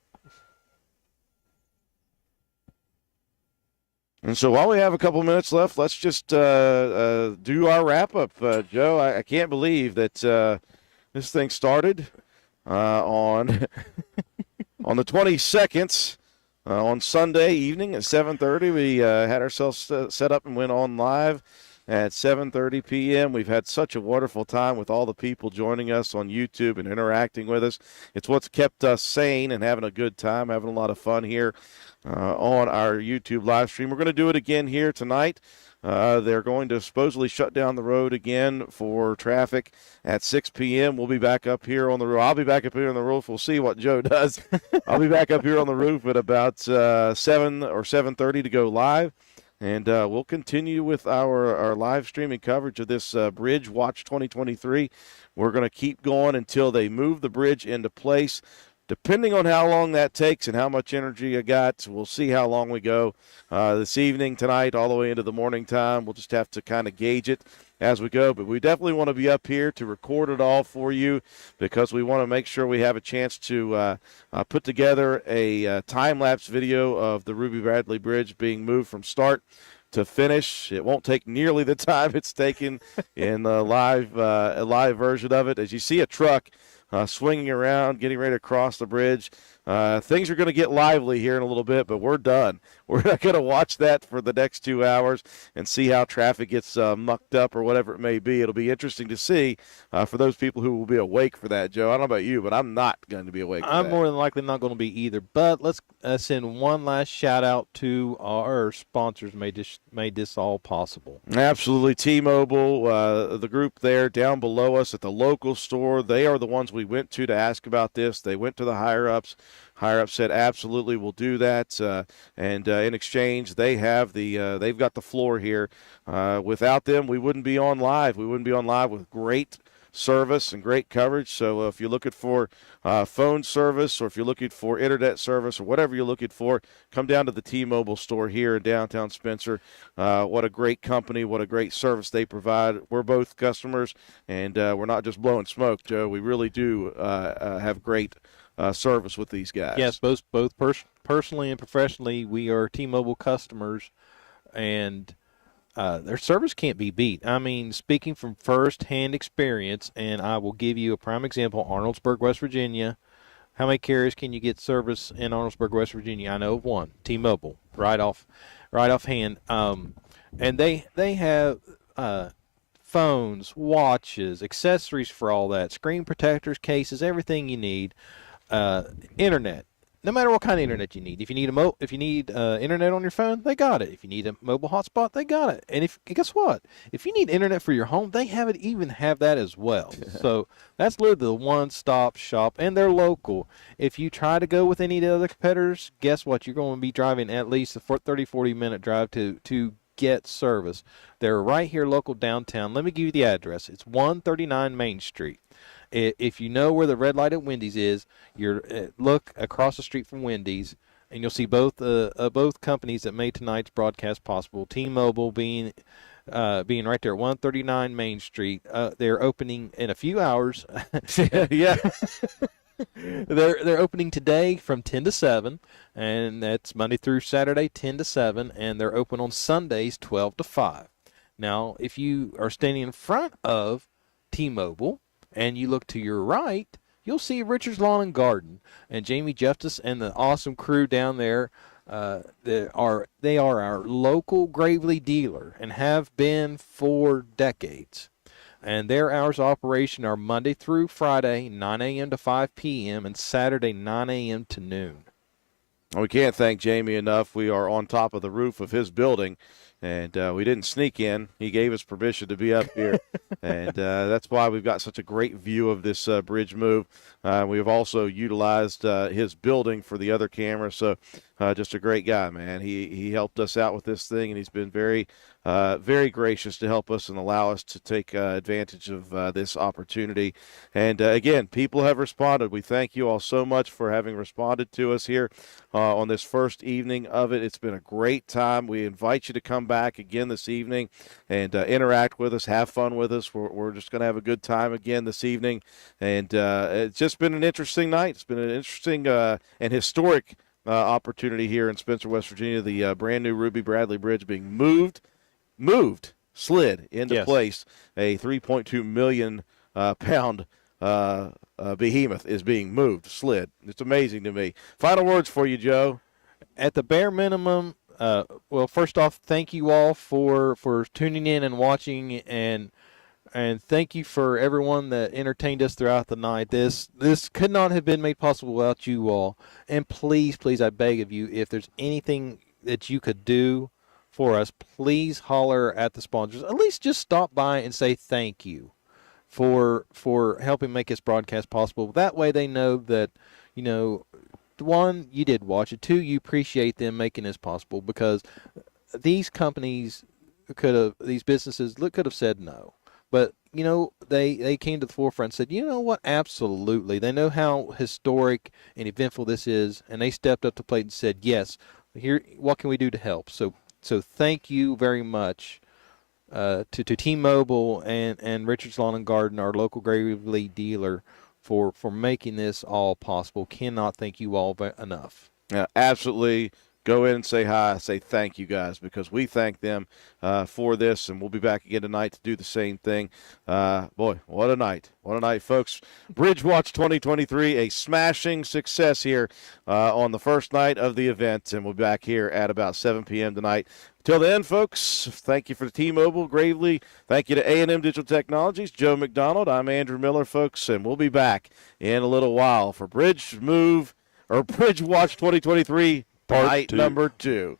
And so while we have a couple minutes left, let's just do our wrap-up. Joe, I can't believe that this thing started on on the 22nd on Sunday evening at 7:30. We had ourselves set up and went on live at 7:30 p.m. We've had such a wonderful time with all the people joining us on YouTube and interacting with us. It's what's kept us sane and having a good time, having a lot of fun here on our YouTube live stream. We're going to do it again here tonight. They're going to supposedly shut down the road again for traffic at 6 p.m. We'll be back up here on the roof. I'll be back up here on the roof. We'll see what Joe does. I'll be back up here on the roof at about 7 or 7:30 to go live. And we'll continue with our live streaming coverage of this Bridge Watch 2023. We're going to keep going until they move the bridge into place. Depending on how long that takes and how much energy I got, we'll see how long we go this evening, tonight, all the way into the morning time. We'll just have to kind of gauge it as we go. But we definitely want to be up here to record it all for you because we want to make sure we have a chance to put together a time-lapse video of the Ruby Bradley Bridge being moved from start to finish. It won't take nearly the time it's taken in the live version of it. As you see a truck swinging around, getting ready to cross the bridge. things are going to get lively here in a little bit, but we're done. We're not going to watch that for the next 2 hours and see how traffic gets mucked up or whatever it may be. It'll be interesting to see for those people who will be awake for that, Joe. I don't know about you, but I'm not going to be awake for I'm that. more than likely not going to be either. But let's send one last shout out to our sponsors made this all possible. Absolutely. T-Mobile, the group there down below us at the local store, they are the ones we went to ask about this. They went to the higher-ups. Higher-ups said, absolutely, we'll do that. And in exchange, they've got the floor here. Without them, we wouldn't be on live. We wouldn't be on live with great service and great coverage. So if you're looking for phone service or if you're looking for internet service or whatever you're looking for, come down to the T-Mobile store here in downtown Spencer. What a great company, what a great service they provide. We're both customers, and we're not just blowing smoke, Joe. We really do have great service with these guys. Yes, both personally and professionally, we are T-Mobile customers, and their service can't be beat. I mean, speaking from first-hand experience, and I will give you a prime example, Arnoldsburg, West Virginia. How many carriers can you get service in Arnoldsburg, West Virginia? I know of one, T-Mobile, right off hand. And they have phones, watches, accessories for all that, screen protectors, cases, everything you need. Internet, no matter what kind of internet you need. If you need internet on your phone, they got it. If you need a mobile hotspot, they got it. And guess what? If you need internet for your home, they even have that as well. So that's literally the one-stop shop, and they're local. If you try to go with any of the other competitors, guess what? You're going to be driving at least a 30-40 minute drive to get service. They're right here local downtown. Let me give you the address. It's 139 Main Street. If you know where the red light at Wendy's is, look across the street from Wendy's, and you'll see both companies that made tonight's broadcast possible. T-Mobile being right there at 139 Main Street. They're opening in a few hours. Yeah. They're opening today from 10 to 7, and that's Monday through Saturday, 10 to 7, and they're open on Sundays, 12 to 5. Now, if you are standing in front of T-Mobile and you look to your right, you'll see Richard's Lawn and Garden, and Jamie Justice and the awesome crew down there. They are our local Gravely dealer and have been for decades. And their hours of operation are Monday through Friday, 9 a.m. to 5 p.m., and Saturday, 9 a.m. to noon. We can't thank Jamie enough. We are on top of the roof of his building, and we didn't sneak in. He gave us permission to be up here, and that's why we've got such a great view of this bridge move. We have also utilized his building for the other camera, so just a great guy, man. He helped us out with this thing, and he's been very gracious to help us and allow us to take advantage of this opportunity. And again, people have responded. We thank you all so much for having responded to us here on this first evening of it. It's been a great time. We invite you to come back again this evening and interact with us, have fun with us. We're just going to have a good time again this evening. And it's just been an interesting night. It's been an interesting and historic opportunity here in Spencer, West Virginia. The brand new Ruby Bradley Bridge being slid into place. A 3.2 million pound behemoth is being slid. It's amazing to me. Final words for you, Joe. At the bare minimum, well, first off, thank you all for tuning in and watching, and thank you for everyone that entertained us throughout the night. This could not have been made possible without you all. And please, I beg of you, if there's anything that you could do for us, please holler at the sponsors. At least just stop by and say thank you for helping make this broadcast possible. That way they know that, one, you did watch it. Two, you appreciate them making this possible, because these companies these businesses could have said no. But, they came to the forefront and said, you know what, absolutely. They know how historic and eventful this is, and they stepped up to the plate and said, yes, here, what can we do to help? So thank you very much to T-Mobile and Richard's Lawn and Garden, our local Gravely dealer, for making this all possible. Cannot thank you all enough. Absolutely. go in and say hi, say thank you guys, because we thank them for this, and we'll be back again tonight to do the same thing. Boy, what a night. What a night, folks. Bridge Watch 2023, a smashing success here on the first night of the event, and we'll be back here at about 7 p.m. tonight. Till then, folks, thank you for T-Mobile, Gravely. Thank you to A&M Digital Technologies, Joe McDonald. I'm Andrew Miller, folks, and we'll be back in a little while for Bridge Watch 2023, Part night 2. number 2.